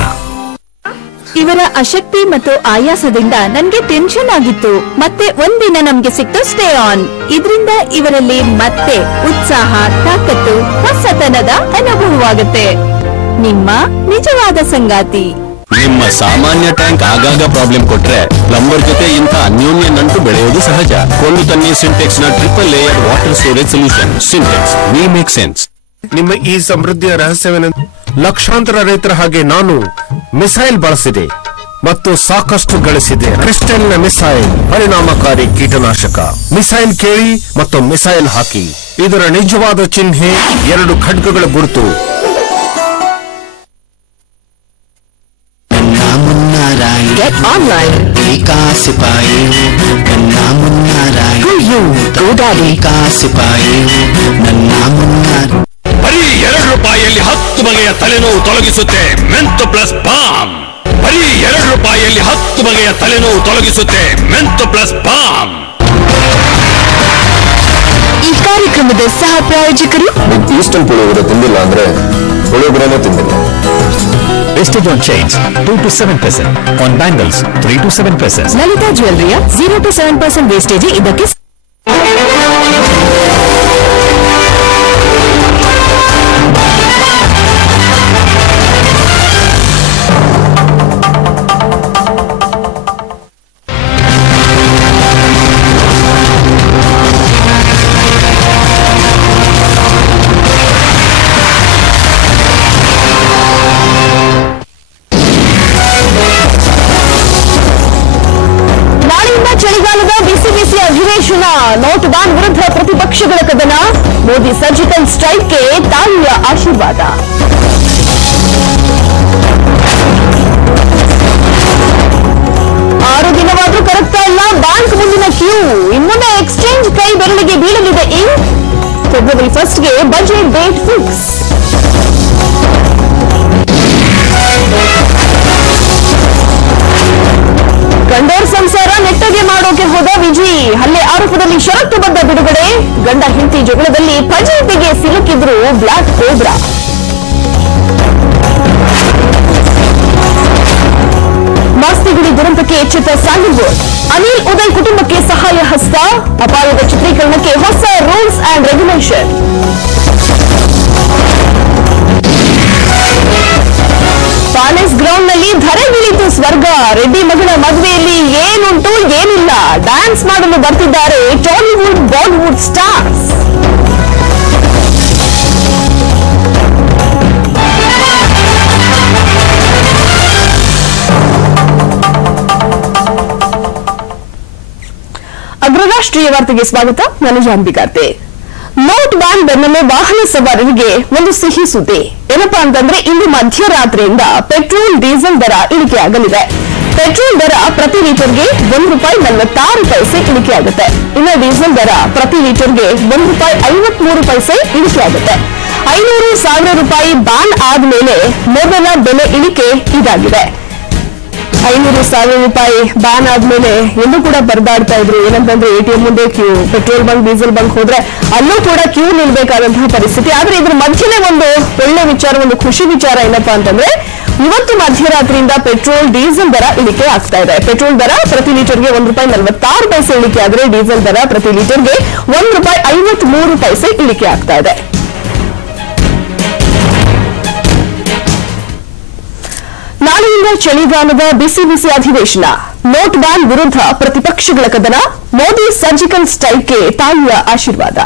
ಇವರ ಅಶಕ್ತಿ ಮತ್ತು ಆಯಾಸದಿಂದ ನನ್ಗೆ ಟೆನ್ಷನ್ ಆಗಿತ್ತು. ಮತ್ತೆ ಒಂದಿನ ನಮ್ಗೆ ಸಿಕ್ತು ಸ್ಟೇ ಆನ್. ಇದರಿಂದ ಇವರಲ್ಲಿ ಮತ್ತೆ ಉತ್ಸಾಹ, ತಾಕತ್ತು, ಹೊಸತನದ ಅನುಭವವಾಗುತ್ತೆ. ನಿಮ್ಮ ನಿಜವಾದ ಸಂಗಾತಿ. ನಿಮ್ಮ ಸಾಮಾನ್ಯ ಟ್ಯಾಂಕ್ ಆಗಾಗ ಪ್ರಾಬ್ಲಮ್ ಕೊಟ್ರೆ ಪ್ಲಂಬರ್ ಜೊತೆ ಇಂಥ ಅನ್ಯೋನ್ಯ ನಂಟು ಬೆಳೆಯುವುದು ಸಹಜ. ಕೊಂಡು ತನ್ನಿ ಸಿಂಟೆಕ್ಸ್ ನ triple layer water storage solution. Sintex, we make sense. ನಿಮ್ಮ ಈ ಸಮೃದ್ಧಿಯ ರಹಸ್ಯವೇನೆಂದು ಲಕ್ಷಾಂತರ ರೈತರ ಹಾಗೆ ನಾನು ಮಿಸೈಲ್ ಬಳಸಿದೆ ಮತ್ತು ಸಾಕಷ್ಟು ಗಳಿಸಿದೆ. ಕ್ರಿಸ್ಟಲ್ ನ ಮಿಸೈಲ್ ಪರಿಣಾಮಕಾರಿ ಕೀಟನಾಶಕ. ಮಿಸೈಲ್ ಕೇಳಿ ಮತ್ತು ಮಿಸೈಲ್ ಹಾಕಿ. ಇದರ ನಿಜವಾದ ಚಿಹ್ನೆ 2 ಖಡ್ಗಗಳ ಗುರುತು. Get online. GoDaddy. ಬರೀ ₹2 10 ಬಗೆಯ ತಲೆನೋವು ತೊಲಗಿಸುತ್ತೆ ಮೆಂಥೋ ಪ್ಲಸ್ ಬಾಮ್. ಬರೀ ₹2 10 ಬಗೆಯ ತಲೆನೋವು ತೊಲಗಿಸುತ್ತೆ ಮೆಂಥೋ ಪ್ಲಸ್ ಬಾಮ್. ಈ ಕಾರ್ಯಕ್ರಮದ ಸಹ ಪ್ರಾಯೋಜಕರು ಈಸ್ಟರ್ನ್ ಪುಳಿಯೋಗರೆ ತಿಂದಿಲ್ಲ ಅಂದ್ರೆ ಪುಳಿಯೋಗರೆನೇ ತಿಂದಿಲ್ಲ. Wastage on chains 2 to 7%, on bangles 3 to 7%. Lalitha ಜ್ಯುವೆಲ್ಲರಿಯ 0 to 7% ವೇಸ್ಟೇಜ್ ಇದಕ್ಕೆ. ಚಳಿಗಾಲದ ಬಿಸಿ ಬಿಸಿ ಅಧಿವೇಶನ. ನೋಟು ಬ್ಯಾನ್ ವಿರುದ್ಧ ಪ್ರತಿಪಕ್ಷಗಳ ಕದನ. ಮೋದಿ ಸರ್ಜಿಕಲ್ ಸ್ಟ್ರೈಕ್ಗೆ ತಾಯಿಯ ಆಶೀರ್ವಾದ. ಆರು ದಿನವಾದ್ರೂ ಕರಗ್ತಾ ಇಲ್ಲ ಬ್ಯಾಂಕ್ ಮುಂದಿನ ಕ್ಯೂ. ಇನ್ನೊಮ್ಮೆ ಎಕ್ಸ್ಚೇಂಜ್ ಕೈ ಬೆರಳಿಗೆ ಬೀಳಲಿದೆ. ಫೆಬ್ರವರಿ 1ಗೆ ಬಜೆಟ್ ಡೇಟ್ ಫಿಕ್ಸ್. ಗಂಡೋರ್ ಸಂಸಾರ ನೆಟ್ಟಗೆ ಮಾಡೋಕೆ ಹೋದ ವಿಜಿ ಹಲ್ಲೆ ಆರೋಪದಲ್ಲಿ ಷರತ್ತುಬದ್ಧ ಬಿಡುಗಡೆ. ಗಂಡ ಹೆಂಡತಿ ಜಗಳದಲ್ಲಿ ಪಂಚಾಯಿತಿಗೆ ಸಿಲುಕಿದ್ರು ಬ್ಲಾಕ್ ಕೋಬ್ರಾ. ಮಾಸ್ತಿಗುಡಿ ದುರಂತಕ್ಕೆ ಎಚ್ಚೆತ್ತ ಸ್ಯಾಂಡಲ್ವುಡ್. ಅನಿಲ್ ಉದಯ್ ಕುಟುಂಬಕ್ಕೆ ಸಹಾಯ ಹಸ್ತ. ಅಪಾಯದ ಚಿತ್ರೀಕರಣಕ್ಕೆ ಹೊಸ rules and regulation. Palace ground ನಲ್ಲಿ ಧರೆಗಿಳಿತು ಸ್ವರ್ಗ. ರೆಡ್ಡಿ ಮಗಳ ಮದುವೆಯಲ್ಲಿ ಏನುಂಟು ಏನಿಲ್ಲ. ಡ್ಯಾನ್ಸ್ ಮಾಡಲು ಬರ್ತಿದ್ದಾರೆ ಟಾಲಿವುಡ್ ಬಾಲಿವುಡ್ ಸ್ಟಾರ್ಸ್. ಅಗ್ರರಾಷ್ಟ್ರೀಯ ವಾರ್ತೆಗೆ ಸ್ವಾಗತ. ನಾನು ಜಾನ್ವಿ ಕಾರ್ತೆ. ನೋಟ್ ಬ್ಯಾನ್ ಬೆನ್ನಲ್ಲೇ ವಾಹನ ಸವಾರರಿಗೆ ಒಂದು ಸಿಹಿ ಸುದ್ದಿ. ಏನಪ್ಪಾ ಅಂತಂದ್ರೆ ಇಂದು ಮಧ್ಯರಾತ್ರಿಯಿಂದ ಪೆಟ್ರೋಲ್ ಡೀಸೆಲ್ ದರ ಇಳಿಕೆಯಾಗಲಿದೆ. ಪೆಟ್ರೋಲ್ ದರ ಪ್ರತಿ ಲೀಟರ್ಗೆ ₹1.46 ಇಳಿಕೆಯಾಗುತ್ತೆ. ಇನ್ನು ಡೀಸೆಲ್ ದರ ಪ್ರತಿ ಲೀಟರ್ಗೆ ₹1.53 ಇಳಿಕೆಯಾಗುತ್ತೆ. 500,000 ಬ್ಯಾನ್ ಆದ್ಮೇಲೆ ಮೊದಲ ಬೆಲೆ ಇಳಿಕೆ ಇದಾಗಿದೆ. 500,000 ಬ್ಯಾನ್ ಆದ್ಮೇಲೆ ಎಲ್ಲೂ ಕೂಡ ಪರದಾಡ್ತಾ ಇದ್ರು. ಏನಂತಂದ್ರೆ ಎಟಿಎಂ ಮುಂದೆ queue, petrol bunk diesel bunk ಹೋದ್ರೆ ಅಲ್ಲೂ ಕೂಡ ಕ್ಯೂ ನಿಲ್ಬೇಕಾದಂತಹ ಪರಿಸ್ಥಿತಿ. ಆದ್ರೆ ಇದ್ರ ಮಧ್ಯೆ ಒಂದು ಒಳ್ಳೆ ವಿಚಾರ, ಒಂದು ಖುಷಿ ವಿಚಾರ ಏನಪ್ಪಾ ಅಂತಂದ್ರೆ ಇವತ್ತು ಮಧ್ಯರಾತ್ರಿಯಿಂದ ಪೆಟ್ರೋಲ್ ಡೀಸೆಲ್ ದರ ಇಳಿಕೆ ಆಗ್ತಾ ಇದೆ. ಪೆಟ್ರೋಲ್ ದರ ಪ್ರತಿ ಲೀಟರ್ಗೆ ₹1.46 ಇಳಿಕೆ ಆದ್ರೆ ಡೀಸೆಲ್ ದರ ಪ್ರತಿ ಲೀಟರ್ಗೆ ₹1.53 ಇಳಿಕೆ ಆಗ್ತಾ ಇದೆ. ನಾಳೆಯಿಂದ ಚಳಿಗಾಲದ ಬಿಸಿ ಬಿಸಿ ಅಧಿವೇಶನ. ನೋಟ್ ಬ್ಯಾನ್ ವಿರುದ್ಧ ಪ್ರತಿಪಕ್ಷಗಳ ಕದನ. ಮೋದಿ ಸರ್ಜಿಕಲ್ ಸ್ಟ್ರೈಕ್ಗೆ ತಾಯಿಯ ಆಶೀರ್ವಾದ.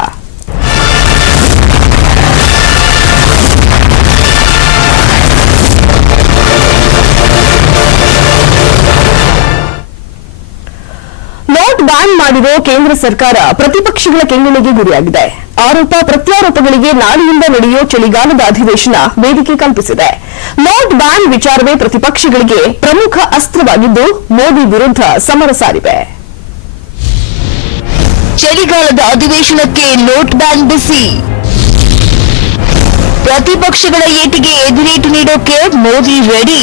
ನೋಟ್ ಬ್ಯಾನ್ ಮಾಡಿರೋ ಕೇಂದ್ರ ಸರ್ಕಾರ ಪ್ರತಿಪಕ್ಷಗಳ ಕೆಂಗಣ್ಣಿಗೆ ಗುರಿಯಾಗಿದೆ. ಆರೋಪ ಪ್ರತ್ಯಾರೋಪಗಳಿಗೆ ನಾಳೆಯಿಂದ ನಡೆಯೋ ಚಳಿಗಾಲದ ಅಧಿವೇಶನ ವೇದಿಕೆ ಕಲ್ಪಿಸಿದೆ. ನೋಟ್ ಬ್ಯಾನ್ ವಿಚಾರವೇ ಪ್ರತಿಪಕ್ಷಗಳಿಗೆ ಪ್ರಮುಖ ಅಸ್ತ್ರವಾಗಿದ್ದು ಮೋದಿ ವಿರುದ್ಧ ಸಮರ ಸಾರಿವೆ. ಚಳಿಗಾಲದ ಅಧಿವೇಶನಕ್ಕೆ ನೋಟ್ ಬ್ಯಾನ್ ಬಿಸಿ. ಪ್ರತಿಪಕ್ಷಗಳ ಏಟಿಗೆ ಎದುರೇಟು ನೀಡೋಕೆ ಮೋದಿ ರೆಡಿ.